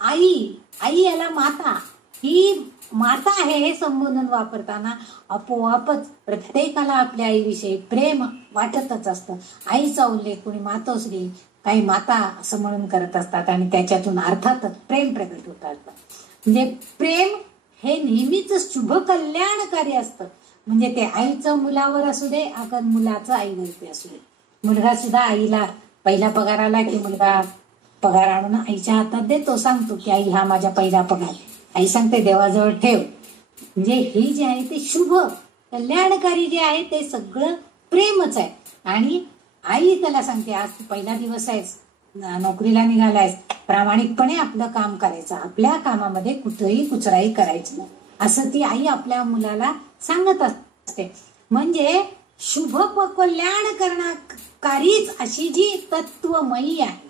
आई याला माता, ही माता आहे हे संबोधन वापरताना आपोआपच प्रत्येकाला आपल्या आईविषयी प्रेम वाटतच असतं. आईचा उल्लेख कोणी मातोश्री, काही माता असं म्हणून करत असतात आणि त्याच्यातून अर्थातच प्रेम प्रगट होत असतं. म्हणजे प्रेम हे नेहमीच शुभ कल्याणकारी असतं. म्हणजे ते आईचं मुलावर असू दे, अगर मुलाचं आईवरती असू दे. मुलगा सुद्धा आईला पहिला पगार आला की मुलगा पगार आणून आईच्या हातात देतो, सांगतो की आई हा माझा पहिला पगार. आई सांगते देवाजवळ ठेव. म्हणजे हे जे आहे ते शुभ कल्याणकारी जे आहे ते सगळं प्रेमच आहे. आणि आई त्याला सांगते आज तू पहिला दिवस आहेस, नोकरीला निघालायस, प्रामाणिकपणे आपलं काम करायचं, आपल्या कामामध्ये कुठेही कुचराई करायची नाही, असं ती आई आपल्या मुलाला सांगत असते. म्हणजे शुभ कल्याण करणारीच अशी जी तत्वमयी आहे,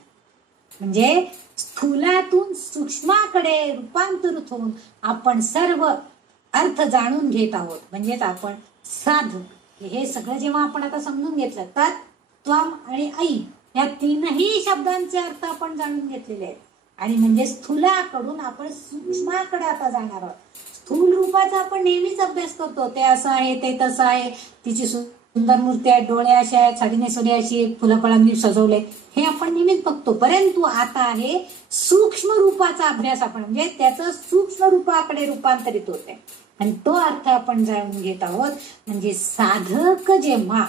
म्हणजे स्थूलातून सूक्ष्माकडे रूपांतरित होऊन आपण सर्व अर्थ जाणून घेत आहोत. म्हणजेच आपण साधक, हे सगळं जेव्हा आपण आता समजून घेतलं, तत्त्वम आणि आई या तीनही शब्दांचे अर्थ आपण जाणून घेतलेले आहेत. आणि म्हणजे स्थूलाकडून आपण सूक्ष्माकडे आता जाणार आहोत. स्थूल रूपाचा आपण नेहमीच अभ्यास करतो, ते असं आहे, ते तसं आहे, तिची सुंदर मूर्ती आहे, डोळे असे आहेत, साडी नेसवली अशी, फुलफळांनी सजवले, हे आपण नेहमीच बघतो. परंतु आता आहे सूक्ष्म रूपाचा अभ्यास आपण, म्हणजे त्याचं सूक्ष्म रूपाकडे रूपांतरित होते आणि तो अर्थ आपण जाणून घेत आहोत. म्हणजे साधक जेव्हा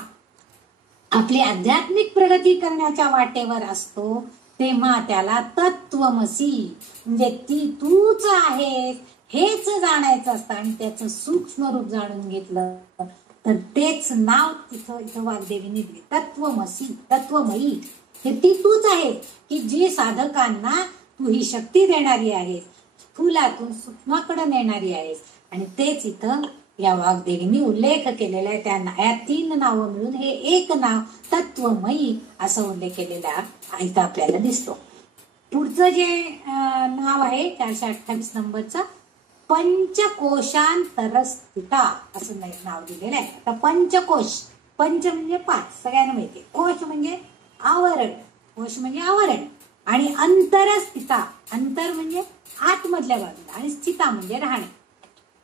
आपली आध्यात्मिक प्रगती करण्याच्या वाटेवर असतो तेव्हा त्याला तत्वमसी, म्हणजे ती तूच आहेस हेच जाणायचं असतं. आणि त्याचं सूक्ष्म रूप जाणून घेतलं तर तेच नाव इथं वाग्देवीने दिले, तत्वमसी, तत्वमयी. हे ती तूच आहे की जी साधकांना तू ही शक्ती देणारी आहेस, स्थूलातून सूक्ष्माकडे नेणारी आहेस. आणि तेच इथं या वाग्देवीने उल्लेख केलेला आहे. त्या तीन नावं मिळून हे एक नाव तत्वमयी असं उल्लेख केलेला इथं आपल्याला दिसतो. पुढचं जे नाव आहे 428 नंबरचं, पंचकोशांतरस्थिता असं नाव दिलेलं आहे. आता पंचकोश, पंच म्हणजे पाच, सगळ्यांना माहिती, कोश म्हणजे आवरण, कोश म्हणजे आवरण, आणि अंतरस्थिता, अंतर म्हणजे आतमधल्या बाजूला, आणि स्थिता म्हणजे राहणे.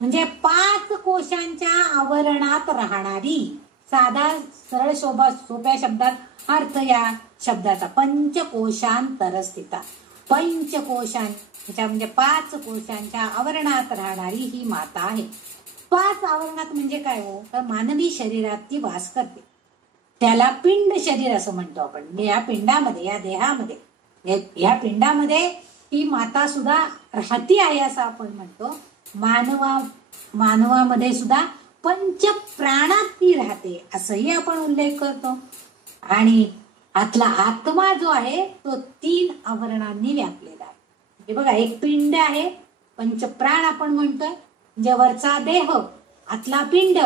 म्हणजे पाच कोशांच्या आवरणात राहणारी, साधा सरळ सोप्या शब्दात अर्थ या शब्दाचा पंचकोशांतरस्थिता, पंचकोशांच्या म्हणजे पाच कोशांच्या आवरणात राहणारी ही माता आहे. पाच आवरणात म्हणजे काय हो, तर मानवी शरीरात ती वास करते, त्याला पिंड शरीर असं म्हणतो आपण. या पिंडामध्ये, या देहामध्ये, या पिंडामध्ये ही माता सुद्धा राहती आहे असं आपण म्हणतो. मानवामध्ये सुद्धा पंच प्राणात ती राहते असंही आपण उल्लेख करतो. आणि आतला आत्मा जो आहे तो तीन आवरणांनी व्यापलेला आहे. हे बघा, एक पिंड आहे, पंचप्राण आपण म्हणतोय, म्हणजे वरचा देह, आतला पिंड,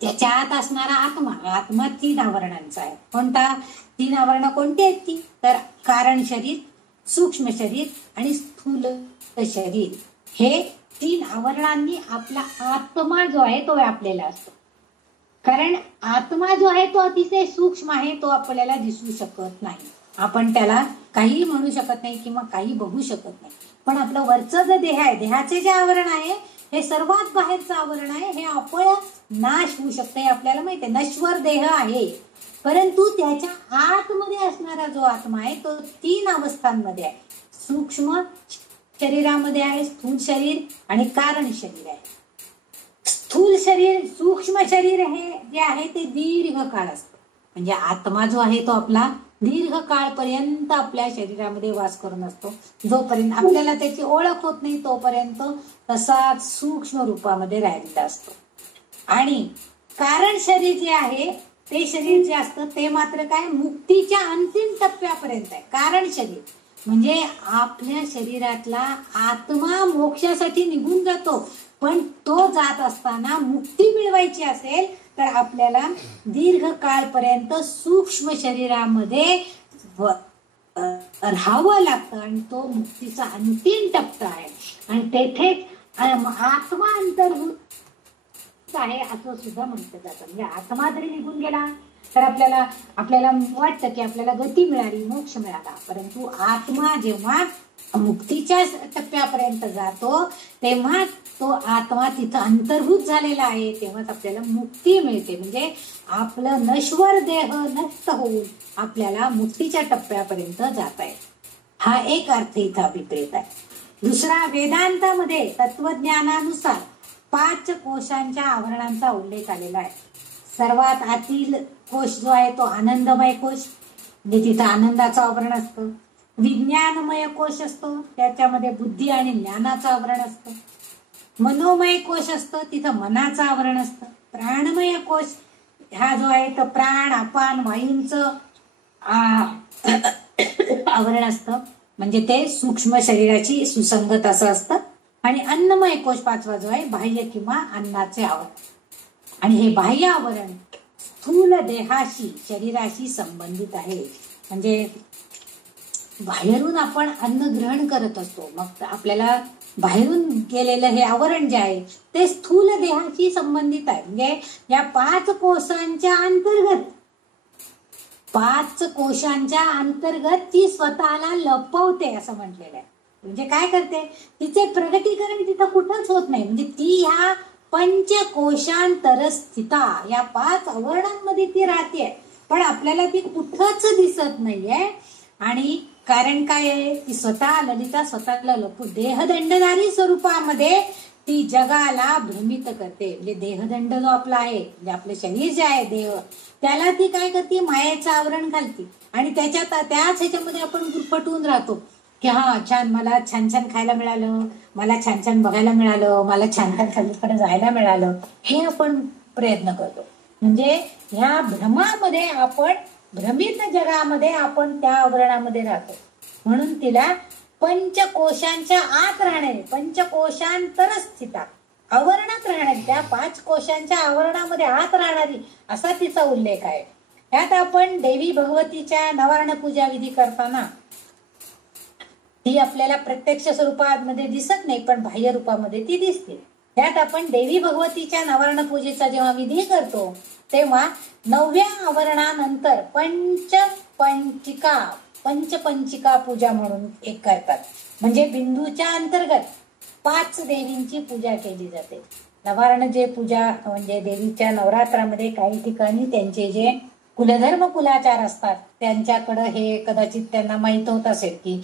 त्याच्या आत असणारा आत्मा, आत्मा तीन आवरणांचा आहे. कोणता तीन आवरण कोणती आहेत ती, तर कारण शरीर, सूक्ष्म शरीर आणि स्थूल शरीर, हे तीन आवरणांनी आपला आत्मा जो आहे तो व्यापलेला असतो. कारण आत्मा जो आहे तो अतिशय सूक्ष्म आहे, तो आपल्याला दिसू शकत नाही, आपण त्याला काही म्हणू शकत नाही किंवा काही बघू शकत नाही. पण आपलं वरचं जे देह आहे, देहाचे जे आवरण आहे हे सर्वात बाहेरचं आवरण आहे, हे आपोआप नाश होऊ शकतं, हे आपल्याला माहिती आहे. नश्वर देह आहे, परंतु त्याच्या आतमध्ये असणारा जो आत्मा आहे तो तीन अवस्थांमध्ये आहे. सूक्ष्म शरीरामध्ये आहे, स्थूल शरीर आणि कारण शरीर आहे. स्थूल शरीर, सूक्ष्म शरीर हे जे आहे ते दीर्घकाळ असतं, म्हणजे आत्मा जो आहे तो आपला दीर्घ काळपर्यंत आपल्या शरीरामध्ये वास करून असतो. जोपर्यंत आपल्याला त्याची ओळख होत नाही तोपर्यंत तसाच सूक्ष्म रूपामध्ये राहिलेला असतो. आणि कारण शरीर जे आहे ते शरीर जे असतं ते मात्र काय, मुक्तीच्या अंतिम टप्प्यापर्यंत आहे. कारण शरीर म्हणजे आपल्या शरीरातला आत्मा मोक्षासाठी निघून जातो, पण तो जात असताना मुक्ती मिळवायची असेल तर आपल्याला दीर्घकाळपर्यंत सूक्ष्म शरीरामध्ये राहावं लागतं, आणि तो मुक्तीचा अंतिम टप्पा आहे. आणि तेथे आत्मा अंतर्भूत मुक्त आहे असं सुद्धा म्हटलं जातं. म्हणजे आत्मा जरी निघून गेला तर आपल्याला वाटतं की आपल्याला गती मिळाली, मोक्ष मिळाला, परंतु आत्मा जेव्हा मुक्तीच्या टप्प्यापर्यंत जातो तेव्हा तो आत्मा तिथं अंतर्भूत झालेला आहे, तेव्हाच आपल्याला मुक्ती मिळते. म्हणजे आपलं नश्वर देह नष्ट होऊन आपल्याला मुक्तीच्या टप्प्यापर्यंत जाता येईल. हा एक अर्थ इथं अभिप्रेत आहे. दुसरा, वेदांतामध्ये तत्वज्ञानानुसार 5 कोशांच्या आवरणांचा उल्लेख आलेला आहे. सर्वात आतील कोश जो आहे तो आनंदमय कोश, म्हणजे तिथं आनंदाचं आवरण असतं. विज्ञानमय कोश असतो, त्याच्यामध्ये बुद्धी आणि ज्ञानाचं आवरण असतं. मनोमय कोश असतं, तिथं मनाचं आवरण असतं. प्राणमय कोश हा जो आहे तो प्राण, अपान, वायूंचं आवरण असतं, म्हणजे ते सूक्ष्म शरीराची सुसंगत असं असतं. आणि अन्नमय कोश 5वा जो आहे बाह्य किंवा अन्नाचे आवरण. आणि हे बाह्य आवरण स्थूल देहाशी, शरीराशी संबंधित आहे. म्हणजे बाहेरून आपण अन्न ग्रहण करत असतो, मग आपल्याला बाहेरून गेलेलं हे आवरण जे आहे ते स्थूल देहाशी संबंधित आहे. म्हणजे या 5 कोशांच्या अंतर्गत ती स्वतःला लपवते असं म्हटलेलं आहे. म्हणजे काय करते, तिचे प्रगटीकरण तिथं कुठंच होत नाही. म्हणजे ती ह्या पंचकोशांतर स्थिता, या 5 आवरणांमध्ये ती राहते, पण आपल्याला ती कुठंच दिसत नाहीये. आणि कारण काय आहे, ती ललिता स्वतःला लपू देहदंडधारी स्वरूपामध्ये ती जगाला भ्रमित करते. म्हणजे देहदंड जो आपला आहे, म्हणजे आपलं शरीर जे आहे देह, त्याला ती काय करते, मायेचं आवरण घालते. आणि त्याच ह्याच्यामध्ये आपण गुरफटून राहतो की हा छान, मला छान छान खायला मिळालं, मला छान छान बघायला मिळालं, मला छान छान सगळीकडे जायला मिळालं, हे आपण प्रयत्न करतो. म्हणजे ह्या भ्रमामध्ये आपण, भ्रमित जगामध्ये आपण त्या आवरणामध्ये राहतो. म्हणून तिला पंचकोशांच्या आत राहणारी, पंचकोशांतर स्थिता, आवरणात राहणारी, त्या 5 कोशांच्या आवरणामध्ये आत राहणारी असा तिचा उल्लेख आहे. यात आपण देवी भगवतीच्या नवार्ण पूजा विधी करताना ती आपल्याला प्रत्यक्ष स्वरूपामध्ये दिसत नाही, पण बाह्य रूपामध्ये ती दिसते. त्यात आपण देवी भगवतीच्या नवार्ण पूजेचा जेव्हा विधी करतो तेव्हा 9व्या आवरणानंतर पंचपंचिका पूजा म्हणून एक करतात. म्हणजे बिंदूच्या अंतर्गत 5 देवींची पूजा केली जाते. नवार्ण जे पूजा म्हणजे देवीच्या नवरात्रामध्ये काही ठिकाणी त्यांचे जे कुलधर्म कुलाचार असतात त्यांच्याकडं हे कदाचित त्यांना माहित होत असेल की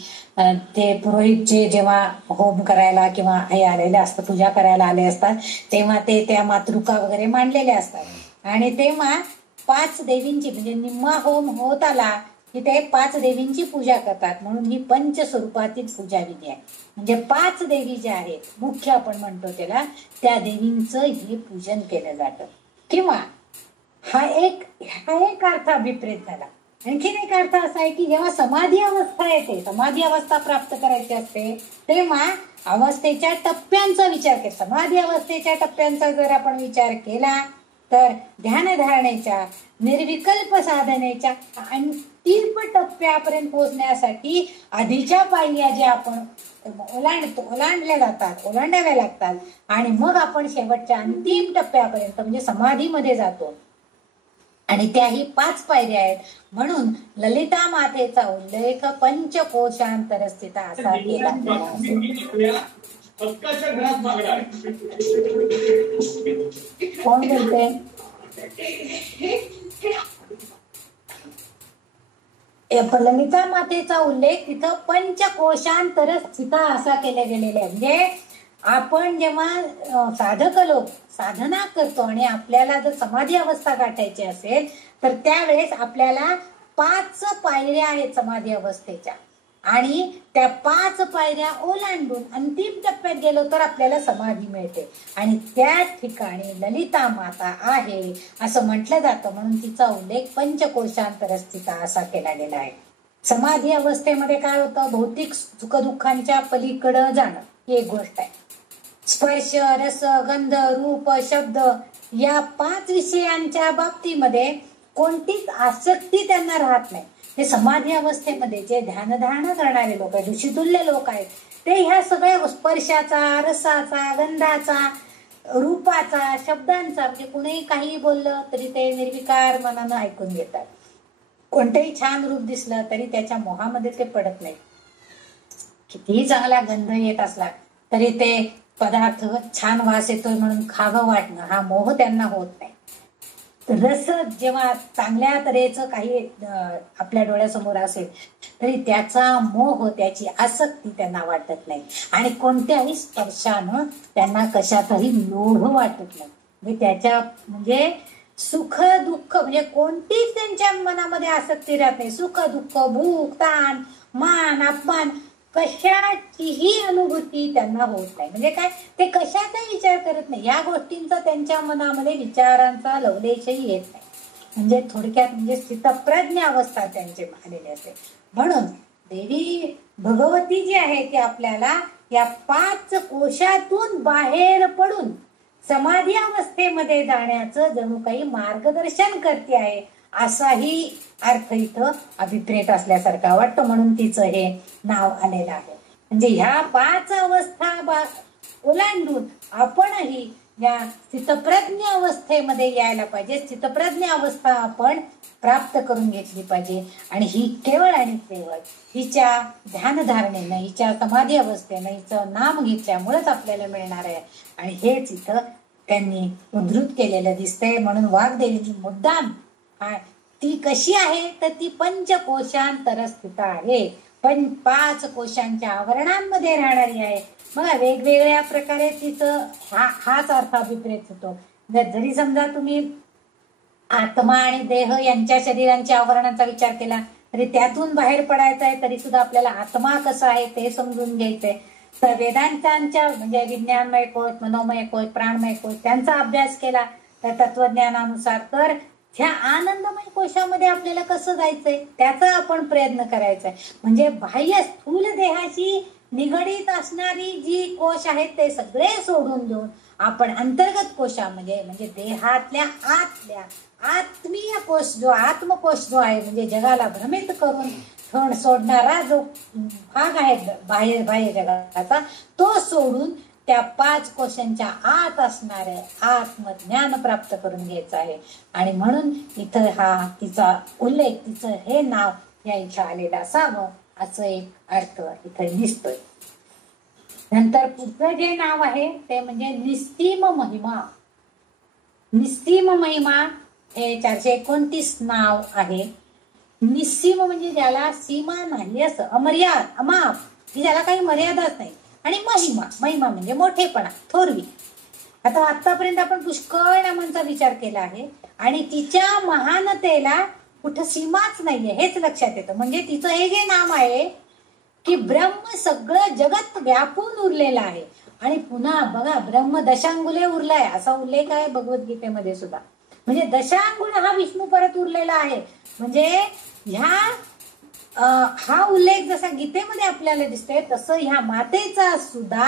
ते पुरोहित जे जेव्हा होम करायला किंवा हे आलेले असतात, पूजा करायला आले असतात, तेव्हा ते त्या मातृका वगैरे मांडलेल्या असतात. आणि तेव्हा 5 देवींची, म्हणजे निम्मा होम होत आला की ते 5 देवींची पूजा करतात. म्हणून ही पंचस्वरूपातील पूजा विधी आहे. म्हणजे 5 देवी ज्या आहेत मुख्य आपण म्हणतो त्याला, त्या देवींचं हे पूजन केलं जातं. किंवा हा एक अर्थ अभिप्रेत झाला. आणखीन एक अर्थ असा आहे की जेव्हा समाधी अवस्था येते, समाधी अवस्था प्राप्त करायची असते, तेव्हा अवस्थेच्या टप्प्यांचा विचार केला. समाधी अवस्थेच्या टप्प्यांचा जर आपण विचार केला तर ध्यानधारणेच्या, निर्विकल्प साधनेच्या अंतिम टप्प्यापर्यंत पोहोचण्यासाठी आधीच्या पायऱ्या ज्या आपण ओलांडाव्या लागतात आणि मग आपण शेवटच्या अंतिम टप्प्यापर्यंत म्हणजे समाधीमध्ये जातो. आणि त्याही 5 पायऱ्या आहेत. म्हणून ललिता मातेचा उल्लेख पंचकोशांतर स्थिता असा केला. कोण बोलते? ललिता मातेचा उल्लेख तिथं पंचकोशांतर स्थिता असा केला गेलेला आहे. म्हणजे आपण जेव्हा साधक लोक साधना करतो आणि आपल्याला जर समाधी अवस्था गाठायची असेल तर त्यावेळेस आपल्याला 5 पायऱ्या आहेत समाधी अवस्थेच्या, आणि त्या 5 पायऱ्या ओलांडून अंतिम टप्प्यात गेलो तर आपल्याला समाधी मिळते. आणि त्या ठिकाणी ललिता माता आहे असं म्हटलं जातं. म्हणून तिचा उल्लेख पंचकोशांतर स्थिता असा केला गेला आहे. समाधी अवस्थेमध्ये काय होतं, भौतिक सुखदुःखांच्या पलीकडं जाणं ही एक गोष्ट आहे. स्पर्श, रस, गंध, रूप, शब्द या 5 विषयांच्या बाबतीमध्ये कोणतीच आसक्ती त्यांना राहत नाही. हे समाधी अवस्थेमध्ये जे ध्यानधारणा करणारे लोक आहेत, ऋषितुल्य लोक आहेत, ते ह्या सगळ्या स्पर्शाचा, रसाचा, गंधाचा, रूपाचा, शब्दांचा, म्हणजे कुणीही काही बोललं तरी ते निर्विकार मनानं ऐकून घेतात. कोणतेही छान रूप दिसलं तरी त्याच्या मोहामध्ये ते पडत नाही. कितीही चांगला गंध येत असला तरी ते पदार्थ छान वास येतोय म्हणून खावं वाटणं हा मोह त्यांना होत नाही. रस जेव्हा चांगल्या तऱ्हेचं काही आपल्या डोळ्यासमोर असेल तरी त्याचा मोह, त्याची आसक्ती त्यांना वाटत नाही. आणि कोणत्याही स्पर्शानं त्यांना कशातही लोभ वाटत नाही. म्हणजे त्याच्या म्हणजे सुख दुःख म्हणजे कोणतीच त्यांच्या मनामध्ये आसक्ती राहत नाही. सुख दुःख, भूक ताण, मान अपमान कशाचीही अनुभूती त्यांना होत नाही. म्हणजे काय, ते कशाचा विचार करत नाही. या गोष्टींचा त्यांच्या मनामध्ये विचारांचा लवलेशही येत नाही. म्हणजे थोडक्यात म्हणजे स्थितप्रज्ञ अवस्था त्यांची आलेली असते. म्हणून देवी भगवती जी आहे ती आपल्याला या 5 कोशातून बाहेर पडून समाधी अवस्थेमध्ये जाण्याचं जणू काही मार्गदर्शन करते आहे, असाही अर्थ इथं अभिप्रेत असल्यासारखा वाटतो. म्हणून तिचं हे नाव आलेलं आहे. म्हणजे ह्या 5 अवस्था ओलांडून आपणही या स्थितप्रज्ञ अवस्थेमध्ये यायला पाहिजे. स्थितप्रज्ञ अवस्था आपण प्राप्त करून घेतली पाहिजे. आणि ही केवळ आणि केवळ हिच्या ध्यानधारणेनं, हिच्या समाधी अवस्थेनं, हिचं नाम घेतल्यामुळेच आपल्याला मिळणार आहे. आणि हेच इथं त्यांनी उद्धृत केलेलं दिसतंय. म्हणून वाग्देवीची मुद्दाम ती कशी आहे तर ती पंचकोशांतर स्थित आहे. 5 कोशांच्या आवरणांमध्ये राहणारी आहे. बघा वेगवेगळ्या प्रकारे तिचं हाच अर्थ अभिप्रेत होतो. जरी समजा तुम्ही आत्मा आणि देह यांच्या शरीरांच्या आवरणांचा विचार केला तरी त्यातून बाहेर पडायचं आहे, तरी सुद्धा आपल्याला आत्मा कसा आहे ते समजून घ्यायचंय. तर वेदांतांच्या म्हणजे विज्ञानमय कोश, मनोमय कोश, प्राणमय कोश त्यांचा अभ्यास केला तर तत्वज्ञानानुसार तर ह्या आनंदमय कोशामध्ये आपल्याला कसं जायचंय त्याचा आपण प्रयत्न करायचा आहे. म्हणजे बाह्य स्थूल देहाशी निगडीत असणारी जी कोश आहेत ते सगळे सोडून देऊन आपण अंतर्गत कोशामध्ये म्हणजे देहातल्या आतल्या आत्मीय कोश जो आत्मकोश जो आहे म्हणजे जगाला भ्रमित करून ठण सोडणारा जो भाग आहे बाह्य जगाचा, तो सोडून त्या 5 कोशांच्या आत असणारे आत्मज्ञान प्राप्त करून घ्यायचं आहे. आणि म्हणून इथं हा तिचा उल्लेख, तिचं हे नाव या इथं आलेलं असावं असं एक अर्थ इथं दिसतोय. नंतर पुढचं जे नाव आहे ते म्हणजे निस्सीम महिमा. निस्सीम महिमा हे 429 नाव आहे. निस्सीम म्हणजे ज्याला सीमा नाही असं, अमर्याद, अमाप, की ज्याला काही मर्यादाच नाही. आणि महिमा, महिमा म्हणजे मोठेपणा, थोरवी. आता आतापर्यंत आपण पुष्कळ नामांचा विचार केला आहे आणि तिच्या महानतेला कुठं सीमाच नाहीये हेच लक्षात येतं. म्हणजे तिचं हे जे नाम आहे की ब्रह्म सगळं जगत व्यापून उरलेलं आहे. आणि पुन्हा बघा ब्रह्म दशांगुले उरलाय असा उल्लेख आहे भगवद्गीतेमध्ये सुद्धा. म्हणजे दशांगुल हा विष्णू परत उरलेला आहे. म्हणजे ह्या हा उल्लेख जसा गीतेमध्ये आपल्याला दिसतोय तसं ह्या मातेचा सुद्धा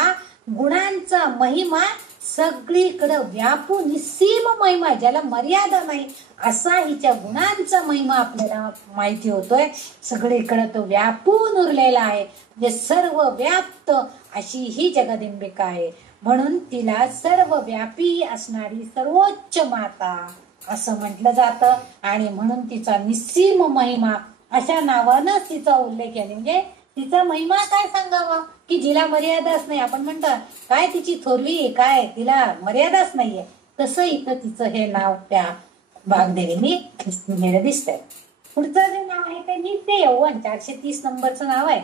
गुणांचा महिमा सगळीकडं व्यापून निस्सीम महिमा, ज्याला मर्यादा नाही असा हिच्या गुणांचा महिमा आपल्याला माहिती होतोय. सगळीकडे तो व्यापून उरलेला आहे. म्हणजे सर्व व्याप्त अशी ही जगदंबिका आहे. म्हणून तिला सर्वव्यापी असणारी सर्वोच्च माता असं म्हटलं जातं. आणि म्हणून तिचा निस्सीम महिमा अशा नावानंच तिचा उल्लेख आहे. म्हणजे तिचा महिमा काय सांगावा की जिला मर्यादाच नाही. आपण म्हणतो काय तिची थोरवी, काय तिला मर्यादाच नाहीये, तसं इथं तिचं हे नाव त्या वाग्देवींनी दिलेलं दिसतंय. पुढचं जे नाव आहे ते नित्य यौवन, 430 नंबरचं नाव आहे.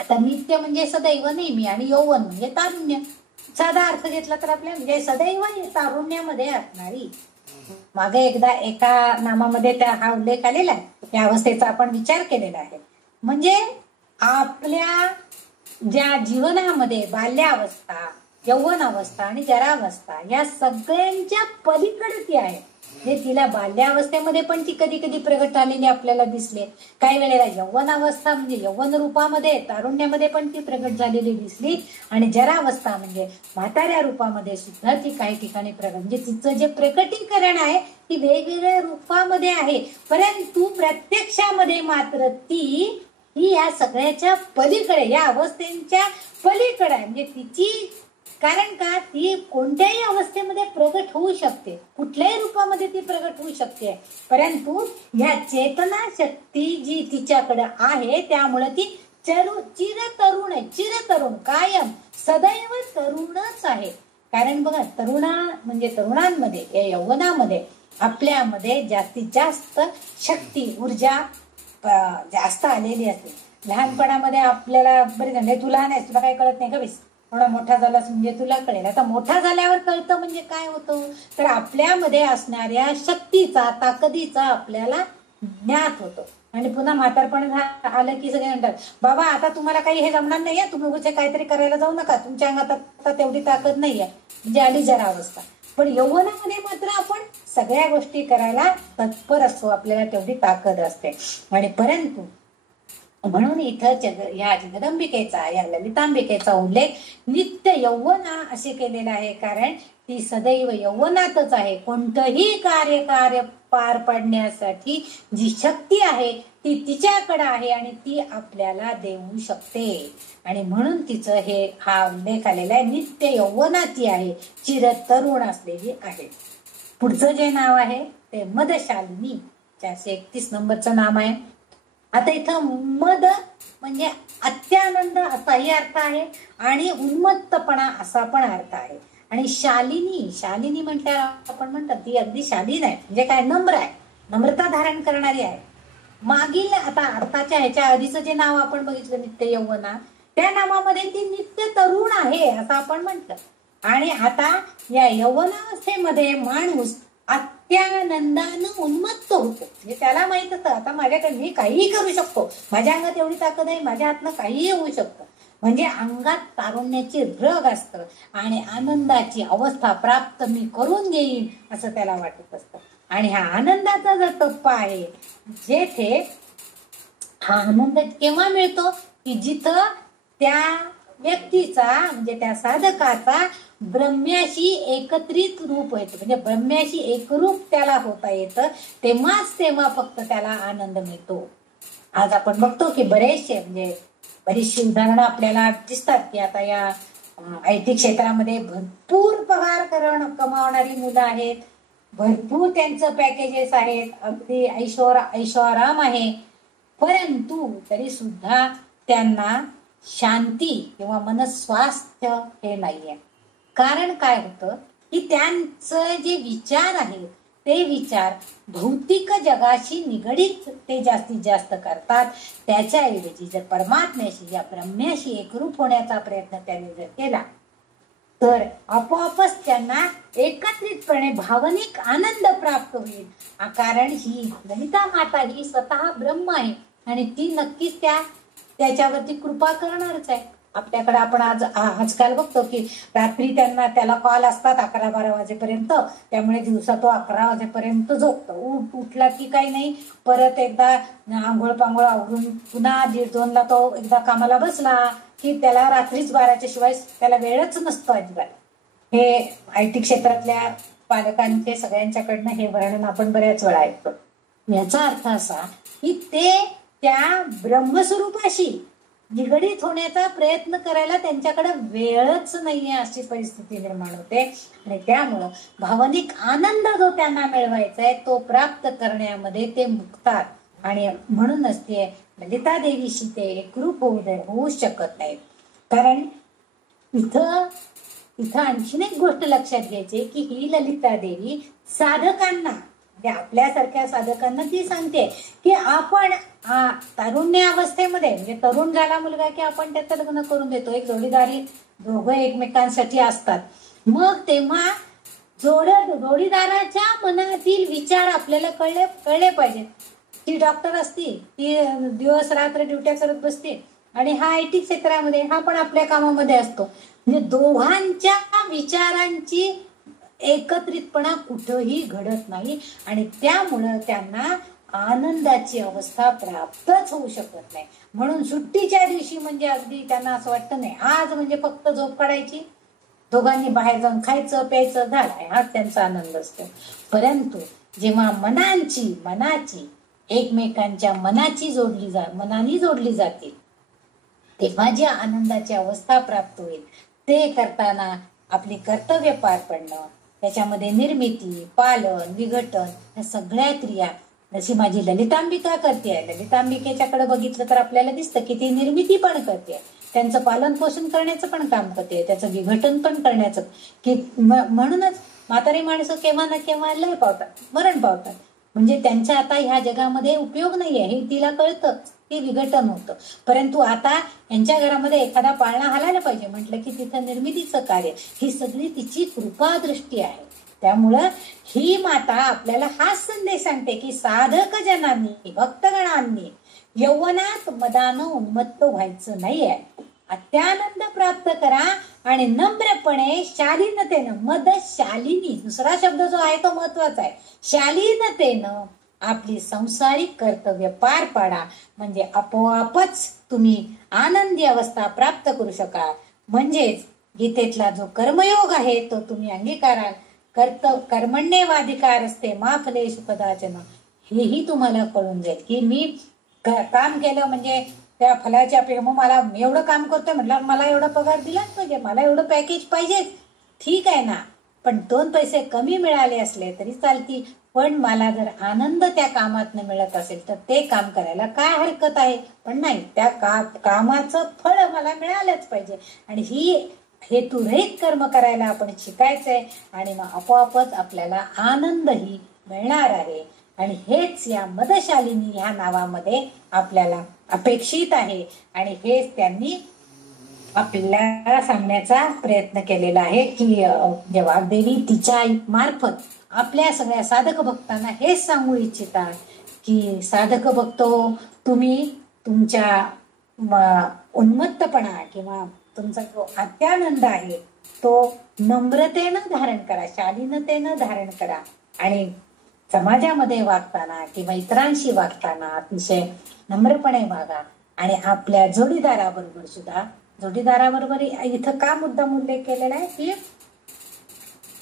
आता नित्य म्हणजे सदैव नेहमी आणि यौवन म्हणजे तारुण्य. साधा अर्थ घेतला तर आपल्या म्हणजे सदैव तारुण्यामध्ये असणारी. मागे एकदा एका नामामध्ये त्या हा उल्लेख आलेला आहे. या अवस्थेचा आपण विचार केलेला आहे. म्हणजे आपल्या ज्या जीवनामध्ये बाल्यावस्था, यौवन अवस्था आणि जरावस्था या सगळ्यांच्या पलीकडे ती आहे. हे तिला बाल्यावस्थेमध्ये पण ती कधी कधी प्रगट आलेली आपल्याला दिसले. काही वेळेला यौवन अवस्था म्हणजे यौवन रूपामध्ये तारुण्यामध्ये पण ती प्रगट झालेली दिसली. आणि जरावस्था म्हणजे म्हाताऱ्या रूपामध्ये सुद्धा ती काही ठिकाणी प्रगट, म्हणजे तिचं जे प्रकटीकरण आहे ती वेगवेगळ्या रूपामध्ये आहे. परंतु प्रत्यक्षामध्ये मात्र ती ही या सगळ्याच्या पलीकडे, या अवस्थेच्या पलीकडे आहे. म्हणजे तिची कारण का ती कोणत्याही अवस्थेमध्ये प्रगट होऊ शकते, कुठल्याही रूपामध्ये ती प्रगट होऊ शकते, परंतु ह्या चेतना शक्ती जी तिच्याकडे आहे त्यामुळे ती चिरतरुण आहे, चिरतरुण, कायम सदैव तरुणच आहे. कारण बघा, तरुणांमध्ये या यौवनामध्ये आपल्यामध्ये जास्तीत जास्त शक्ती, ऊर्जा जास्त आलेली असते. लहानपणामध्ये आपल्याला बरेच म्हणजे तू लहान आहेस, तुला काही कळत नाही का बीस, थोडा मोठा झालास म्हणजे तुला कळेल. आता मोठा झाल्यावर कळतं म्हणजे काय होतं, तर आपल्यामध्ये असणाऱ्या शक्तीचा, ताकदीचा आपल्याला ज्ञात होतो. आणि पुन्हा म्हातारपण आलं की सगळे म्हणतात, बाबा आता तुम्हाला काही हे जमणार नाहीये, तुम्ही उगाच काहीतरी करायला जाऊ नका, तुमच्या अंगात आता तेवढी ताकद नाहीये, म्हणजे आली जरा अवस्था. पण यौवनामध्ये मात्र आपण सगळ्या गोष्टी करायला तत्पर असतो, आपल्याला तेवढी ताकद असते. आणि परंतु म्हणून इथं या जगदंबिकेचा, या ललितांबिकेचा उल्लेख नित्य यौवना असे केलेला आहे, कारण ती सदैव यौवनातच आहे. कोणतंही कार्य पार पाडण्यासाठी जी शक्ती आहे ती तिच्याकडे आहे आणि ती आपल्याला देऊ शकते. आणि म्हणून तिचं हा उल्लेख आलेला आहे, नित्य यौवनाची आहे, चिरतरुण असलेली आहे. पुढचं जे नाव आहे ते मदशालिनी, 431 नंबरचं नाम आहे. आता इथं मद म्हणजे अत्यानंद असाही अर्थ आहे आणि उन्मत्तपणा असा पण अर्थ आहे. आणि शालिनी म्हटल्यावर आपण म्हणतात ती अगदी शालीन आहे, म्हणजे काय, नम्र आहे, नम्रता धारण करणारी आहे. मागील आता अर्थाच्या ह्याच्या आधीचं जे नाव आपण बघितलं नित्य यौवना, त्या नामामध्ये ती नित्य तरुण आहे असं आपण म्हटलं. आणि आता या यौवनावस्थेमध्ये माणूस अत्यानंदानं उन्मत्त होतो, म्हणजे त्याला माहित असतं आता माझ्याकडे मी काहीही करू शकतो, माझ्या अंगात एवढी ताकद आहे, माझ्या हातनं काहीही होऊ शकतं, म्हणजे अंगात तारुण्याची रग असतं आणि आनंदाची अवस्था प्राप्त मी करून घेईन असं त्याला वाटत असतं. आणि हा आनंदाचा जो टप्पा आहे, जेथे हा आनंद केव्हा मिळतो की जिथं त्या व्यक्तीचा म्हणजे त्या साधकाचा ब्रह्म्याशी एकत्रित रूप येतो, म्हणजे ब्रह्म्याशी एकरूप त्याला होता येतं, तेव्हा फक्त त्याला आनंद मिळतो. आज आपण बघतो की बरीचशी उदाहरणं आपल्याला दिसतात की आता या IT क्षेत्रामध्ये भरपूर पगार कमावणारी मुलं आहेत, भरपूर त्यांचं पॅकेजेस आहेत, अगदी ऐशोआराम आहे, परंतु तरी सुद्धा त्यांना शांती किंवा मनस्वास्थ्य हे नाहीये. कारण काय होतं की त्यांचं जे विचार आहेत ते विचार भौतिक जगाशी निगडीत ते जास्तीत जास्त करतात. त्याच्याऐवजी जर परमात्म्याशी, या ब्रह्म्याशी एकरूप होण्याचा प्रयत्न त्यांनी जर केला तर आपोआपच त्यांना एकत्रितपणे भावनिक आनंद प्राप्त होईल. कारण ही ललिता माता ही स्वतः ब्रह्म आहे आणि ती नक्कीच त्याच्यावरती कृपा करणारच आहे. आपल्याकडे आपण आजकाल बघतो की रात्री त्याला कॉल असतात 11-12 वाजेपर्यंत, त्यामुळे दिवसा तो 11 वाजेपर्यंत झोपतो. उठला की काही नाही, परत एकदा आंघोळ पांघोळ आवरून पुन्हा 1:30-2ला तो एकदा कामाला बसला की त्याला रात्रीच 12च्या शिवाय त्याला वेळच नसतो अजिबात. हे IT क्षेत्रातल्या पालकांचे सगळ्यांच्याकडनं हे वर्णन आपण बऱ्याच वेळा ऐकतो. याचा अर्थ असा की ते त्या ब्रह्मस्वरूपाशी निगडीत होण्याचा प्रयत्न करायला त्यांच्याकडे वेळच नाहीये, अशी परिस्थिती निर्माण होते. आणि त्यामुळं भावनिक आनंद जो त्यांना मिळवायचा आहे तो प्राप्त करण्यामध्ये ते मुकतात. आणि म्हणूनच ते ललिता देवीशी ते एकरूप होऊ शकत नाहीत. कारण इथं आणखीन एक गोष्ट लक्षात घ्यायची की ही ललिता देवी साधकांना, म्हणजे आपल्यासारख्या साधकांना ती सांगते की आपण तारुण्य अवस्थेमध्ये, म्हणजे तरुण झाला मुलगा की आपण त्याचं लग्न करून देतो, एक जोडीदारी दोघं एकमेकांसाठी असतात. मग तेव्हा जोडीदाराच्या मनातील विचार आपल्याला कळले पाहिजे. ती डॉक्टर असती, ती दिवस रात्र ड्युट्या करत बसते आणि हा IT क्षेत्रामध्ये, हा पण आपल्या कामामध्ये असतो, म्हणजे दोघांच्या विचारांची एकत्रितपणा कुठंही घडत नाही आणि त्यामुळं त्यांना आनंदाची अवस्था प्राप्तच होऊ शकत नाही. म्हणून सुट्टीच्या दिवशी म्हणजे अगदी त्यांना असं वाटतं नाही आज म्हणजे फक्त झोप काढायची, दोघांनी बाहेर जाऊन खायचं प्यायचं झालंय, हा त्यांचा आनंद असतो. परंतु जेव्हा मनाची एकमेकांच्या मनानी जोडली जाते तेव्हा जी आनंदाची अवस्था प्राप्त होईल ते करताना आपली कर्तव्य पार पडणं, त्याच्यामध्ये निर्मिती, पालन, विघटन या सगळ्या क्रिया जशी माझी ललितांबिका करते, ललितांबिकेच्याकडे बघितलं तर आपल्याला दिसतं की ती निर्मिती पण करते, त्यांचं पालन पोषण करण्याचं पण काम करते, त्याचं विघटन पण करण्याचं की म्हणूनच म्हातारी माणसं केव्हा ना केव्हा लय पावतात, मरण पावतात. म्हणजे त्यांचा आता ह्या जगामध्ये उपयोग नाहीये हे तिला कळतं, ते विघटन होतं. परंतु आता यांच्या घरामध्ये एखादा पाळणा हलायला पाहिजे म्हटलं की तिथं निर्मितीचं कार्य, ही सगळी तिची कृपा दृष्टी आहे. त्यामुळं ही माता आपल्याला हाच संदेश सांगते की साधक जनांनी, भक्तगणांनी यौवनात मदानं उन्मत्त व्हायचं नाहीये, अत्यानंद प्राप्त करा आणि नम्रपणे शालीनतेनं, मद शालिनी दुसरा शब्द जो आहे तो महत्वाचा आहे, शालीनतेनं आपली संसारिक कर्तव्य पार पाडा, म्हणजे आपोआपच तुम्ही आनंदी अवस्था प्राप्त करू शकाल. म्हणजेच गीतेतला जो कर्मयोग आहे तो तुम्ही अंगीकाराल. कर्मण्येवाधिकार असते मा फलेषु कदाचन, हेही तुम्हाला कळून जाईल की मी काम केलं म्हणजे त्या फलाची अपेक्षा, मग मला एवढं काम करतोय म्हटलं मला एवढा पगार दिलाच पाहिजे, मला एवढं पॅकेज पाहिजे, ठीक आहे ना, पण 2 पैसे कमी मिळाले असले तरी चालतील, पण मला जर आनंद त्या कामातनं मिळत असेल तर ते काम करायला काय हरकत आहे. पण नाही, त्या कामाचं फळ मला मिळालंच पाहिजे. आणि ही हेतुरहित कर्म करायला आपण शिकायचंय आणि मग आपोआपच आपल्याला आनंदही मिळणार आहे. आणि हेच या मदशालिनी ह्या नावामध्ये आपल्याला अपेक्षित आहे आणि हेच त्यांनी आपल्याला सांगण्याचा प्रयत्न केलेला आहे की जेव्हा देवी तिच्या मार्फत आपल्या सगळ्या साधक भक्तांना हेच सांगू इच्छितात की साधक भक्तो, तुम्ही तुमच्या उन्मत्तपणा किंवा तुमचा जो अत्यानंद आहे तो नम्रतेनं धारण करा, शालीनतेनं धारण करा आणि समाजामध्ये वागताना किंवा इतरांशी वागताना अतिशय नम्रपणे वागा. आणि आपल्या जोडीदाराबरोबर सुद्धा, जोडीदाराबरोबर इथं का मुद्दाम उल्लेख केलेला आहे की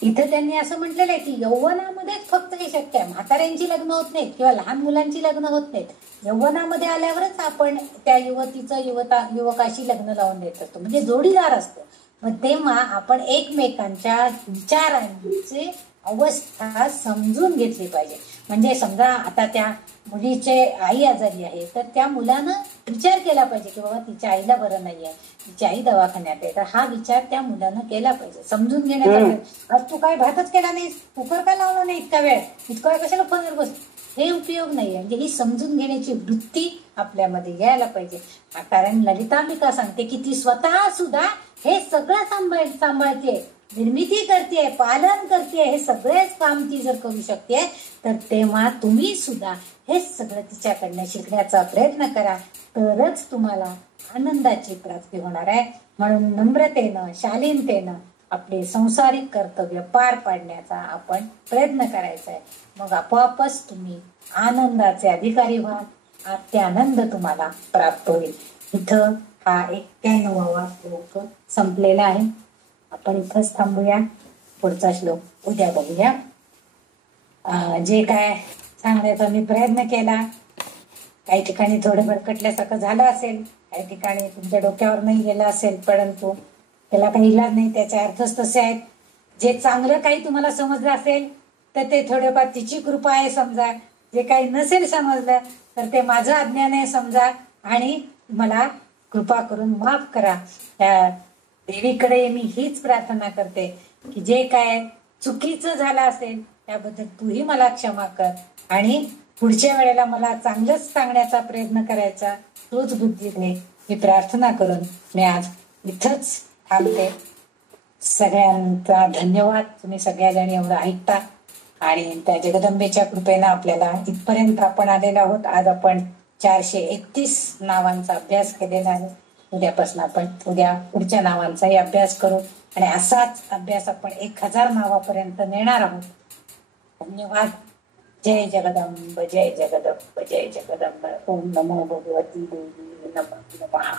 इथं त्यांनी असं म्हटलेलं आहे की यौवनामध्येच फक्त हे शक्य आहे, म्हाताऱ्यांची लग्न होत नाहीत किंवा लहान मुलांची लग्न होत नाहीत, यौवनामध्ये आल्यावरच आपण त्या युवतीचं युवकाशी लग्न लावून देत असतो, म्हणजे जोडीदार असतो. मग तेव्हा आपण एकमेकांच्या विचारांची अवस्था समजून घेतली पाहिजे. म्हणजे समजा आता त्या मुलीचे आई आजारी आहे तर त्या मुलानं विचार केला पाहिजे की बाबा तिच्या आईला बरं नाही आहे, तिची आई दवाखान्यात आहे, तर हा विचार त्या मुलानं केला पाहिजे, समजून घेण्याचा. आज तू काय भातच केला नाहीस, कुकर का लावला नाही इतका वेळ, इतका वेळ कशाला फोनवर बस, हे उपयोग नाहीये. म्हणजे ही समजून घेण्याची वृत्ती आपल्यामध्ये यायला पाहिजे. कारण ललितांबिका सांगते की ती स्वतः सुद्धा हे सगळं सांभाळते, निर्मिती करते, पालन करते, हे सगळेच काम ती जर करू शकते तर तेव्हा तुम्ही सुद्धा हे सगळं तिच्याकडनं शिकण्याचा प्रयत्न करा, तरच तुम्हाला आनंदाची प्राप्ती होणार आहे. म्हणून नम्रतेनं, शालीनतेनं आपले संसारिक कर्तव्य पार पाडण्याचा आपण प्रयत्न करायचा आहे. मग आपोआपच तुम्ही आनंदाचे अधिकारी व्हाल, अत्यानंद तुम्हाला प्राप्त होईल. इथं हा 91वा श्लोक संपलेला आहे. आपण इथंच थांबूया, पुढचा श्लोक उद्या बघूया. जे काय सांगण्याचा मी प्रयत्न केला, काही ठिकाणी थोडं भरकटल्यासारखं झालं असेल, काही ठिकाणी तुमच्या डोक्यावर नाही गेलं असेल, परंतु त्याला काही इलाज नाही, त्याचे अर्थच तसे आहेत. जे चांगलं काही तुम्हाला समजलं असेल तर ते थोडेफार तिची कृपा आहे समजा, जे काही नसेल समजलं तर ते माझं अज्ञान आहे समजा, आणि मला कृपा करून माफ करा. त्या देवीकडे मी हीच प्रार्थना करते की जे काय चुकीचं झालं असेल त्याबद्दल तूही मला क्षमा कर आणि पुढच्या वेळेला मला चांगलंच सांगण्याचा प्रयत्न करायचा तूच बुद्धी दे, ही प्रार्थना करून मी आज इथंच थांबते. सगळ्यांचा धन्यवाद, तुम्ही सगळ्याजणी एवढं ऐकता आणि त्या जगदंबेच्या कृपेनं आपल्याला इथपर्यंत आपण आलेलो आहोत. आज आपण 431 नावांचा अभ्यास केलेला आहे. उद्यापासून आपण पुढच्या नावांचाही अभ्यास करू आणि असाच अभ्यास आपण 1000 नावापर्यंत नेणार आहोत. धन्यवाद. जय जगदंब, जय जगदंब, जय जगदंब. ओम नमो भगवती देवी नमः.